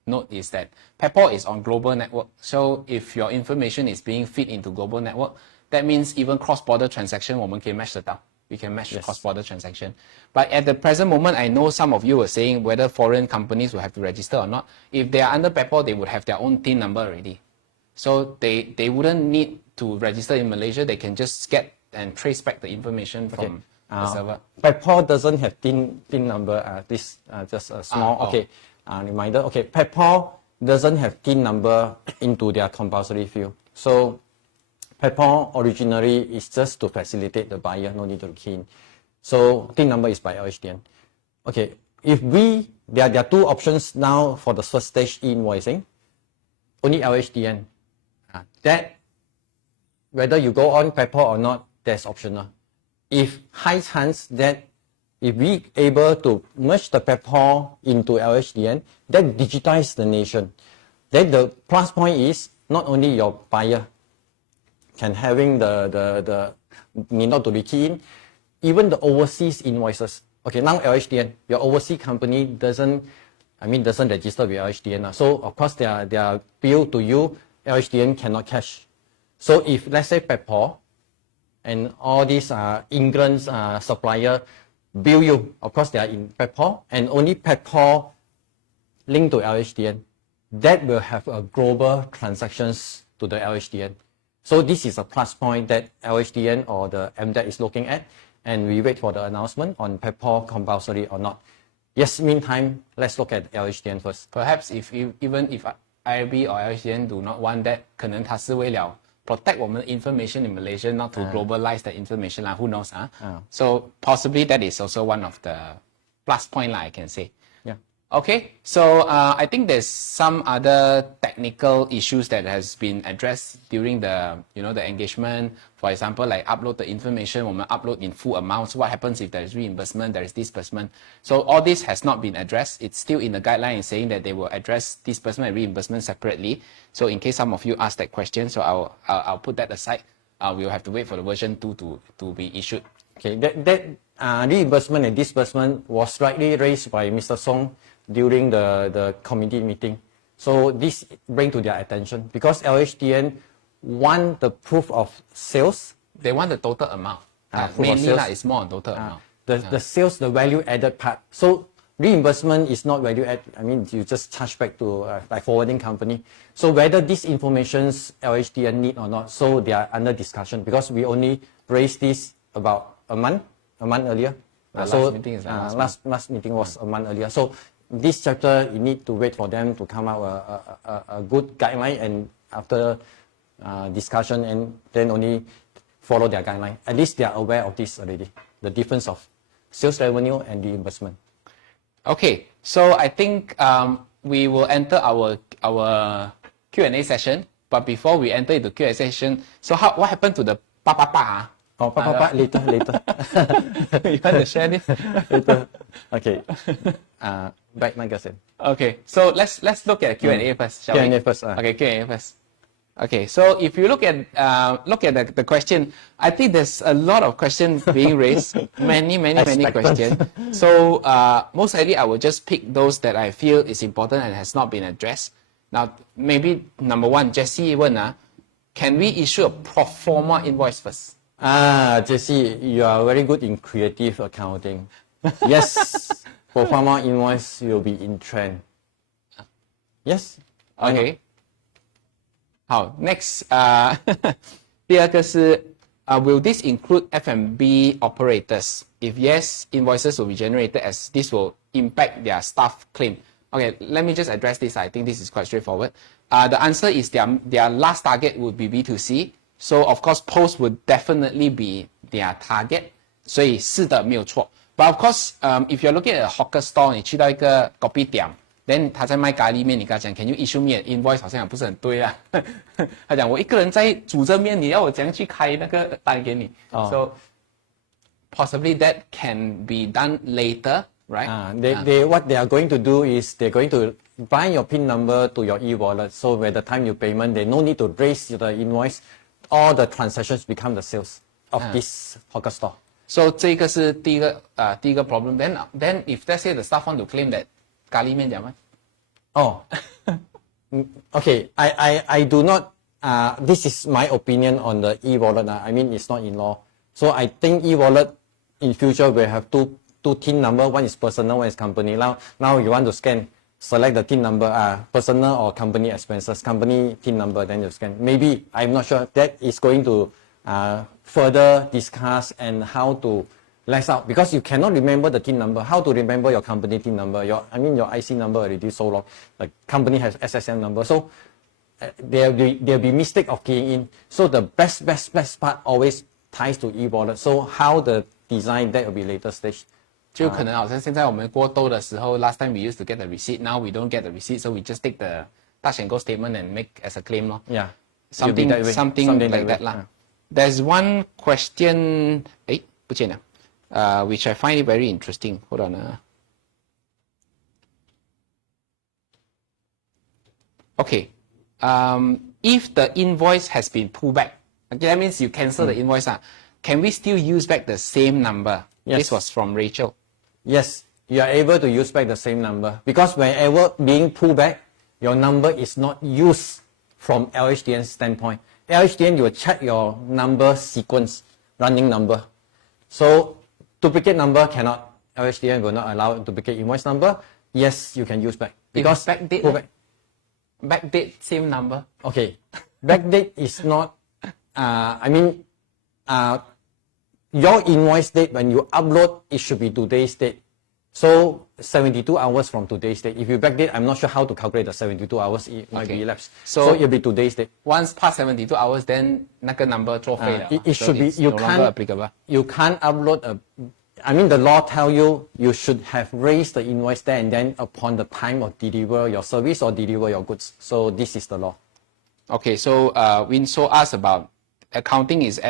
note is that PEPAL is on global network. So if your information is being fed into global network, that means even cross-border transaction 我们可以 match 得到. We can match cross-border transaction. But at the present moment, I know some of you were saying whether foreign companies will have to register or not. If they are under PEPAL, they would have their own TIN number already. So they wouldn't need to register in Malaysia. They can just get and trace back the information from the server. PEPAL doesn't have TIN number. This just a small reminder. Okay, PEPAL doesn't have TIN number into their compulsory field. So PEPAL originally is just to facilitate the buyer, no need to key in. So TIN number is by LHDN. Okay, there are 2 options now for the first stage E-Invoicing. Only LHDN. That, whether you go on PEPAL or not, that's optional. If high chance that if we able to merge the PEPAL into LHDN, that digitize the nation. Then the plus point is not only your buyer can having the need not to be key in, even the overseas invoices. Okay, now LHDN, your overseas company doesn't register with LHDN. So of course their bill to you, LHDN cannot cash. So if let's say PEPAL and all these England's supplier bill you, of course they are in PEPAL, and only PEPAL linked to LHDN, that will have a global transactions to the LHDN. So this is a plus point that LHDN or the MDEC is looking at, and we wait for the announcement on PEPAL compulsory or not. Yes, meantime, let's look at LHDN first. Perhaps even if IRB or LHDN do not want that, 可能它是为了 protect 我们 information in Malaysia, not to globalize the information lah. Who knows? So possibly that is also one of the plus point lah, I can say. Yeah. Okay, so I think there's some other technical issues that has been addressed during the the engagement. For example, like upload the information, 我们 upload in full amounts. What happens if there is reimbursement, there is disbursement? So all this has not been addressed. It's still in the guideline saying that they will address disbursement and reimbursement separately. So in case some of you ask that question, so I'll put that aside. We'll have to wait for the version 2 to be issued. Okay, that reimbursement and disbursement was rightly raised by Mr. Song during the committee meeting. So this bring to their attention because LHDN want the proof of sales. They want the total amount. Mainly it's more on total amount. The sales, the value added part. So reimbursement is not value add. I mean, you just charge back to like forwarding company. So whether this information's LHDN need or not, so they are under discussion because we only raised this about a month earlier. Last meeting is last meeting was a month earlier. So this chapter, you need to wait for them to come out a good guideline, and after discussion, and then only follow their guideline. At least they are aware of this already, the difference of sales revenue and reimbursement. Okay, so I think we will enter our Q&A session. But before we enter into Q&A session, so what happened to the pa? Oh, later. You want to share this? Later. Okay. Back magazine. Okay, so let's look at Q&A first, shall we? Q&A first. Okay, Q&A first. Okay, so if you look at the question, I think there's a lot of questions being raised, many questions. So most likely I will just pick those that I feel is important and has not been addressed. Now, maybe number one, Jesse can we issue a pro forma invoice first? Jesse, you are very good in creative accounting. Yes, pro forma invoice will be in trend. Yes. Okay. 好 ，next， 第二个是will this include F&B operators? If yes, invoices will be generated as this will impact their staff claim. Okay, let me just address this. I think this is quite straightforward. The answer is their last target would be B2C. So of course, post would definitely be their target. 所以是的，没有错。But of course, if you're looking at a hawker store, 你去到一个 kopi 店。Then 他在卖咖喱面，你跟他讲 ，Can you issue me an invoice？ 好像也不是很对啦。他讲我一个人在煮着面，你要我怎样去开那个单给你？ So possibly that can be done later, right? What they are going to do is they're going to bind your PIN number to your e-wallet. So by the time you payment, they no need to raise the invoice. All the transactions become the sales of this hawker store. So 这个是第一个problem. Then if let's say the staff want to claim that 咖喱面怎么？ Oh, okay. I do not. This is my opinion on the e-wallet. I mean, it's not in law. So I think e-wallet in future will have two TIN number. One is personal, one is company. Now you want to scan, select the TIN number. Personal or company expenses. Company TIN number. Then you scan. Maybe I'm not sure. That is going to further discuss and how to less out, because you cannot remember the TIN number. How to remember your company TIN number? Your IC number already so long. Like company has SSN number, so there'll be mistake of keying in. So the best part always ties to e-wallet. So how the design, that will be later stage. 就可能好像现在我们过兜的时候 last time we used to get the receipt, now we don't get the receipt, so we just take the touch and go statement and make as a claim 咯。 Yeah. Something like that lah. There's one question, 不见了。which I find it very interesting. Hold on. Okay. If the invoice has been pulled back, okay, that means you cancel the invoice. Can we still use back the same number? Yes. This was from Rachel. Yes, you are able to use back the same number, because whenever being pulled back, your number is not used from LHDN standpoint. LHDN, you will check your number sequence, running number. So duplicate number cannot. LHDN will not allow duplicate invoice number. Yes, you can use back. Because backdate same number. Okay, backdate is not. Your invoice date when you upload, it should be today's date. So 72 hours from today's date. If you backdate, I'm not sure how to calculate the 72 hours. It might be elapsed. So it'll be today's date. Once past 72 hours, then 那个 number 作废了。It should be. You no longer applicable. You can't upload a. The law tell you should have raised the invoice there and then upon the time of deliver your service or deliver your goods. So this is the law. Okay, so Winso asked about accounting is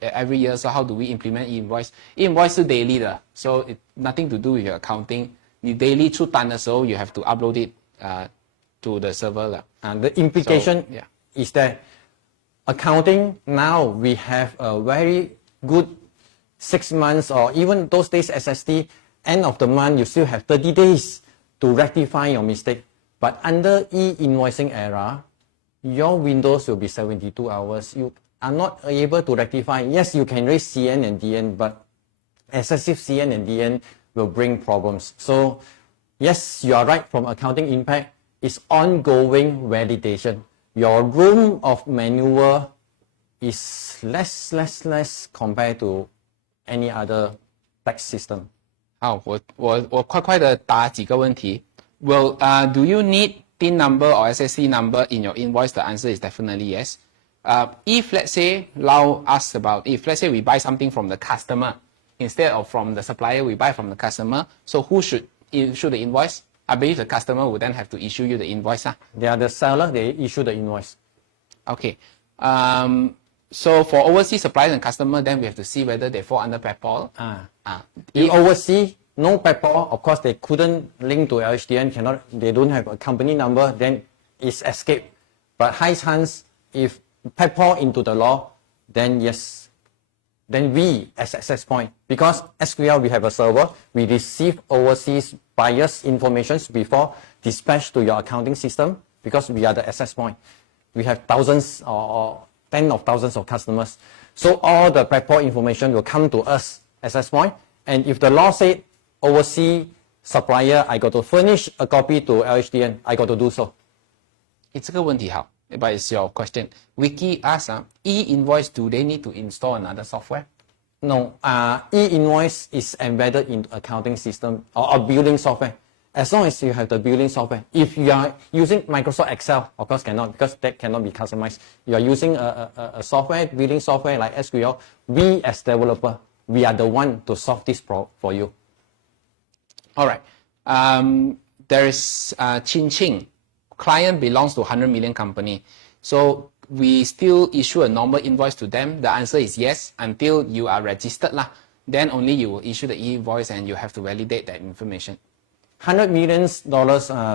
every year. So how do we implement e-invoice? E-invoice 是 daily 的 so it nothing to do with your accounting. 你 daily 出单的时候 you have to upload it to the server 了。And the implication is that accounting now we have a very good 6 months or even those days SST, end of the month you still have 30 days to rectify your mistake. But under e-invoicing era, your windows will be 72 hours. You are not able to rectify. Yes, you can raise CN and DN, but excessive CN and DN will bring problems. So yes, you are right, from accounting impact is ongoing validation. Your room of manual is less compared to any other tax system. 好，我快的答几个问题。Well, do you need TIN number or SSC number in your invoice? The answer is definitely yes. If let's say Liew asks about if let's say we buy something from the customer instead of from the supplier, we buy from the customer. So who should issue the invoice? I believe the customer would then have to issue you the invoice. They are the seller. They issue the invoice. Okay. So for overseas suppliers and customer, then we have to see whether they fall under PayPal. If overseas, no PayPal, of course they couldn't link to LHDN, they don't have a company number, then it's escape. But high chance if PayPal into the law, then yes, then we as access point, because SQL we have a server, we receive overseas buyers information before dispatch to your accounting system, because we are the access point. We have thousands or tens of thousands of customers. So all the PayPal information will come to us access point. And if the law said overseas supplier, I got to furnish a copy to LHDN, I got to do so. 这个问题好 but it's your question. Wiki asks, E-Invoice, do they need to install another software? No, E-Invoice is embedded in accounting system or a billing software. As long as you have the billing software. If you are using Microsoft Excel, of course cannot, because that cannot be customized. You are using a software, billing software like SQL. We as developer, we are the one to solve this problem for you. All right. There is Chin Ching. Client belongs to 100 million company. So we still issue a normal invoice to them. The answer is yes, until you are registered lah. Then only you will issue the e-invoice and you have to validate that information. $100 million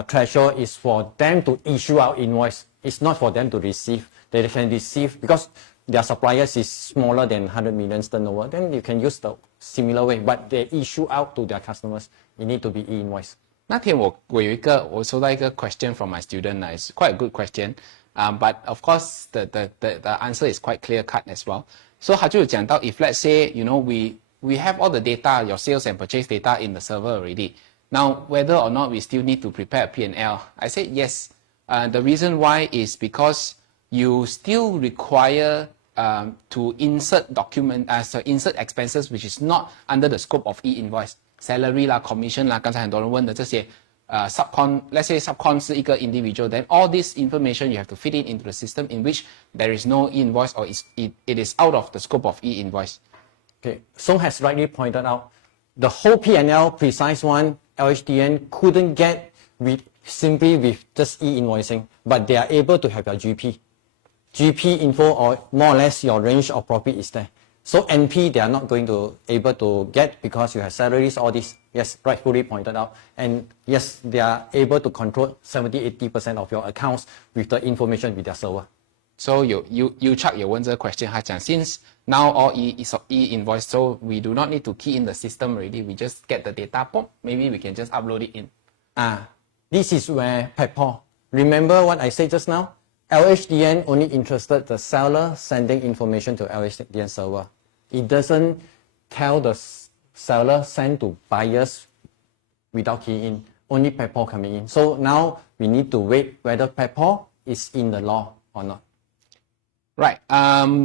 threshold is for them to issue our invoice. It's not for them to receive. They can receive because their suppliers is smaller than 100 million turnover. Then you can use the similar way, but they issue out to their customers. It need to be e-invoice. 那天我收到一个 question from my student, it's quite a good question, but of course the answer is quite clear cut as well. So 他就讲到 if let's say we have all the data, your sales and purchase data in the server already. Now whether or not we still need to prepare a P&L, I said yes. The reason why is because you still require to insert insert expenses which is not under the scope of e-invoice. Salary 啦 commission 啦，刚才很多人问的这些subcon, let's say subcon 是一个 individual, then all this information you have to fit it into the system in which there is no e-invoice or it is out of the scope of e-invoice. Okay, Song has rightly pointed out, the whole P&L precise one, LHDN couldn't get simply with just e-invoicing, but they are able to have your GP info, or more or less your range of profit is there. So NP, they are not going to able to get because you have salaries, all this. Yes, rightfully pointed out. And yes, they are able to control 70-80% of your accounts with the information with their server. So you Chuck 有问这个 question, 他讲 since now all is e-invoice, so we do not need to key in the system already. We just get the data, boom, maybe we can just upload it in. This is where PayPal. Remember what I said just now? LHDN only interested the seller sending information to LHDN server. It doesn't tell the seller send to buyers without key in. Only PayPal coming in. So now we need to wait whether PayPal is in the law or not. Right.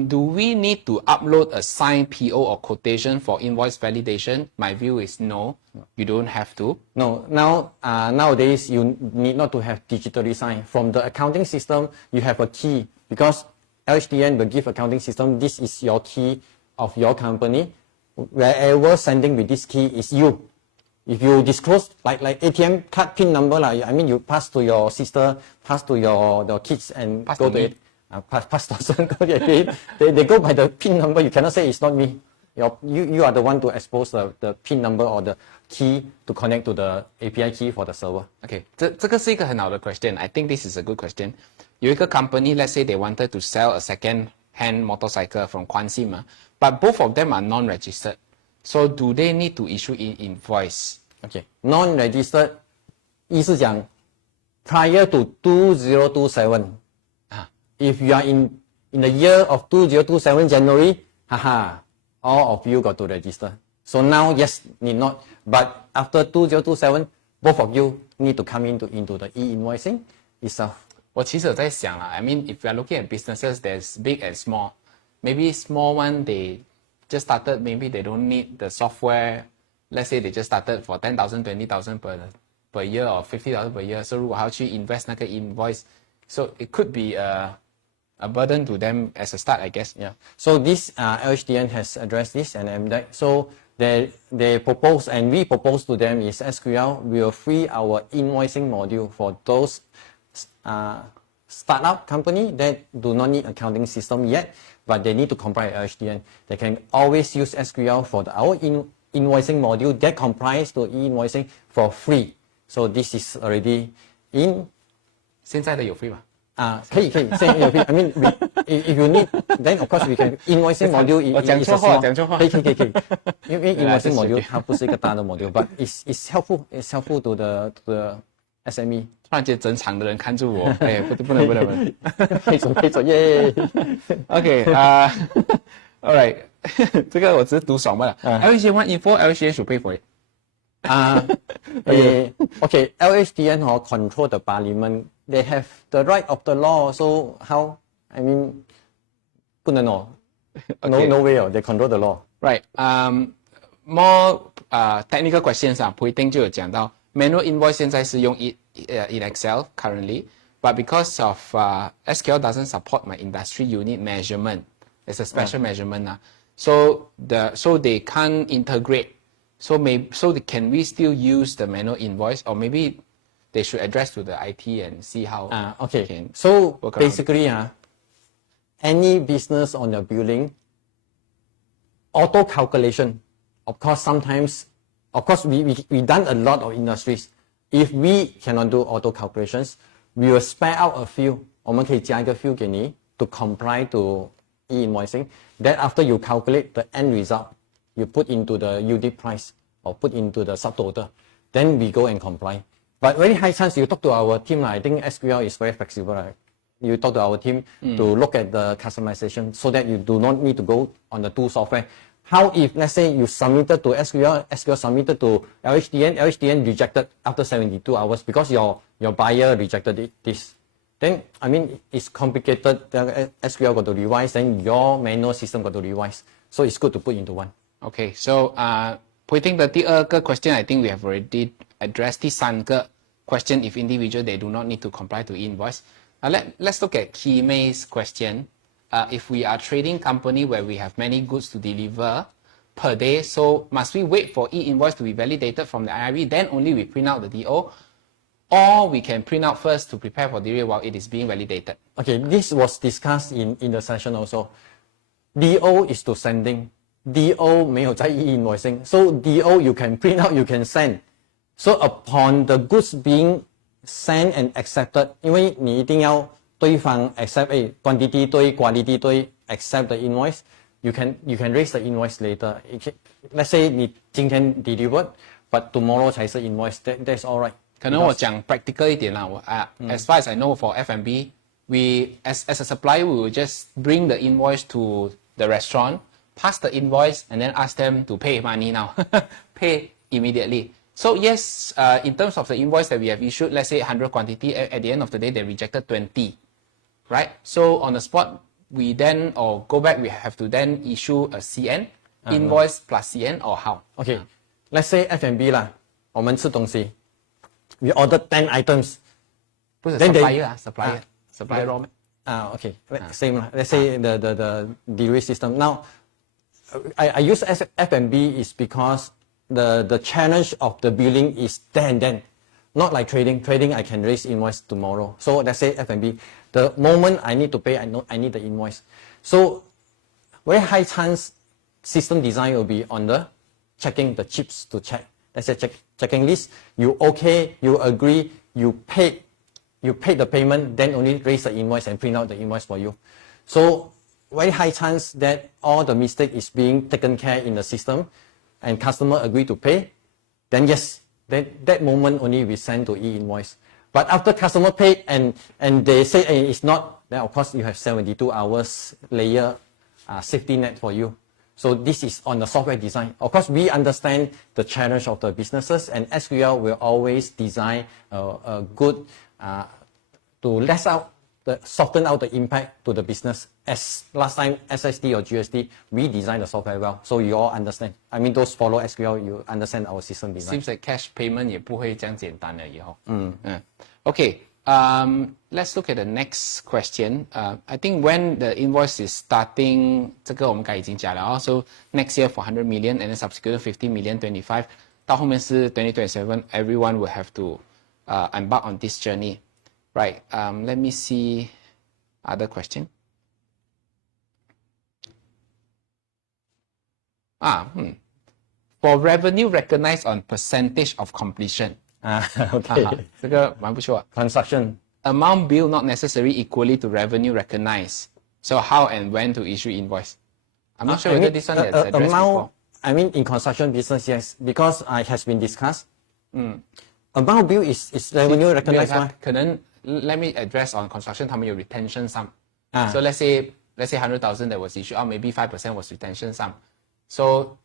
Do we need to upload a signed PO or quotation for invoice validation? My view is no. You don't have to. No. Now, nowadays, you need not to have digitally signed. From the accounting system, you have a key. Because LHDN will give accounting system, this is your key of your company. Wherever sending with this key is you. If you disclose, like ATM card PIN number, I mean, you pass to your sister, pass to your kids, and pass go to it. Pass to they go by the PIN number. You cannot say it's not me. You are the one to expose the PIN number or the key to connect to the API key for the server. Okay, 这个是一个很好的 question. I think this is a good question. 有一个 company, let's say they wanted to sell a second-hand motorcycle from Quansim, but both of them are non-registered. So do they need to issue e-invoice? Okay, non-registered 意思讲 prior to 2027. If you are in the year of 2027 January, all of you got to register. So now, yes, need not. But after 2027, both of you need to come into the e-invoicing itself. 我其实有在想啦, I mean, if you are looking at businesses, there's big and small. Maybe small one, they just started, maybe they don't need the software. Let's say they just started for 10,000, 20,000 per year or 50,000 per year. So 如果还要去 invest 那个 invoice, so it could be a burden to them as a start, I guess. Yeah. So this LHDN has addressed this and MDEC. So they propose and we propose to them is SQL will free our invoicing module for those startup company that do not need accounting system yet, but they need to comply LHDN. They can always use SQL for our invoicing module that complies to e-invoicing for free. So this is already in. 现在的有 free 吗可以 send in your fee. I mean, if you need, then of course we can invoicing module. 我讲错话，讲错话。可以。因为 invoicing module 它不是一个大的 module，but it's helpful. It's helpful to the SME. 突然间整场的人看住我，哎，不能。可以走耶。OK all right 这个我只是读爽罢了。LHDN want info, LHDN should pay for it. Okay, LHDN control the parliament. They have the right of the law. So how? I mean, 不能哦。No way. They control the law. Right. More technical questions 啊，普一定就有讲到 manual invoice 现在是用in Excel currently, but because of SQL doesn't support my industry unit measurement. It's a special measurement. So they can't integrate. So can we still use the manual invoice, or maybe they should address to the IT and see how. Okay. So basically, any business on your billing, auto calculation. Of course, sometimes, we done a lot of industries. If we cannot do auto calculations, we will spare out a few. 我们可以加一个 few 给你 to comply to E-Invoicing. Then after you calculate the end result, you put into the unit price or put into the subtotal. Then we go and comply. But very high chance you talk to our team. I think SQL is very flexible. Right? You talk to our team to look at the customization so that you do not need to go on the two software. How if, let's say, you submitted to SQL submitted to LHDN rejected after 72 hours because your buyer rejected this. Then, I mean, it's complicated. SQL got to revise, then your manual system got to revise. So it's good to put into one. Okay, so putting the 第二个 question, I think we have already addressed 第三个 question. If individual, they do not need to comply to E-Invoice. Let's look at Kimay's question. If we are trading company where we have many goods to deliver per day, so must we wait for E-Invoice to be validated from the IRB, then only we print out the DO? Or we can print out first to prepare for DO while it is being validated? Okay, this was discussed in the session also. DO is to sending. DO 没有在 E-Invoicing. So DO you can print out, you can send. So upon the goods being sent and accepted, 因为你一定要对方 accept quantity 对 quality 对 accept the invoice, you can raise the invoice later. Let's say 你今天 delivered, but tomorrow 才是 invoice. That's all right. 可能我讲 practical 一点啦，as far as I know for F&B, we as a supplier we will just bring the invoice to the restaurant, pass the invoice, and then ask them to pay money now, pay immediately. So yes, in terms of the invoice that we have issued, let's say 100 quantity, at the end of the day they rejected 20, right? So on the spot, we then go back, we have to then issue a CN, invoice plus CN, or how? Okay, let's say F&B 啦，我们吃东西。We ordered 10 items. 不是 Then supplier raw. Okay, same. Let's say the delivery system. Now, I use F&B is because the challenge of the billing is there and then. Not like trading. Trading, I can raise invoice tomorrow. So let's say F&B. The moment I need to pay, I need the invoice. So very high chance system design will be on the checking the chips to check. Let's say checking list. You okay, you agree, you paid the payment, then only raise the invoice and print out the invoice for you. So very high chance that all the mistake is being taken care in the system and customer agree to pay, then yes, that moment only we send to E-Invoice. But after customer paid and they say it's not, then of course you have 72 hours layer safety net for you. So this is on the software design. Of course, we understand the challenge of the businesses, and SQL will always design a good to soften out the impact to the business. As last time SSD or GSD, we designed the software well, so you all understand. I mean, those follow SQL, you understand our system design. Seems like cash payment 也不会这样简单了以后。Okay. Let's look at the next question. I think when the invoice is starting, 这个我们刚才已经讲了 So next year for 100 million and then subsequent 50 million, 25. 到后面是 2027, everyone will have to embark on this journey. Right. Let me see other question. For revenue recognized on percentage of completion. Okay. 这个蛮不错。 Construction. amount billed not necessarily equally to revenue recognized. So how and when to issue invoice? I'm not sure whether this one gets addressed before. I mean, in construction business, yes, because it has been discussed. Amount bill is revenue recognized. Let me address on construction, 他们有 retention sum. So let's say 100,000 that was issued, or maybe 5% was retention sum. So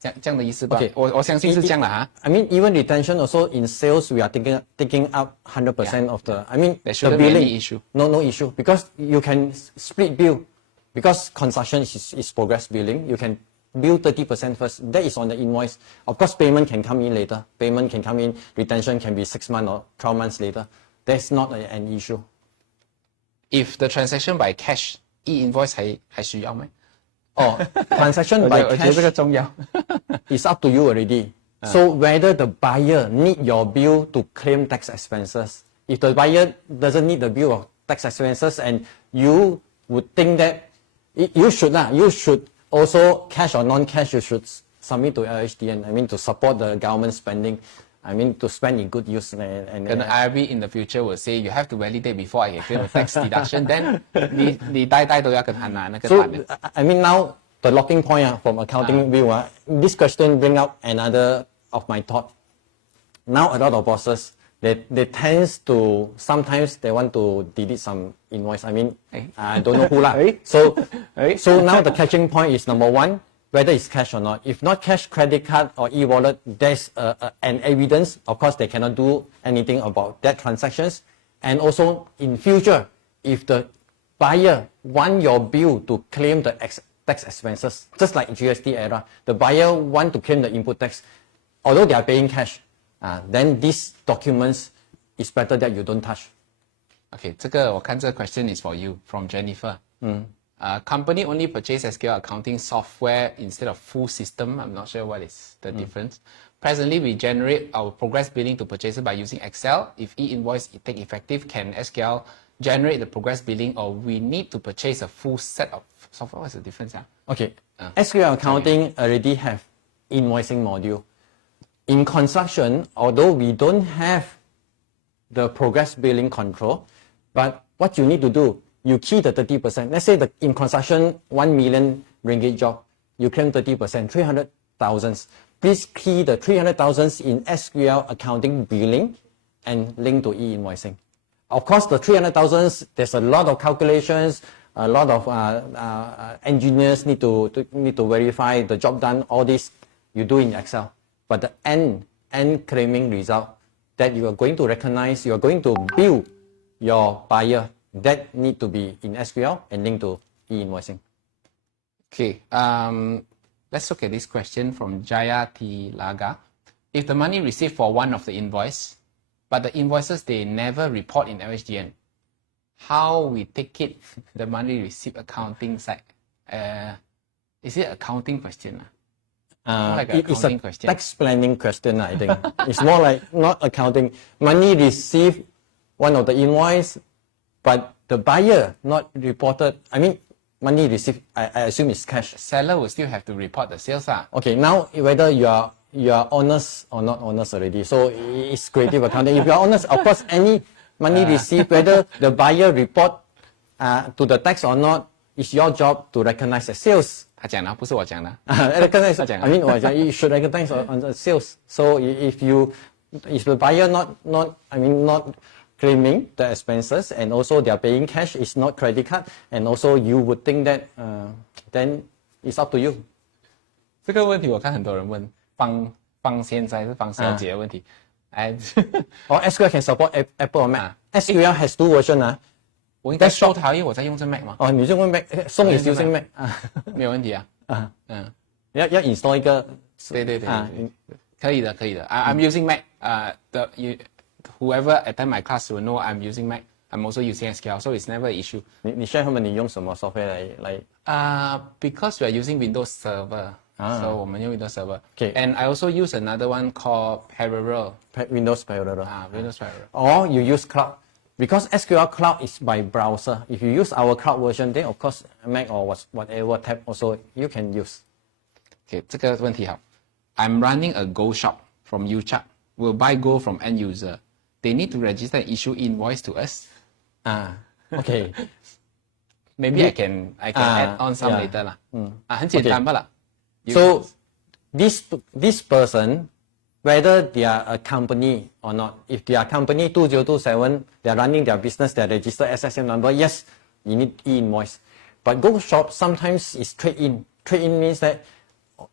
这样的意思吧？ 我相信是这样的哈。I mean, even retention also in sales, we are taking up 100% of the. I mean, there the shouldn't be billing. any issue. No issue, because you can split bill. Because construction is progress billing, you can bill 30% first. That is on the invoice. Of course, payment can come in later. Payment can come in. Retention can be 6 months or 12 months later. That's not an issue. If the transaction by cash, E-Invoice 还需要吗？ Transaction by 我觉得 cash 这个重要。 is up to you already. So whether the buyer need your bill to claim tax expenses. If the buyer doesn't need the bill of tax expenses and you would think that you should also, cash or non-cash, you should submit to LHDN. I mean, to support the government spending. I mean, to spend in good use. And IRB in the future will say you have to validate before I can claim a tax deduction. Then 你呆都要跟他拿那个 so, 单的。 I mean, now the locking point from accounting view, this question bring up another of my thought. Now a lot of bosses, they tends to, sometimes they want to delete some invoice. I mean, I don't know who lah. So now the catching point is number one, whether it's cash or not. If not cash, credit card or e-wallet, there's an evidence. Of course, they cannot do anything about that transactions. And also in future, if the buyer want your bill to claim the tax expenses, just like GST era, the buyer want to claim the input tax, although they are paying cash, then these documents is better that you don't touch. Okay, 这个我看这个 question is for you from Jennifer. Company only purchase SQL accounting software instead of full system. I'm not sure what is the difference. Presently, we generate our progress billing to purchaser by using Excel. If E-Invoice take effective, can SQL generate the progress billing, or we need to purchase a full set of software? What's the difference? Okay, SQL accounting already have invoicing module. In construction, although we don't have the progress billing control, but what you need to do, you key the 30%. Let's say in construction, 1 million ringgit job, you claim 30%, 300,000. Please key the 300,000 in SQL accounting billing and link to E-Invoicing. Of course, the 300,000, there's a lot of calculations, a lot of engineers need to verify the job done, all this you do in Excel. But the end claiming result that you are going to recognize, you are going to bill your buyer, that need to be in SQL and linked to E-Invoicing. Okay, let's look at this question from Jaya Tilaga. If the money received for one of the invoice, but the invoices they never report in LHDN, how we take it, the money received accounting side? Is it accounting question? More like an It's a accounting question. tax planning question, I think. It's more like not accounting. Money received, one of the invoice, but the buyer not reported. I mean, money received, I assume it's cash. Seller will still have to report the sales. Okay, now whether you are honest or not honest already. So it's creative accounting. If you are honest, of course, any money received, whether the buyer report to the tax or not, it's your job to recognize the sales. 他讲的，不是我讲的。 Recognize. I mean, you should recognize on the sales. So if the buyer not claiming the expenses and also they are paying cash, it's not credit card, and also you would think that then it's up to you. 这个问题我看很多人问，放现在是放小姐的问题。Or SQL can support Apple or Mac. SQL has two versions. 我应该收它，因为我在用这 Mac 嘛。哦，你用 Mac， Song is using Mac 没有问题啊。要 install 一个。对，可以的。I'm using Mac. Whoever attend my class will know I'm using Mac. I'm also using SQL, so it's never an issue. 你 share 他们你用什么 software 来because we are using Windows Server, so 我们用 Windows Server. Okay. And I also use another one called Parallel. Windows Parallel. Windows Parallel. Or you use cloud. Because SQL cloud is by browser. If you use our cloud version, then of course Mac or whatever tab also you can use. Okay, 这个问题好。I'm running a gold shop from UCHUP. We'll buy gold from end user. They need to register and issue invoice to us. Okay. Maybe I can add on some yeah. later 啦。很简单罢了。So this person, whether they are a company or not, if they are company 2027, they are running their business, they register SSN number, yes, you need e-invoice. But go shop sometimes is trade-in. Trade-in means that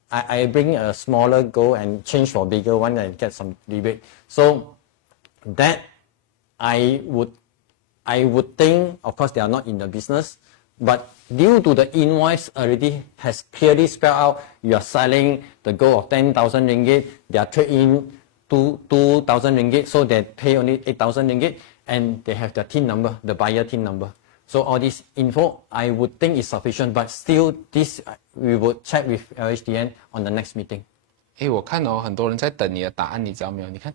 I bring a smaller go and change for bigger one and get some rebate. So that I would think, of course, they are not in the business, but due to the invoice already has clearly spelled out you are selling the gold of 10,000 ringgit, they are trade-in 2,000 ringgit, so they pay only 8,000 ringgit, and they have the TIN number, the buyer TIN number. So all this info, I would think is sufficient, but still this we would check with LHDN on the next meeting. 我看很多人在等你的答案，你知道没有？你看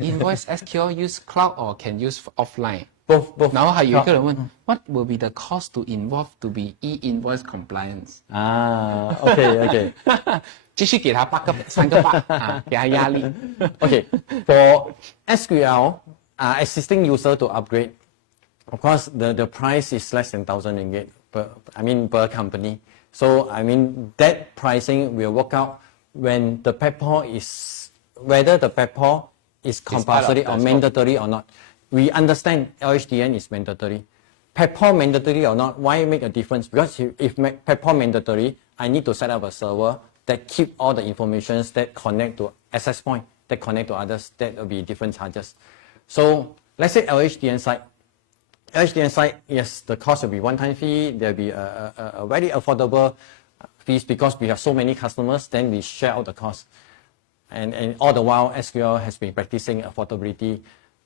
，invoice SQL use cloud or can use offline？ Both. 然后还有一个人问 ，What will be the cost to involve to be e-invoice compliance？ Okay. 继续给他3个8给他压力。Okay, for SQL existing user to upgrade, of course the price is less than 1,000 ringgit per company. So that pricing will work out when the PEPOR is whether the PEPOR is compulsory or mandatory or not. We understand LHDN is mandatory. PEPOR mandatory or not, why make a difference? Because if PEPOR mandatory, I need to set up a server that keep all the informations that connect to access point, that connect to others, that will be different charges. So let's say LHDN side, yes, the cost will be one-time fee, there will be a very affordable fees because we have so many customers, then we share out the cost. And all the while, SQL has been practicing affordability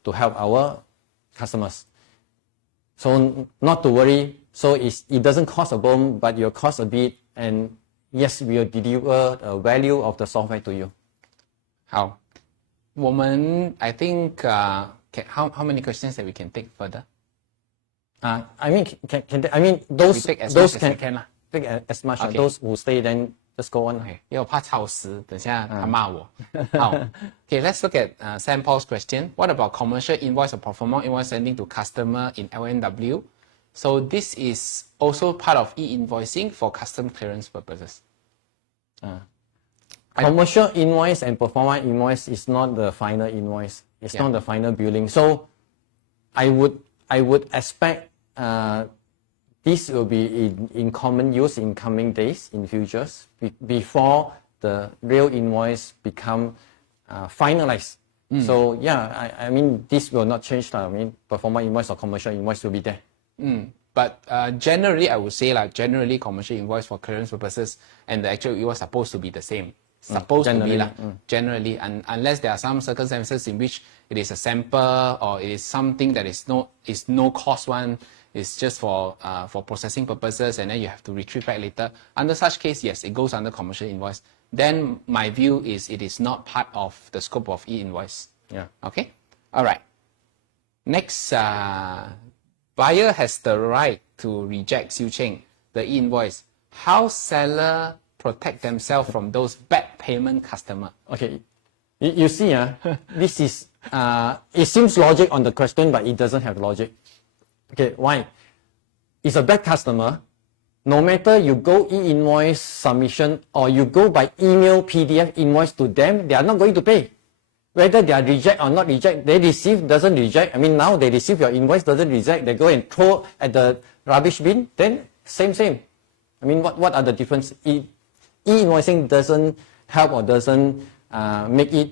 to help our customers. So not to worry, so it doesn't cost a bomb, but it cost a bit, and yes, we will deliver the value of the software to you. 好，我们 I think how many questions that we can take further? Those we take as those much can as we can 啦。 take as much. Okay. Those who stay then just go on. 因为我怕超时，等下他骂我。好，Okay, let's look at Paul's question. What about commercial invoice or pro forma invoice sending to customer in LNW? So this is also part of e-invoicing for custom clearance purposes. Commercial invoice and pro forma invoice is not the final invoice. It's not the final billing. So I would expect this will be in common use in coming days, in futures, before the real invoice become finalized. So yeah, this will not change. Pro forma invoice or commercial invoice will be there. But generally, I would say generally commercial invoice for clearance purposes and the actual invoice supposed to be the same. Supposed to be generally, and unless there are some circumstances in which it is a sample or it is something that is no cost one, it's just for processing purposes, and then you have to retrieve back later. Under such case, yes, it goes under commercial invoice. Then my view is it is not part of the scope of e-invoice. Yeah. Okay. All right. Next, buyer has the right to reject Siu Cheng, the e-invoice. How seller protect themselves from those bad payment customer? Okay, you see, this is it seems logic on the question, but it doesn't have logic. Okay, why? It's a bad customer. No matter you go e-invoice submission or you go by email PDF invoice to them, they are not going to pay. Whether they are reject or not reject, they receive, doesn't reject. Now they receive your invoice, doesn't reject, they go and throw at the rubbish bin, then same. What are the difference? E-invoicing doesn't help or doesn't make it.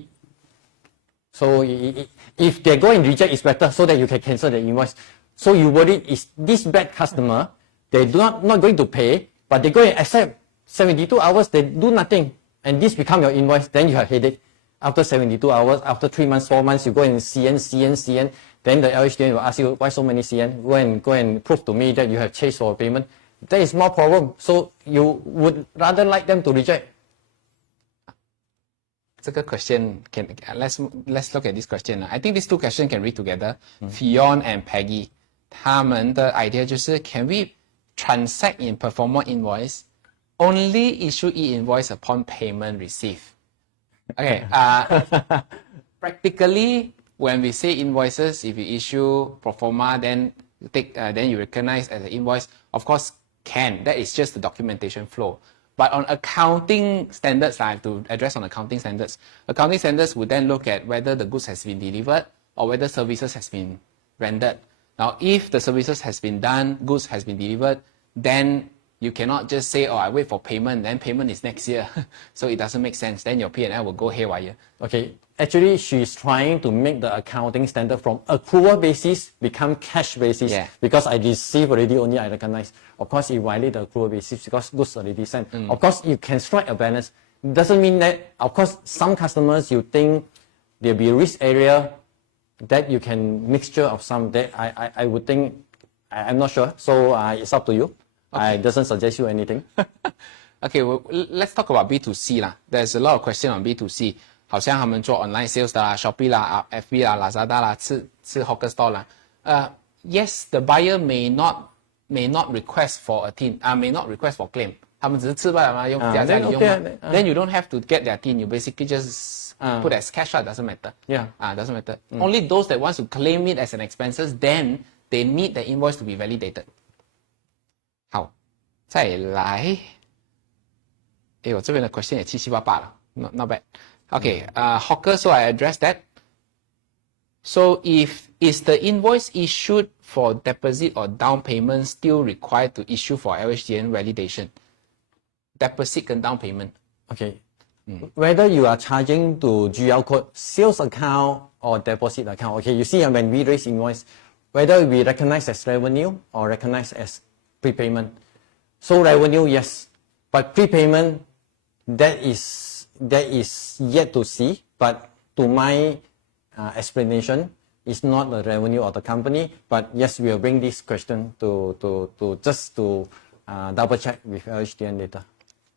So if they go and reject, it's better so that you can cancel the invoice. So you worry is this bad customer, they do not going to pay, but they go and accept 72 hours, they do nothing, and this become your invoice, then you have headache. After 72 hours, after 3 months, 4 months, you go and CN, then the LHDN will ask you, why so many CN? Go and prove to me that you have chased for payment. There is more problem. So you would rather like them to reject. 这个 question let's look at this question. I think these two questions can read together. Fion and Peggy, 他们的 idea 就是 can we transact in pro forma invoice, only issue e-invoice upon payment received? Okay. Practically, when we say invoices, if you issue pro forma, then then you recognize as an invoice, of course can. That is just the documentation flow. But on accounting standards, I have to address on accounting standards. Accounting standards would then look at whether the goods has been delivered or whether services has been rendered. Now, if the services has been done, goods has been delivered, then you cannot just say, oh, I wait for payment, then payment is next year. So it doesn't make sense. Then your P&L will go haywire. Okay, actually she's trying to make the accounting standard from accrual basis become cash basis. Yeah. Because I receive already, only I recognize. Of course, it violate the accrual basis because goods already sent. Of course, you can strike a balance. Doesn't mean that, of course, some customers you think there'll be a risk area that you can mixture of some that I would think, I'm not sure. So it's up to you. Okay. I doesn't suggest you anything. Okay, well, let's talk about B2C 啦. There's a lot of question on B2C. 好像他们做 online sales 的啦 Shopee 啦 FB 啦 Lazada 啦吃 hawker store 啦 yes, the buyer may not request for a tin, may not request for claim. 他们只是吃罢了嘛，用家里用嘛。Then you don't have to get their tin. You basically just put as cash out. Doesn't matter. Yeah. Doesn't matter. Only those that wants to claim it as an expenses, then they need the invoice to be validated. 好，再来。我这边的 question 也七七八八了 ，not bad. Okay, hawker, so I addressed that. So is the invoice issued for deposit or down payment still required to issue for LHDN validation? Deposit and down payment. Okay. Whether you are charging to GL code, sales account or deposit account. Okay, you see when we raise invoice, whether we recognize as revenue or recognize as prepayment. So revenue, yes, but prepayment, that is yet to see. But to my explanation, it's not the revenue of the company. But yes, we'll bring this question to double check with LHDN later.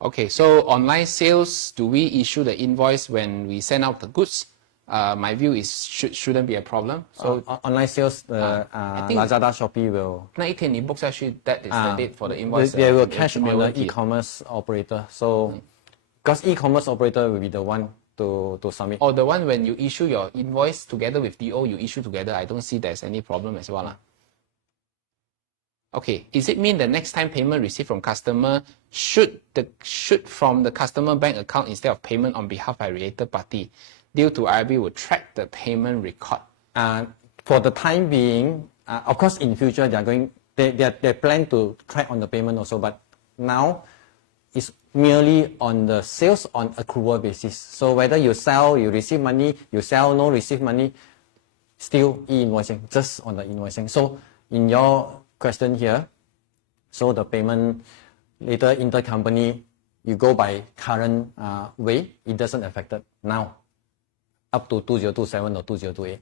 Okay, so online sales, do we issue the invoice when we send out the goods? My view is shouldn't be a problem. So online sales, Lazada, Shopee will. 那一天你 book 下去 that is the date for the invoice. They will cash on the e-commerce operator. So, because e-commerce operator will be the one to submit. Or the one when you issue your invoice together with DO, you issue together. I don't see there's any problem as well. Okay, is it mean the next time payment received from customer should from the customer bank account instead of payment on behalf by related party? Due to IRB will track the payment record. For the time being, of course, in future they plan to track on the payment also, but now it's merely on the sales on accrual basis. So whether you sell, you receive money, you sell, no receive money, still e-invoicing, just on the invoicing. So in your question here, so the payment later intercompany, you go by current way, it doesn't affect it now. Up to 2027 or 2028.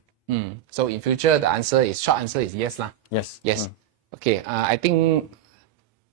So in future, the short answer is yes lah. Yes. Yes. Okay. I think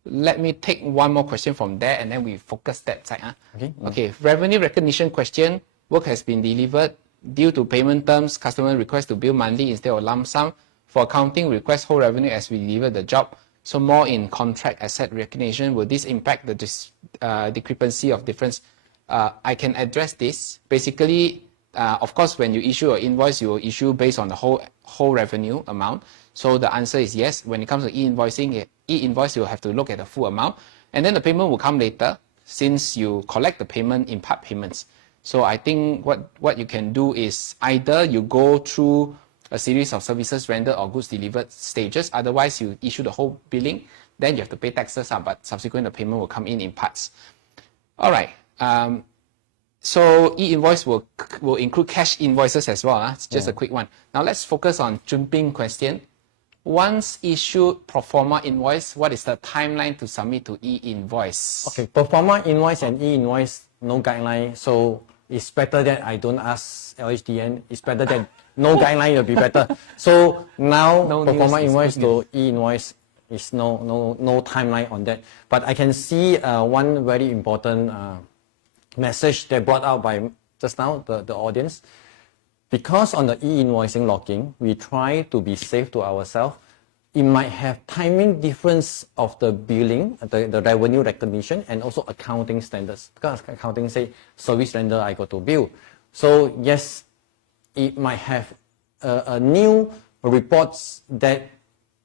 let me take one more question from there and then we focus that side. Okay. Okay. Revenue recognition question. Work has been delivered. Due to payment terms, customer request to bill monthly instead of lump sum. For accounting, request whole revenue as we deliver the job. So more in contract asset recognition. Will this impact the discrepancy of difference? I can address this. Basically, of course, when you issue an invoice, you will issue based on the whole revenue amount. So the answer is yes. When it comes to e-invoicing, e-invoice, you'll have to look at the full amount. And then the payment will come later since you collect the payment in part payments. So I think what you can do is either you go through a series of services rendered or goods delivered stages. Otherwise, you issue the whole billing. Then you have to pay taxes, but subsequent the payment will come in parts. All right. So e-invoice will include cash invoices as well. It's just a quick one. Now let's focus on Junping question. Once issued pro forma invoice, what is the timeline to submit to e-invoice? Okay, pro forma invoice and e-invoice, no guideline. So it's better that I don't ask LHDN. It's better that no guideline will be better. So now pro forma invoice to e-invoice is no timeline on that. But I can see one very important message that brought out by just now the audience. Because on the e-invoicing locking, we try to be safe to ourselves. It might have timing difference of the billing, the revenue recognition, and also accounting standards. Because accounting say service render, I got to bill. So yes, it might have a new reports that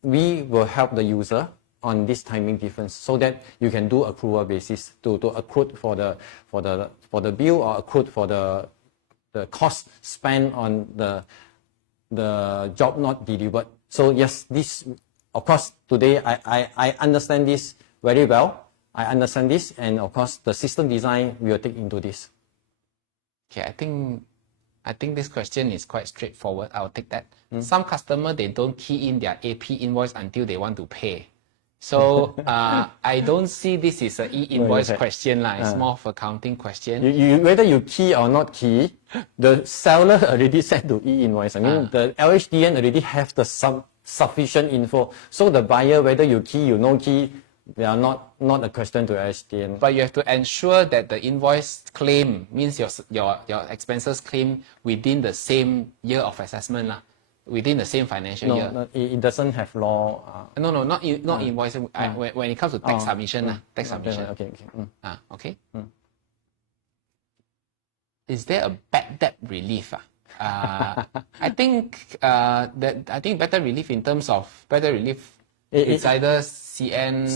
we will help the user on this timing difference so that you can do accrual basis to accrue for the bill or accrue for the cost spent on the job not delivered. So yes, this of course today I understand this very well. I understand this, and of course the system design will take into this. Okay, I think this question is quite straightforward. I'll take that. Some customer, they don't key in their AP invoice until they want to pay. So I don't see this is an E-invoice question. It's more of accounting question. Whether you key or not key, the seller already sent to E-invoice. I mean, the LHDN already have the sufficient info. So the buyer, whether you key, you no key, they are not a question to LHDN. But you have to ensure that the invoice claim means your expenses claim within the same year of assessment, within the same financial year. No, it doesn't have law. No, not invoicing. When it comes to tax submission, tax submission. Okay. Okay. Is there a bad debt relief? I think better relief in terms of better relief. It's either CN.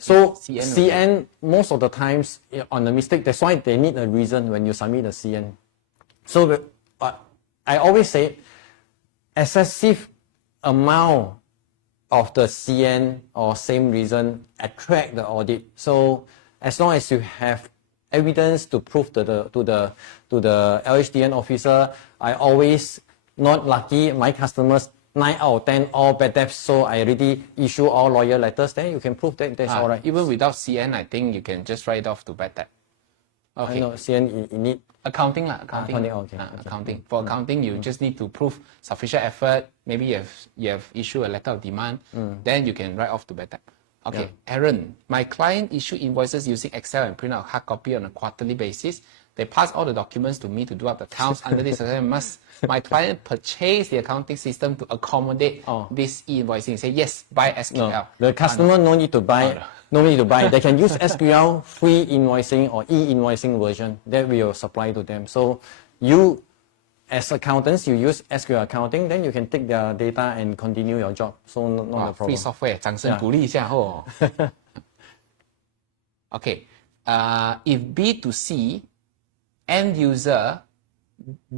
So CN most of the times on the mistake. That's why they need a reason when you submit the CN. So I always say excessive amount of the CN or same reason attract the audit. So as long as you have evidence to prove to the LHDN officer, I always not lucky. My customers 9 out of 10 all bad debts, so I already issue all lawyer letters. Then you can prove that that's all right. Even without CN, I think you can just write off to bad debt. Okay. I know CN you need accounting. Okay. Accounting. For accounting, you just need to prove sufficient effort. Maybe you have issued a letter of demand. Then you can write off to bad debt. Okay, Aaron, my client issue invoices using Excel and print out hard copy on a quarterly basis. They pass all the documents to me to do up the accounts. Under this, must my client purchase the accounting system to accommodate this e-invoicing? Say yes, buy SQL. No. The customer no need to buy. No need to buy. They can use SQL free invoicing or e-invoicing version that we will supply to them. So you, as accountants, you use SQL accounting, then you can take their data and continue your job. So not a problem. Free software, 掌声鼓励一下哦。Okay, if B2C end user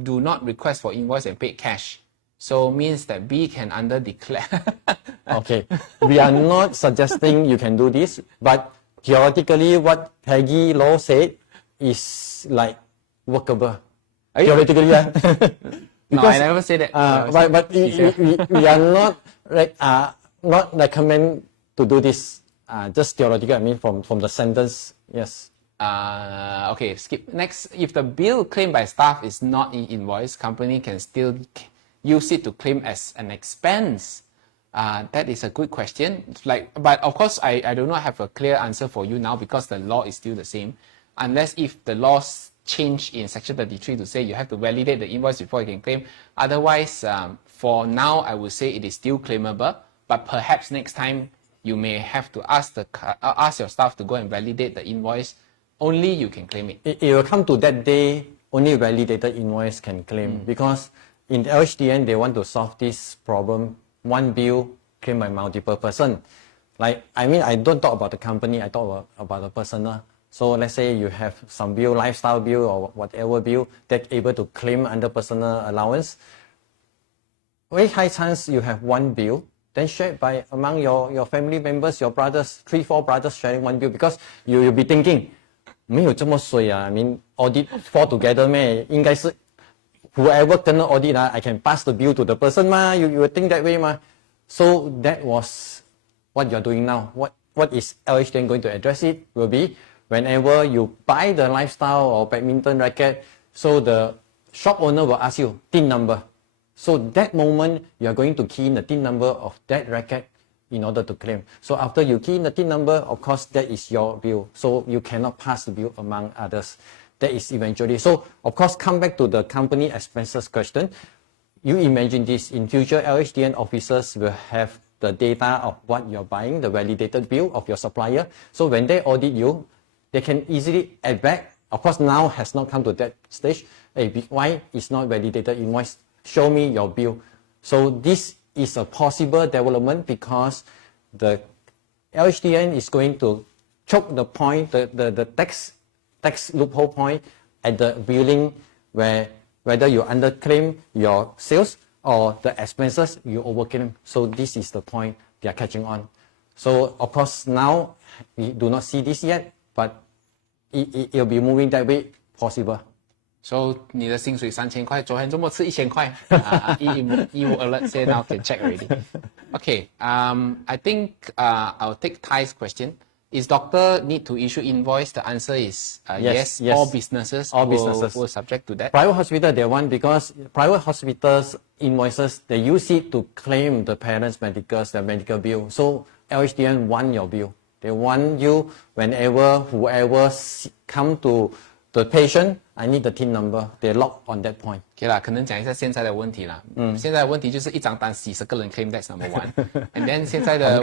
do not request for invoice and paid cash, so means that B can under declare. Okay, we are not suggesting you can do this, but theoretically what Peggy Law said is like workable. Theoretically, yeah. No, I never say that. But we are not recommend to do this. Just theoretically, I mean from the sentence, yes. Okay, skip. Next, if the bill claimed by staff is not e-invoice, company can still use it to claim as an expense. That is a good question. But of course, I do not have a clear answer for you now because the law is still the same. Unless if the laws change in section 33 to say you have to validate the invoice before you can claim. Otherwise, for now, I would say it is still claimable. But perhaps next time, you may have to ask your staff to go and validate the invoice. Only you can claim it. It will come to that day, only validated invoice can claim. Because in the LHDN, they want to solve this problem. One bill claimed by multiple person. I don't talk about the company, I talk about the personal. So let's say you have some bill, lifestyle bill or whatever bill that's able to claim under personal allowance. Very high chance you have one bill, then shared by among your family members, your brothers, 3-4 brothers sharing one bill, because you'll be thinking, 没有这么衰啊, I mean, audit fall together 咩? 应该是 whoever kena audit, I can pass the bill to the person ma. You will think that way ma. So that was what you're doing now. What is LHDN going to address it will be whenever you buy the lifestyle or badminton racket, so the shop owner will ask you TIN number. So that moment you are going to key in the TIN number of that racket in order to claim. So after you key in the TIN number, of course that is your bill. So you cannot pass the bill among others. That is eventually. So of course come back to the company expenses question. You imagine this, in future LHDN officers will have the data of what you're buying, the validated bill of your supplier. So when they audit you, they can easily add back. Of course now has not come to that stage. Hey, why is not validated invoice? Show me your bill. So this is a possible development because the LHDN is going to choke the point, the tax loophole point at the billing where whether you underclaim your sales or the expenses you overclaim. So this is the point they are catching on. So of course now we do not see this yet, but it'll be moving that way possible. So 你的薪水3000块，昨天周末吃1000块。E-Invoice alert say now can check already. Okay, I think I'll take Thai's question. Is doctor need to issue invoice? The answer is yes. All businesses will subject to that. Private hospital they want because private hospitals invoices they use it to claim the parents' medicals, the medical bill. So LHDN want your bill. They want you whenever whoever come to the patient, I need the TIN number. They lock on that point. Okay 啦，可能讲一下现在的问题啦。现在的问题就是一张单洗10个人 claim, that's number one. And then 现在的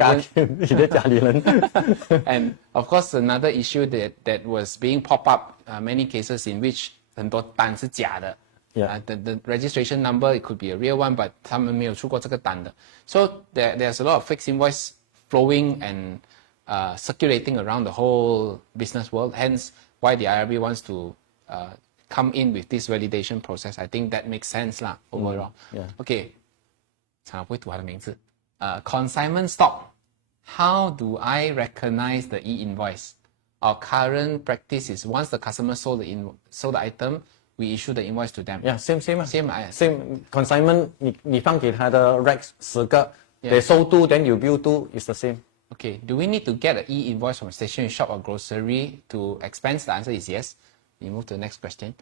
and of course another issue that was being pop up many cases in which 很多单是假的。The registration number it could be a real one, but 他们没有出过这个单的。So there's a lot of fake invoice flowing and circulating around the whole business world. Hence why the IRB wants to come in with this validation process. I think that makes sense lah overall. Okay. 我不会读他的名字。Consignment stock. How do I recognize the E-invoice? Our current practice is once the customer sold the item, we issue the invoice to them. Yeah, same. Same Consignment 你放给他的 racks 10个 they sold 2 then you bill 2 is the same. Okay, do we need to get an E-invoice from stationery shop or grocery to expense? The answer is yes. We move to the next question.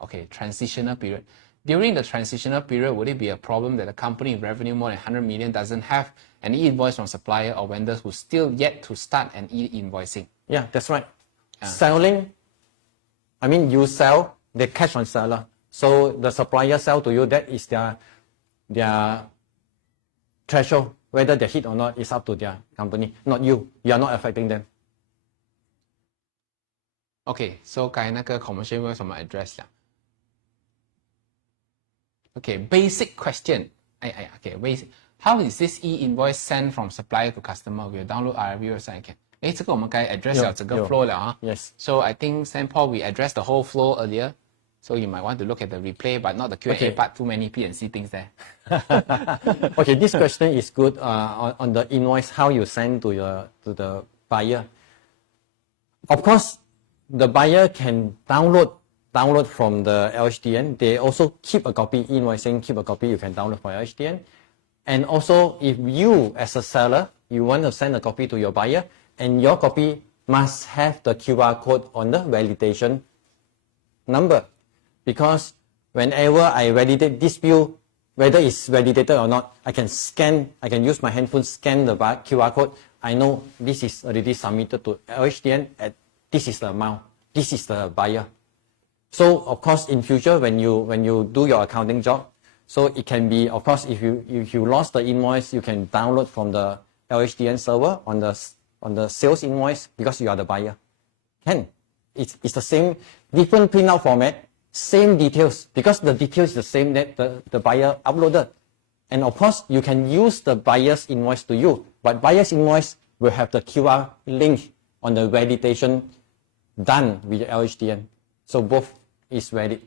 Okay, transitional period. During the transitional period, would it be a problem that a company with revenue more than 100 million doesn't have an E-invoice from supplier or vendors who still yet to start an E-invoicing? Yeah, that's right. Selling, I mean you sell, they cash on seller. So the supplier sell to you, that is their threshold. Whether they hit or not is up to their company, not you. You are not affecting them. Okay, so 刚才那个 commercial invoice 我们 address 了。Okay, basic question. Okay, basic. How is this E-invoice sent from supplier to customer? We'll download IRB website again. 这个我们刚才 address 了整个 flow 了啊。Yes. So I think St. Paul we addressed the whole flow earlier. So you might want to look at the replay, but not the Q&A part. Too many P&C things there. Okay, this question is good on the invoice. How you send to the buyer? Of course, the buyer can download from the LHDN. They also keep a copy. E-Invoicing keep a copy. You can download from LHDN. And also, if you as a seller you want to send a copy to your buyer, and your copy must have the QR code on the validation number. Because whenever I validate this bill, whether it's validated or not, I can use my handphone, scan the QR code. I know this is already submitted to LHDN at this is the amount, this is the buyer. So of course in future when you do your accounting job, so it can be, of course, if you lost the invoice, you can download from the LHDN server on the sales invoice because you are the buyer. It's the same, different printout format, same details, because the details is the same that the buyer uploaded. And of course, you can use the buyer's invoice to you, but buyer's invoice will have the QR link on the validation done with LHDN. So both is valid.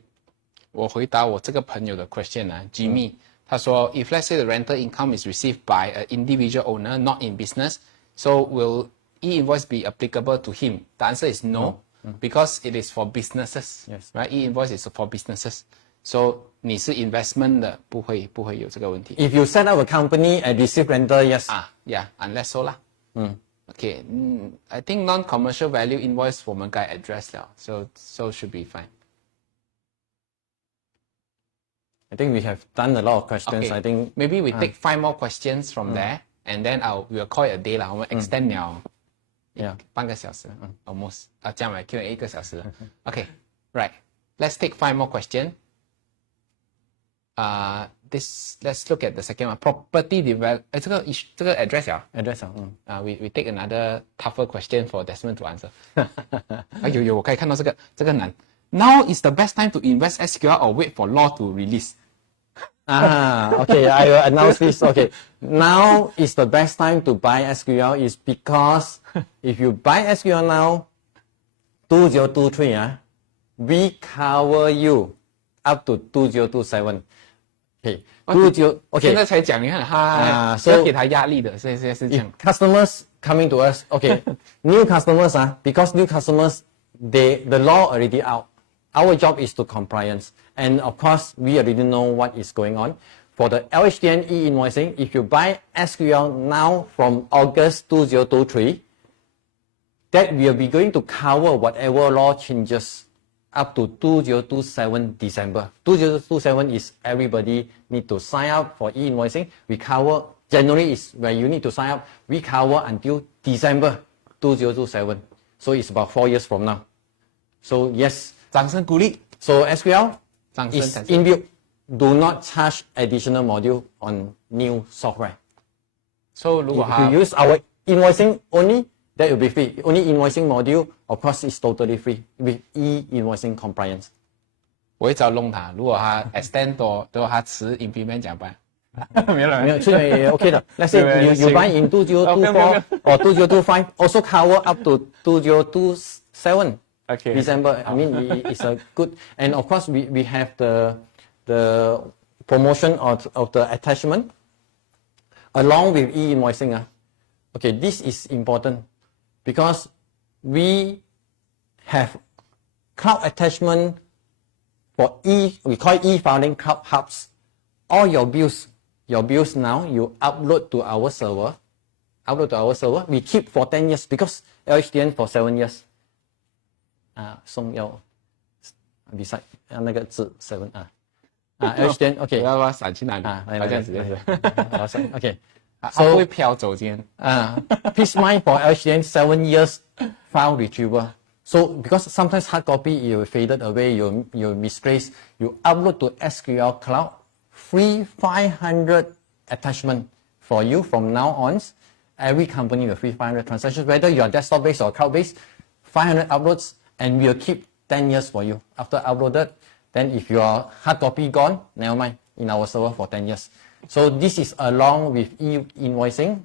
我回答我这个朋友的 question 啊 Jimmy 他说 if let's say the rental income is received by an individual owner not in business, so will E-invoice be applicable to him? The answer is no. Because it is for businesses, yes. Right? E-invoice is for businesses. So 你是 investment 的不会有这个问题。 If you set up a company and receive rental, yes. Yeah, unless so lah. Okay, I think non-commercial value invoice 我们该 address 了 so should be fine. I think we have done a lot of questions. Okay, I think maybe we take 5 more questions from there, and then we'll call it a day 啦。我们 extend 了 半个小时 almost 这样来 Q&A 1个小时 Okay, right. Let's take 5 more questions. Let's look at the second one. Property develop. 这个 address 了 address. We take another tougher question for Desmond to answer. 我可以看到这个难。Now is the best time to invest SQR or wait for law to release? Okay, I will announce this. Okay, now is the best time to buy SQL is because if you buy SQL now, 2023, we cover you up to 2027. Okay, 20, 现在 okay, 才讲，你看他 so 要给他压力的，这些事情 if。customers coming to us, okay, new customers, because new customers, the law already out. Our job is to compliance. And of course, we already know what is going on. For the LHDN E-Invoicing, if you buy SQL now from August 2023, that will be going to cover whatever law changes up to 2027 December. 2027 is everybody need to sign up for E-Invoicing. We cover, January is where you need to sign up. We cover until December 2027. So it's about 4 years from now. So yes. 掌声鼓励， So SQL 掌声 is 掌声。 inbuilt. Do not charge additional module on new software. So 如果 If 他 you use our invoicing only, that will be free. Only invoicing module, of course, is totally free with E-Invoicing compliance. 我会找弄他，如果他 extend 多，如果他迟 implement 怎么办？没有了，没有，这个也 OK 的。Let's say you buy in 2024 or 2025, also cover up to 2027 Okay. December. I mean, it's a good. And of course, we have the promotion of the attachment along with E-Invoicing. Okay, this is important because we have cloud attachment for we call it e-filing cloud hubs. All your bills now, you upload to our server. We keep for 10 years because LHDN for 7 years. 送要 beside 那个字 7 LHDN OK 不要把它闪去哪里？来好像直接是。OK 它不会飘走间。Peace mind for LHDN 7 years file retrieval. So because sometimes hard copy you faded away, you misplaced, you upload to SQL Cloud, free 500 attachment for you from now on. Every company will free 500 transactions, whether you are desktop based or cloud based, 500 uploads, and we'll keep 10 years for you. After uploaded, then if your hard copy gone, never mind, in our server for 10 years. So this is along with E-Invoicing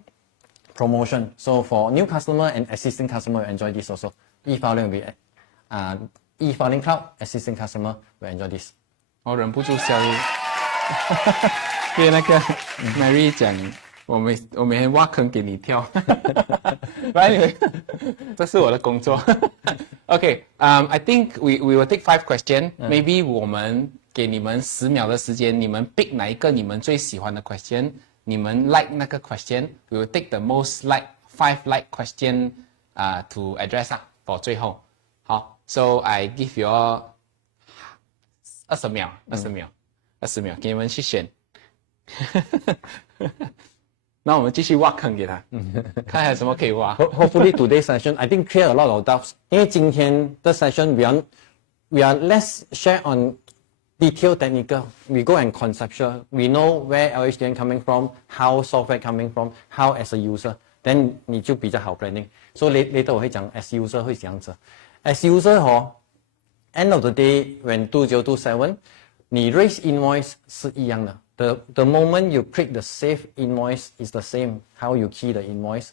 promotion. So for new customer and existing customer will enjoy this also. E-filing will be E-filing cloud, existing customer will enjoy this. 我忍不住笑，因为那个 Mary 讲，我每天挖坑给你跳。Anyway, 这是我的工作。Okay, I think we will take 5 questions. Maybe 我们给你们10秒的时间，你们 pick 哪一个你们最喜欢的 question， 你们 like 那个 question. We will take the most 5 like question to address for 最后。好 ，So I give you all 20秒，给你们去选。那我们继续挖坑给他，看还有什么可以挖。Hopefully today's session, I think clear a lot of doubts. 因为今天的 session we are less share on detail technical. We go and conceptual. We know where LHDN coming from, how software coming from, how as a user. Then 你就比较好 planning. So later 我会讲 as user 会这样子。As user end of the day when 2027, 你 raise invoice 是一样的。The moment you click the save invoice is the same how you key the invoice.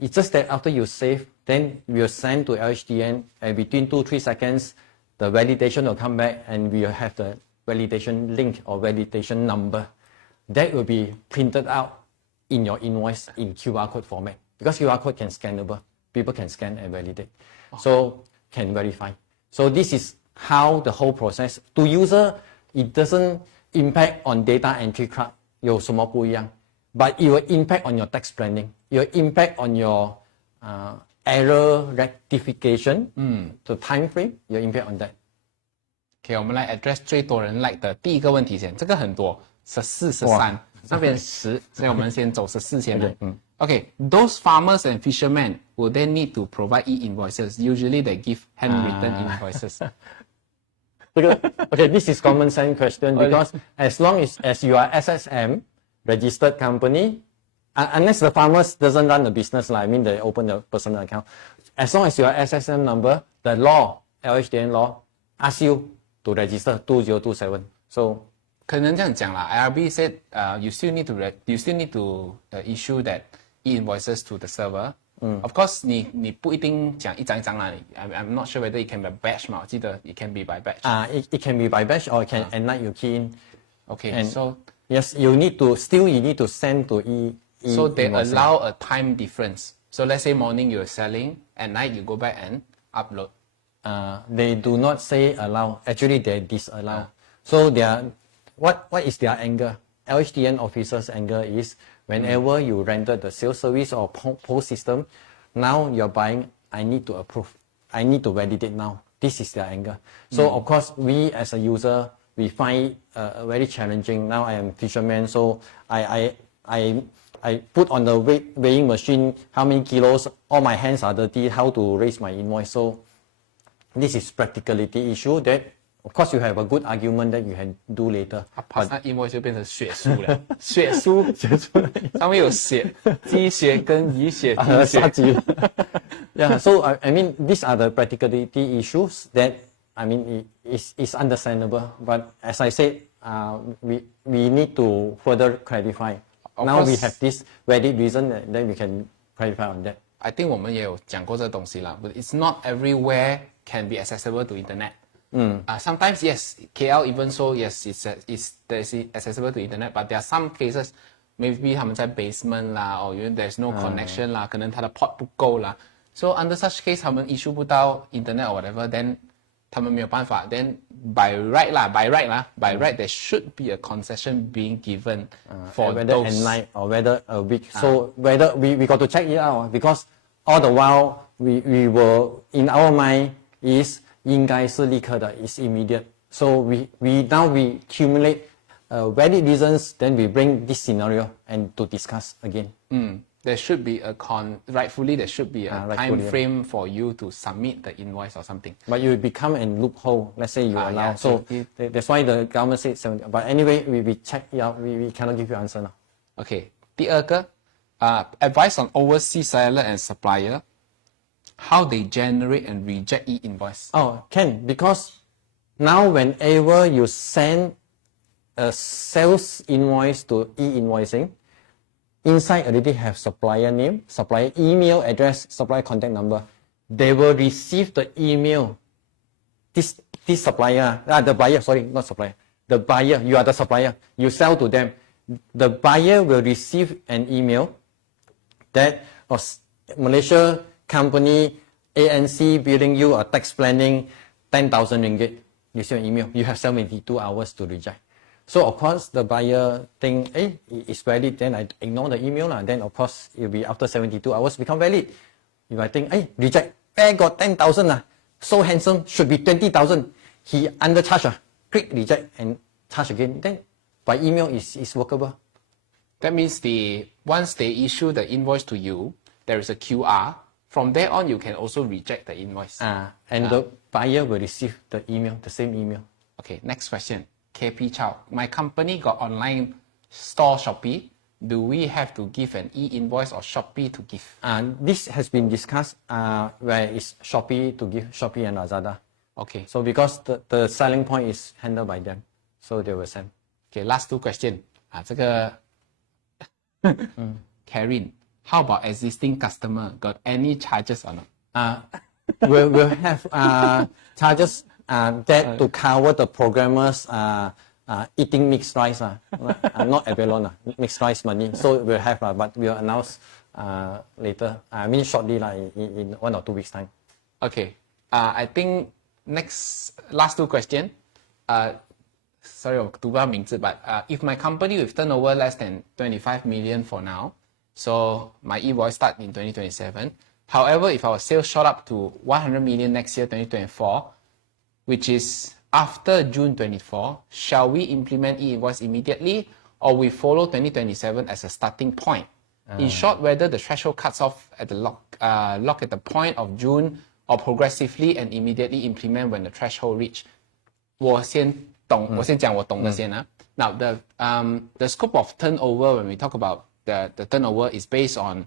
It's just that after you save, then we'll send to LHDN and between 2-3 seconds, the validation will come back and we'll have the validation link or validation number. That will be printed out in your invoice in QR code format because QR code can scannable. People can scan and validate. So can verify. So this is how the whole process to user, it doesn't impact on data entry cloud 有什么不一样 but it will impact on your tax planning, it will impact on your error rectification, the time frame, it will impact on that. OK, 我们来 address 最多人 like 的第一个问题先，这个很多14、13，那边10，所以我们先走14先来。Okay, those farmers and fishermen will then need to provide e-invoices. Usually they give handwritten invoices. Okay, this is common sense question because as long as you are SSM registered company, unless the farmers doesn't run the business, I mean they open the personal account. As long as you are SSM number, the law, LHDN law, asks you to register 2027. So 可能这样讲啦。IRB said you still need to issue that e-invoices to the server. Of course, 你不一定讲一张一张啦。I'm not sure whether it can be batch 嘛，我记得 it can be by batch. It can be by batch or it can at night you key in. Okay, And so yes, you need to send to so they E-Invoicing. allow a time difference. So let's say morning you're selling, at night you go back and upload. They do not say allow. Actually, they disallow. So what is their angle? LHDN officers' angle is whenever you render the sales service or post system, now you're buying, I need to approve. I need to validate now. This is their angle. So of course, we as a user, we find very challenging. Now I am fisherman, so I put on the weighing machine how many kilos, all my hands are dirty, how to raise my invoice. So this is practicality issue that of course you have a good argument that you can do later. 它 pass invoice 就变成血书了，血书上面有血，鸡血跟鱼血、猪血。Yeah, so I mean these are the practicality issues that I mean is understandable. But as I said, we need to further clarify. Now we have this valid reason that we can clarify on that. I think 我们也有讲过这东西啦， but it's not everywhere can be accessible to internet. Sometimes yes, KL even so yes, it's accessible to internet, but there are some cases maybe 他们在 basement 啦，or there's no connection 啦，可能它的 port 不够啦。So under such case 他们 issue 不到 internet or whatever, then 他们没有办法。Then by right there should be a concession being given for whether those. at night or whether a week. So whether we got to check it out because all the while we were in our mind is 应该是立刻的 is immediate. So we accumulate valid reasons, then we bring this scenario and to discuss again. There should be rightfully there should be a time rightfully. frame for you to submit the invoice or something. But you become a loophole. Let's say you allow. Yeah, so that's why the government said 70. But anyway, we check it out. We cannot give you answer now. Okay. 第二个 advice on overseas seller and supplier, how they generate and reject e-invoice. Oh, can, because now whenever you send a sales invoice to e-invoicing, inside already have supplier name, supplier email address, supplier contact number. They will receive the email. This supplier, the buyer, sorry, not supplier. The buyer, you are the supplier. You sell to them. The buyer will receive an email that Malaysia company ANC billing you a tax planning 10,000 ringgit. You see an email. You have 72 hours to reject. So of course the buyer think, hey, it's valid, then I ignore the email. Then of course it will be after 72 hours become valid. If I think, hey, reject, hey, got 10,000, so handsome, should be 20,000. He undercharge, click reject and charge again. Then by email is workable. That means once they issue the invoice to you, there is a QR. From there on, you can also reject the invoice. And the buyer will receive the email, the same email. Okay, next question. KP Chow. My company got online store Shopee. Do we have to give an e-invoice or Shopee to give? This has been discussed where it's Shopee to give, Shopee and Lazada. Okay. So because the selling point is handled by them, so they will send. Okay, last two questions. 这个 Karen, how about existing customer? Got any charges or not? We'll have charges that to cover the programmers eating mixed rice. Not abalone, mixed rice money. So we'll have, but we'll announce later. I mean shortly, in 1 or 2 weeks time. Okay. I think last two questions. Sorry, 我读不到名字, but if my company with turnover less than 25 million for now, so my invoice start in 2027. However, if our sales shot up to 100 million next year, 2024, which is after June 24, shall we implement e-invoice immediately or we follow 2027 as a starting point? In short, whether the threshold cuts off at the lock at the point of June or progressively and immediately implement when the threshold reach. 我先讲我懂的先啊. Now, the scope of turnover, when we talk about the turnover, is based on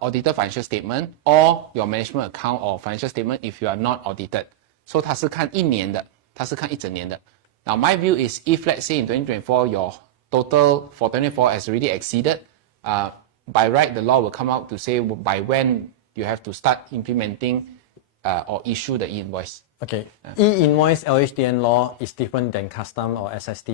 audited financial statement or your management account or financial statement if you are not audited. So 它是看一年的，它是看一整年的。Now, my view is if let's say in 2024 your total for 2024 has already exceeded, by right the law will come out to say by when you have to start implementing or issue the e-invoice. Okay, E-Invoice LHDN law is different than custom or SST.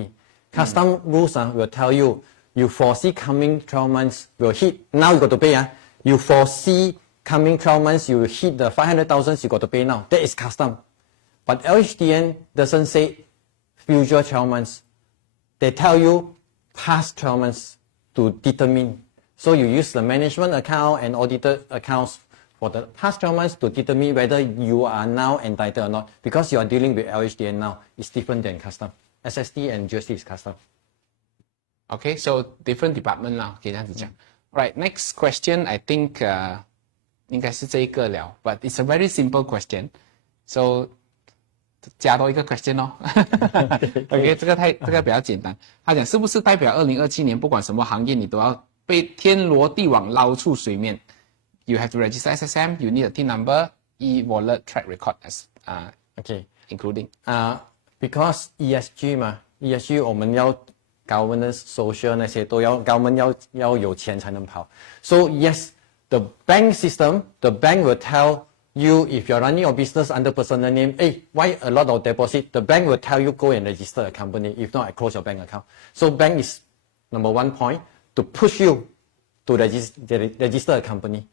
Custom rules will tell you, you foresee coming 12 months will hit, now you got to pay. You foresee coming 12 months you will hit the 500,000 you got to pay now. That is custom. But LHDN doesn't say future 12 months. They tell you past 12 months to determine. So you use the management account and audited accounts for the past 12 months to determine whether you are now entitled or not. Because you are dealing with LHDN now, it's different than custom. SST and GST is custom. Okay, so different department now. Okay, 这样子讲. Right, next question I think 应该是这一个了 but it's a very simple question. So 加多一个 question 哦。OK， 这个比较简单。他讲是不是代表2027年不管什么行业你都要被天罗地网捞出水面 ？You have to register SSM, you need a TIN number, e-wallet, track record as Okay, including. Because ESG 嘛 ，ESG 我们要 governance, social 那些都要 government 要有钱才能跑。So yes, the bank system, the bank will tell you if you're running your business under personal name, hey, why a lot of deposit? The bank will tell you go and register a company. If not, I close your bank account. So bank is number one point to push you to register a company.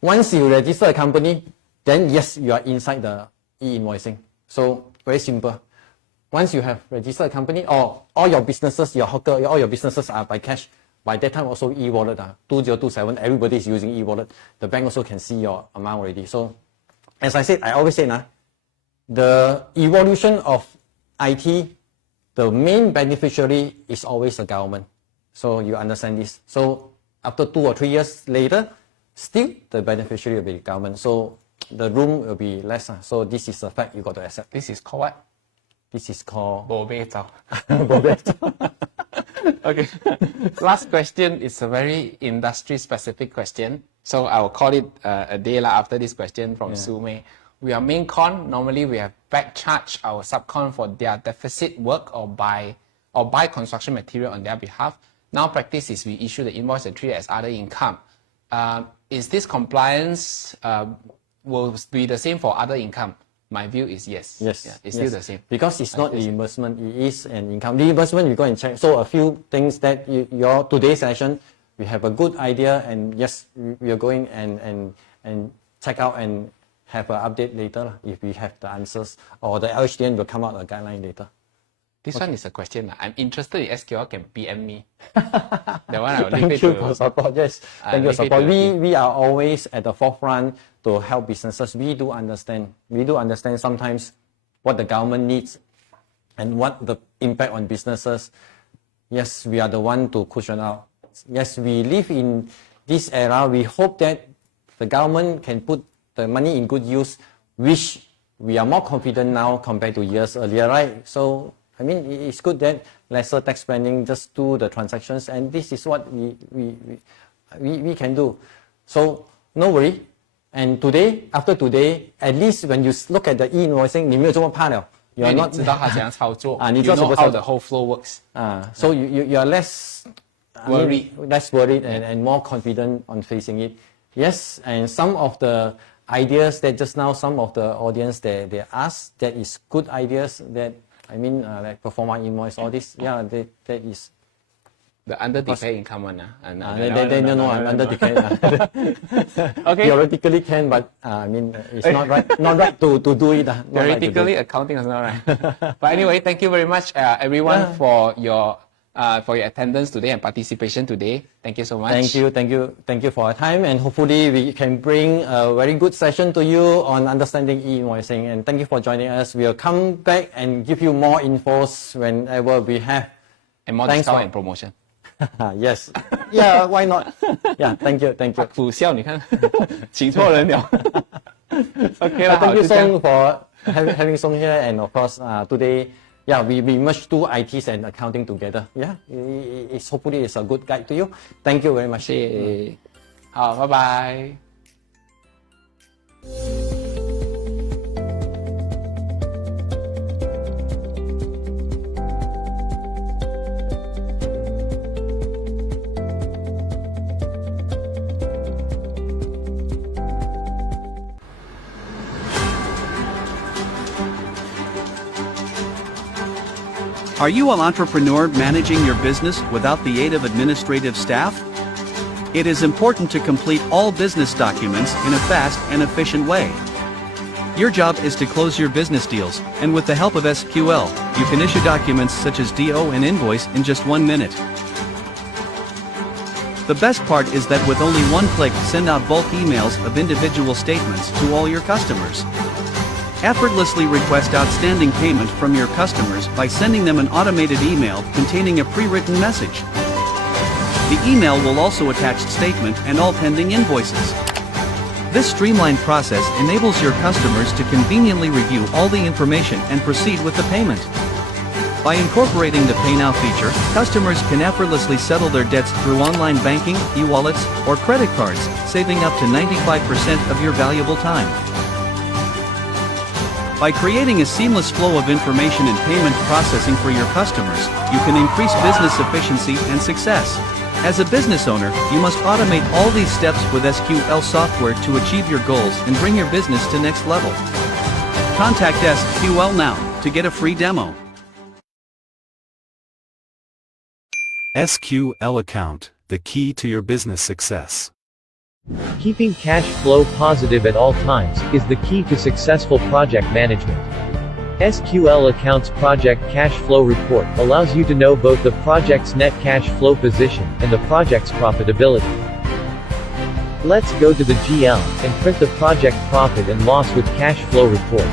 Once you register a company, then yes, you are inside the e-invoicing. So very simple. Once you have registered a company, or all your businesses, your hawker, all your businesses are by cash. By that time also e-wallet, 2027, everybody is using e-wallet. The bank also can see your amount already. So as I said, I always say, the evolution of IT, the main beneficiary is always the government. So you understand this. So after 2 or 3 years later, still the beneficiary will be the government. So the room will be less. So this is a fact you got to accept. This is called what? This is called... Okay. Last question is a very industry specific question. So I will call it a day after this question from Su Mei. We are main con. Normally we have back charge our subcon for their deficit work or buy construction material on their behalf. Now practice is we issue the invoice and treat it as other income. Is this compliance will be the same for other income? My view is yes. Yes. Yeah, it's still the same. Because it's not reimbursement, it is an income. Reimbursement, we go and check. So a few things that your today's session, we have a good idea, and yes, we are going and check out and have an update later if we have the answers, or the LHDN will come out a guideline later. This one is a question. I'm interested in SQL, can PM me. That one I will leave it Thank you to for support. Yes, thank you for support. We are always at the forefront to help businesses. We do understand sometimes what the government needs and what the impact on businesses. Yes, we are the one to cushion out. Yes, we live in this era. We hope that the government can put the money in good use, which we are more confident now compared to years earlier, right? So I mean, it's good that lesser tax spending, just do the transactions, and this is what we can do. So no worry. And today, after today, at least when you look at the e-invoicing, 你没有这么怕了。You are not 知道它怎样操作 你知道 you know how the whole flow works. So you are less worried, and more confident on facing it. Yes, and some of the ideas that just now some of the audience they asked, that is good ideas that. I mean, like performa invoice, all this, yeah, that is... The under-decay income one, no, I'm under-decay. Okay. Theoretically can, but I mean, it's not right to do it. Theoretically, accounting is not right. But anyway, thank you very much, everyone, for your attendance today and participation today. Thank you so much. Thank you for your time, and hopefully we can bring a very good session to you on understanding e-invoicing. And thank you for joining us. We'll come back and give you more infos whenever we have. And more discount and promotion. Yes. Yeah, why not? Yeah, thank you. 苦笑，你看，请错人了。Okay 啦， thank you Song for having Song here, and of course today. Yeah, we merged two ITs and accounting together. Yeah, hopefully it's a good guide to you. Thank you very much. 谢谢。好，拜拜。Are you an entrepreneur managing your business without the aid of administrative staff? It is important to complete all business documents in a fast and efficient way. Your job is to close your business deals, and with the help of SQL, you can issue documents such as DO and invoice in just 1 minute. The best part is that with only one click, send out bulk emails of individual statements to all your customers. Effortlessly request outstanding payment from your customers by sending them an automated email containing a pre-written message. The email will also attach statement and all pending invoices. This streamlined process enables your customers to conveniently review all the information and proceed with the payment. By incorporating the Pay Now feature, customers can effortlessly settle their debts through online banking, e-wallets, or credit cards, saving up to 95% of your valuable time. By creating a seamless flow of information and payment processing for your customers, you can increase business efficiency and success. As a business owner, you must automate all these steps with SQL software to achieve your goals and bring your business to next level. Contact SQL now to get a free demo. SQL account, the key to your business success. Keeping cash flow positive at all times is the key to successful project management. SQL Accounts Project Cash Flow Report allows you to know both the project's net cash flow position and the project's profitability. Let's go to the GL and print the project profit and loss with cash flow report.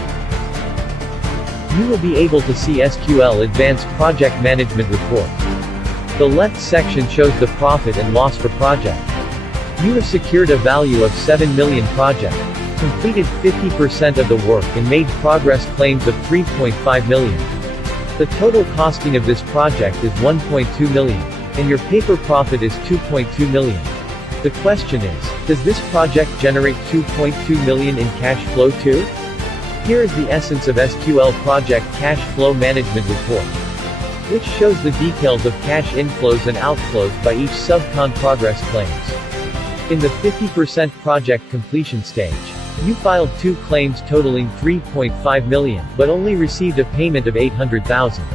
You will be able to see SQL Advanced Project Management Report. The left section shows the profit and loss per project. You have secured a value of 7 million project, completed 50% of the work and made progress claims of 3.5 million. The total costing of this project is 1.2 million, and your paper profit is 2.2 million. The question is, does this project generate 2.2 million in cash flow too? Here is the essence of SQL Project Cash Flow Management Report, which shows the details of cash inflows and outflows by each subcon progress claims. In the 50% project completion stage, you filed 2 claims totaling 3.5 million, but only received a payment of 800,000.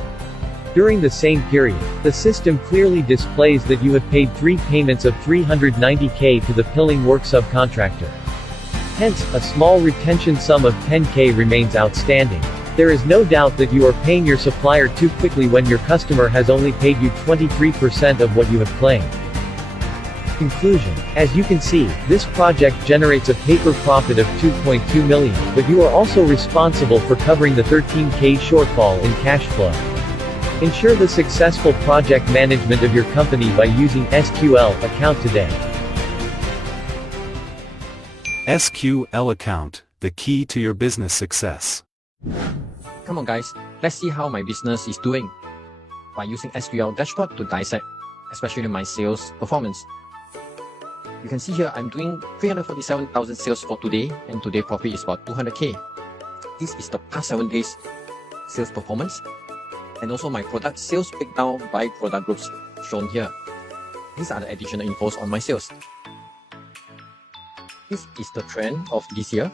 During the same period, the system clearly displays that you have paid 3 payments of 390k to the pilling work subcontractor. Hence, a small retention sum of 10k remains outstanding. There is no doubt that you are paying your supplier too quickly when your customer has only paid you 23% of what you have claimed. Conclusion. As you can see, this project generates a paper profit of 2.2 million, but you are also responsible for covering the 13k shortfall in cash flow. Ensure the successful project management of your company by using SQL account today. SQL account, the key to your business success. Come on guys, let's see how my business is doing by using SQL dashboard to dissect, especially my sales performance. You can see here I'm doing 347,000 sales for today, and today profit is about 200k. This is the past 7 days sales performance, and also my product sales breakdown by product groups shown here. These are the additional infos on my sales. This is the trend of this year.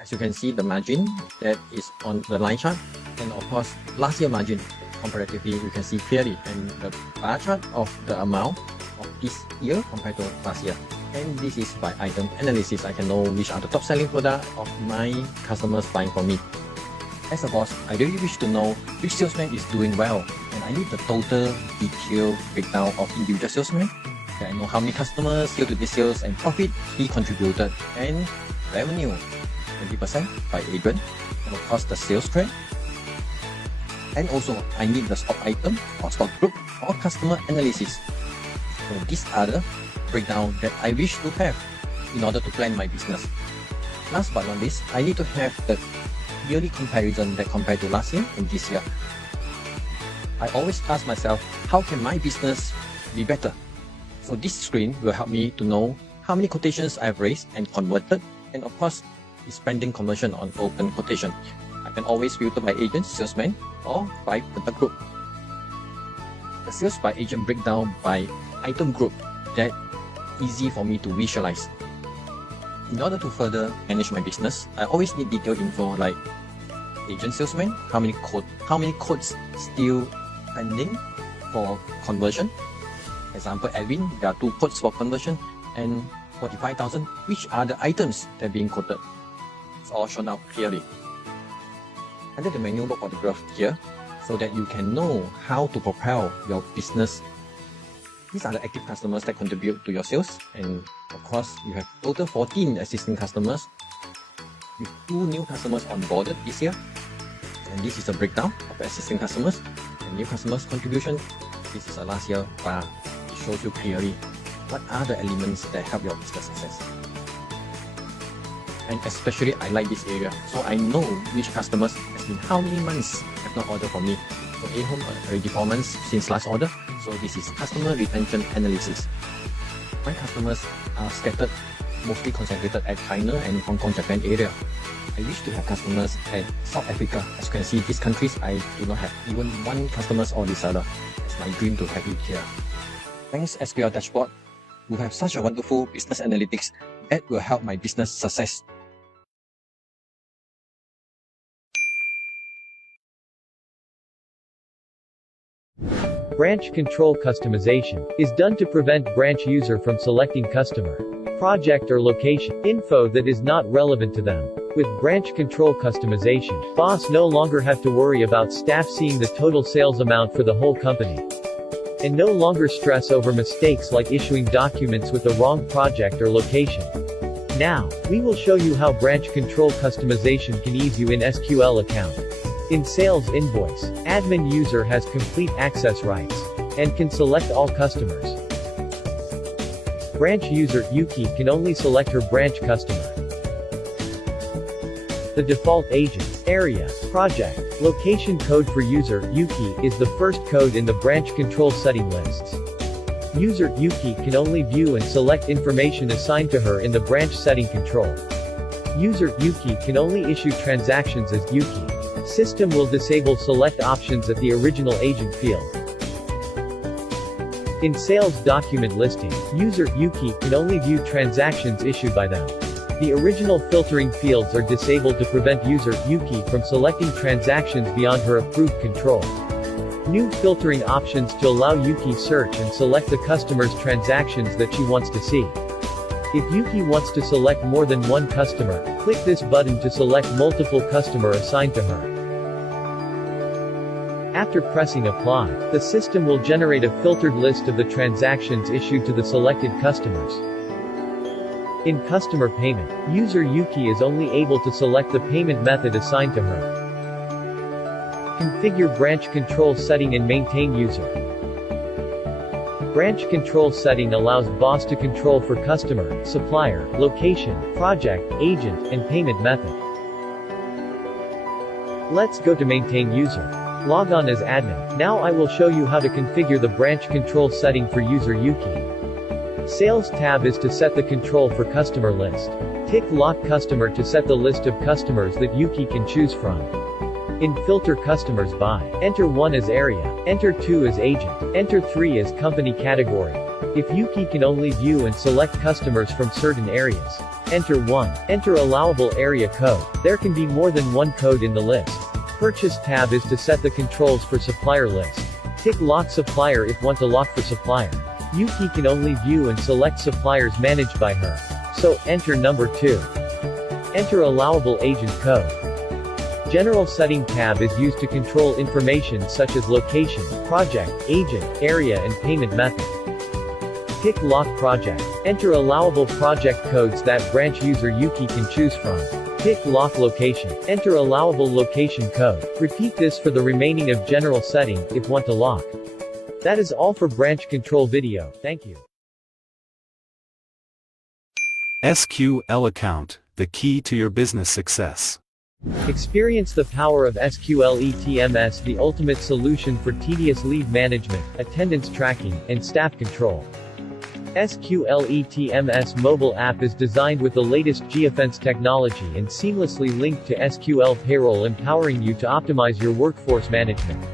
As you can see, the margin that is on the line chart, and of course last year margin comparatively you can see clearly, and the bar chart of the amount of this year compared to last year. And this is by item analysis. I can know which are the top selling products of my customers buying from me. As a boss, I really wish to know which salesman is doing well, and I need the total detailed breakdown of individual salesmen. I know how many customers sale to this sales and profit he contributed, and revenue 20% by agent, and of course the sales trend. And also I need the stock item or stock group or customer analysis. So these are the breakdown that I wish to have in order to plan my business. Last but not least, I need to have the yearly comparison that compared to last year and this year. I always ask myself, how can my business be better? So this screen will help me to know how many quotations I've raised and converted, and of course, is pending conversion on open quotation. I can always filter by agent, salesman, or by product group. The sales by agent breakdown by item group, that easy for me to visualize. In order to further manage my business, I always need detailed info like agent salesman, how many quotes still spending for conversion. Example, Edwin, there are 2 quotes for conversion and 45,000, which are the items that are being quoted. It's all shown out clearly. Under the menu, look for the graph here so that you can know how to propel your business. These are the active customers that contribute to your sales, and of course, you have total 14 existing customers with 2 new customers onboarded this year. And this is a breakdown of existing customers and new customers contribution. This is a last year bar. It shows you clearly what are the elements that help your business success. And especially I like this area, so I know which customers has been how many months have not ordered from me. So A-Home already 4 months since last order, so this is customer retention analysis. My customers are scattered, mostly concentrated at China and Hong Kong, Japan area. I wish to have customers at South Africa. As you can see, these countries I do not have even 1 customers or reseller. It's my dream to have it here. Thanks SQL Dashboard, who have such a wonderful business analytics that will help my business success. Branch control customization is done to prevent branch user from selecting customer, project or location info that is not relevant to them. With branch control customization, boss no longer have to worry about staff seeing the total sales amount for the whole company. And no longer stress over mistakes like issuing documents with the wrong project or location. Now, we will show you how branch control customization can ease you in SQL account. In Sales Invoice, admin user has complete access rights and can select all customers. Branch user Yuki can only select her branch customer. The default agent, area, project, location code for user Yuki is the first code in the branch control setting lists. User Yuki can only view and select information assigned to her in the branch setting control. User Yuki can only issue transactions as Yuki. System will disable select options at the original agent field. In sales document listing, user Yuki can only view transactions issued by them. The original filtering fields are disabled to prevent user Yuki from selecting transactions beyond her approved control. New filtering options to allow Yuki search and select the customer's transactions that she wants to see. If Yuki wants to select more than 1 customer, click this button to select multiple customer assigned to her. After pressing apply, the system will generate a filtered list of the transactions issued to the selected customers. In customer payment, user Yuki is only able to select the payment method assigned to her. Configure branch control setting and maintain user. Branch control setting allows boss to control for customer, supplier, location, project, agent, and payment method. Let's go to maintain user. Log on as admin. Now I will show you how to configure the branch control setting for user Yuki. Sales tab is to set the control for customer list. Tick lock customer to set the list of customers that Yuki can choose from. In filter customers by, enter 1 as area, enter 2 as agent, enter 3 as company category. If Yuki can only view and select customers from certain areas, enter 1. Enter allowable area code. There can be more than 1 code in the list. Purchase tab is to set the controls for supplier list. Tick lock supplier if want to lock for supplier. Yuki can only view and select suppliers managed by her. So, enter number 2. Enter allowable agent code. General setting tab is used to control information such as location, project, agent, area and payment method. Tick lock project. Enter allowable project codes that branch user Yuki can choose from. Tick lock location. Enter allowable location code. Repeat this for the remaining of general setting, if want to lock. That is all for branch control video. Thank you. SQL account, the key to your business success. Experience the power of SQL ETMS, the ultimate solution for tedious leave management, attendance tracking, and staff control. SQL ETMS mobile app is designed with the latest geofence technology and seamlessly linked to SQL payroll, empowering you to optimize your workforce management.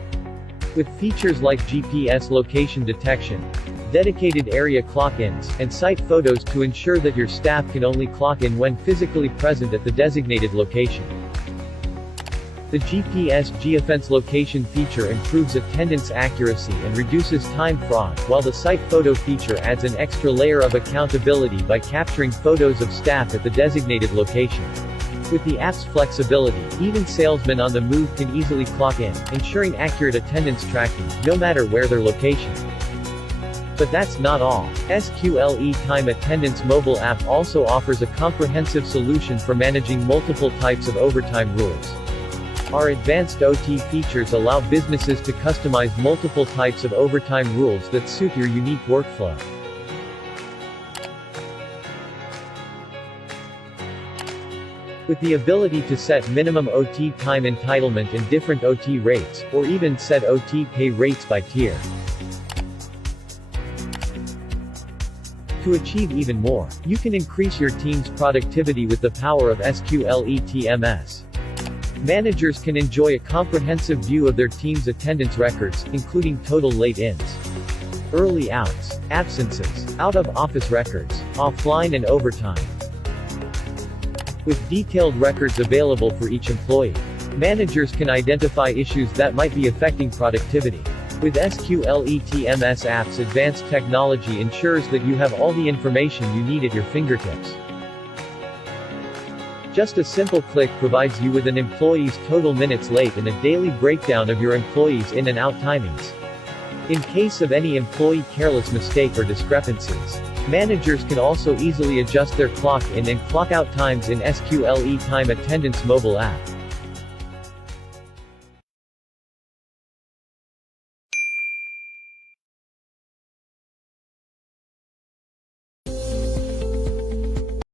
With features like GPS location detection, dedicated area clock-ins, and site photos to ensure that your staff can only clock in when physically present at the designated location. The GPS geofence location feature improves attendance accuracy and reduces time fraud, while the site photo feature adds an extra layer of accountability by capturing photos of staff at the designated location. With the app's flexibility, even salesmen on the move can easily clock in, ensuring accurate attendance tracking, no matter where their location. But that's not all. SQLE Time Attendance mobile app also offers a comprehensive solution for managing multiple types of overtime rules. Our advanced OT features allow businesses to customize multiple types of overtime rules that suit your unique workflow. With the ability to set minimum OT time entitlement and different OT rates, or even set OT pay rates by tier. To achieve even more, you can increase your team's productivity with the power of SQLE TMS. Managers can enjoy a comprehensive view of their team's attendance records, including total late-ins, early outs, absences, out-of-office records, offline and overtime. With detailed records available for each employee, managers can identify issues that might be affecting productivity. With SQLE TMS app's advanced technology ensures that you have all the information you need at your fingertips. Just a simple click provides you with an employee's total minutes late and a daily breakdown of your employees' in and out timings. In case of any employee careless mistake or discrepancies, managers can also easily adjust their clock in and clock out times in SQLE Time Attendance mobile app.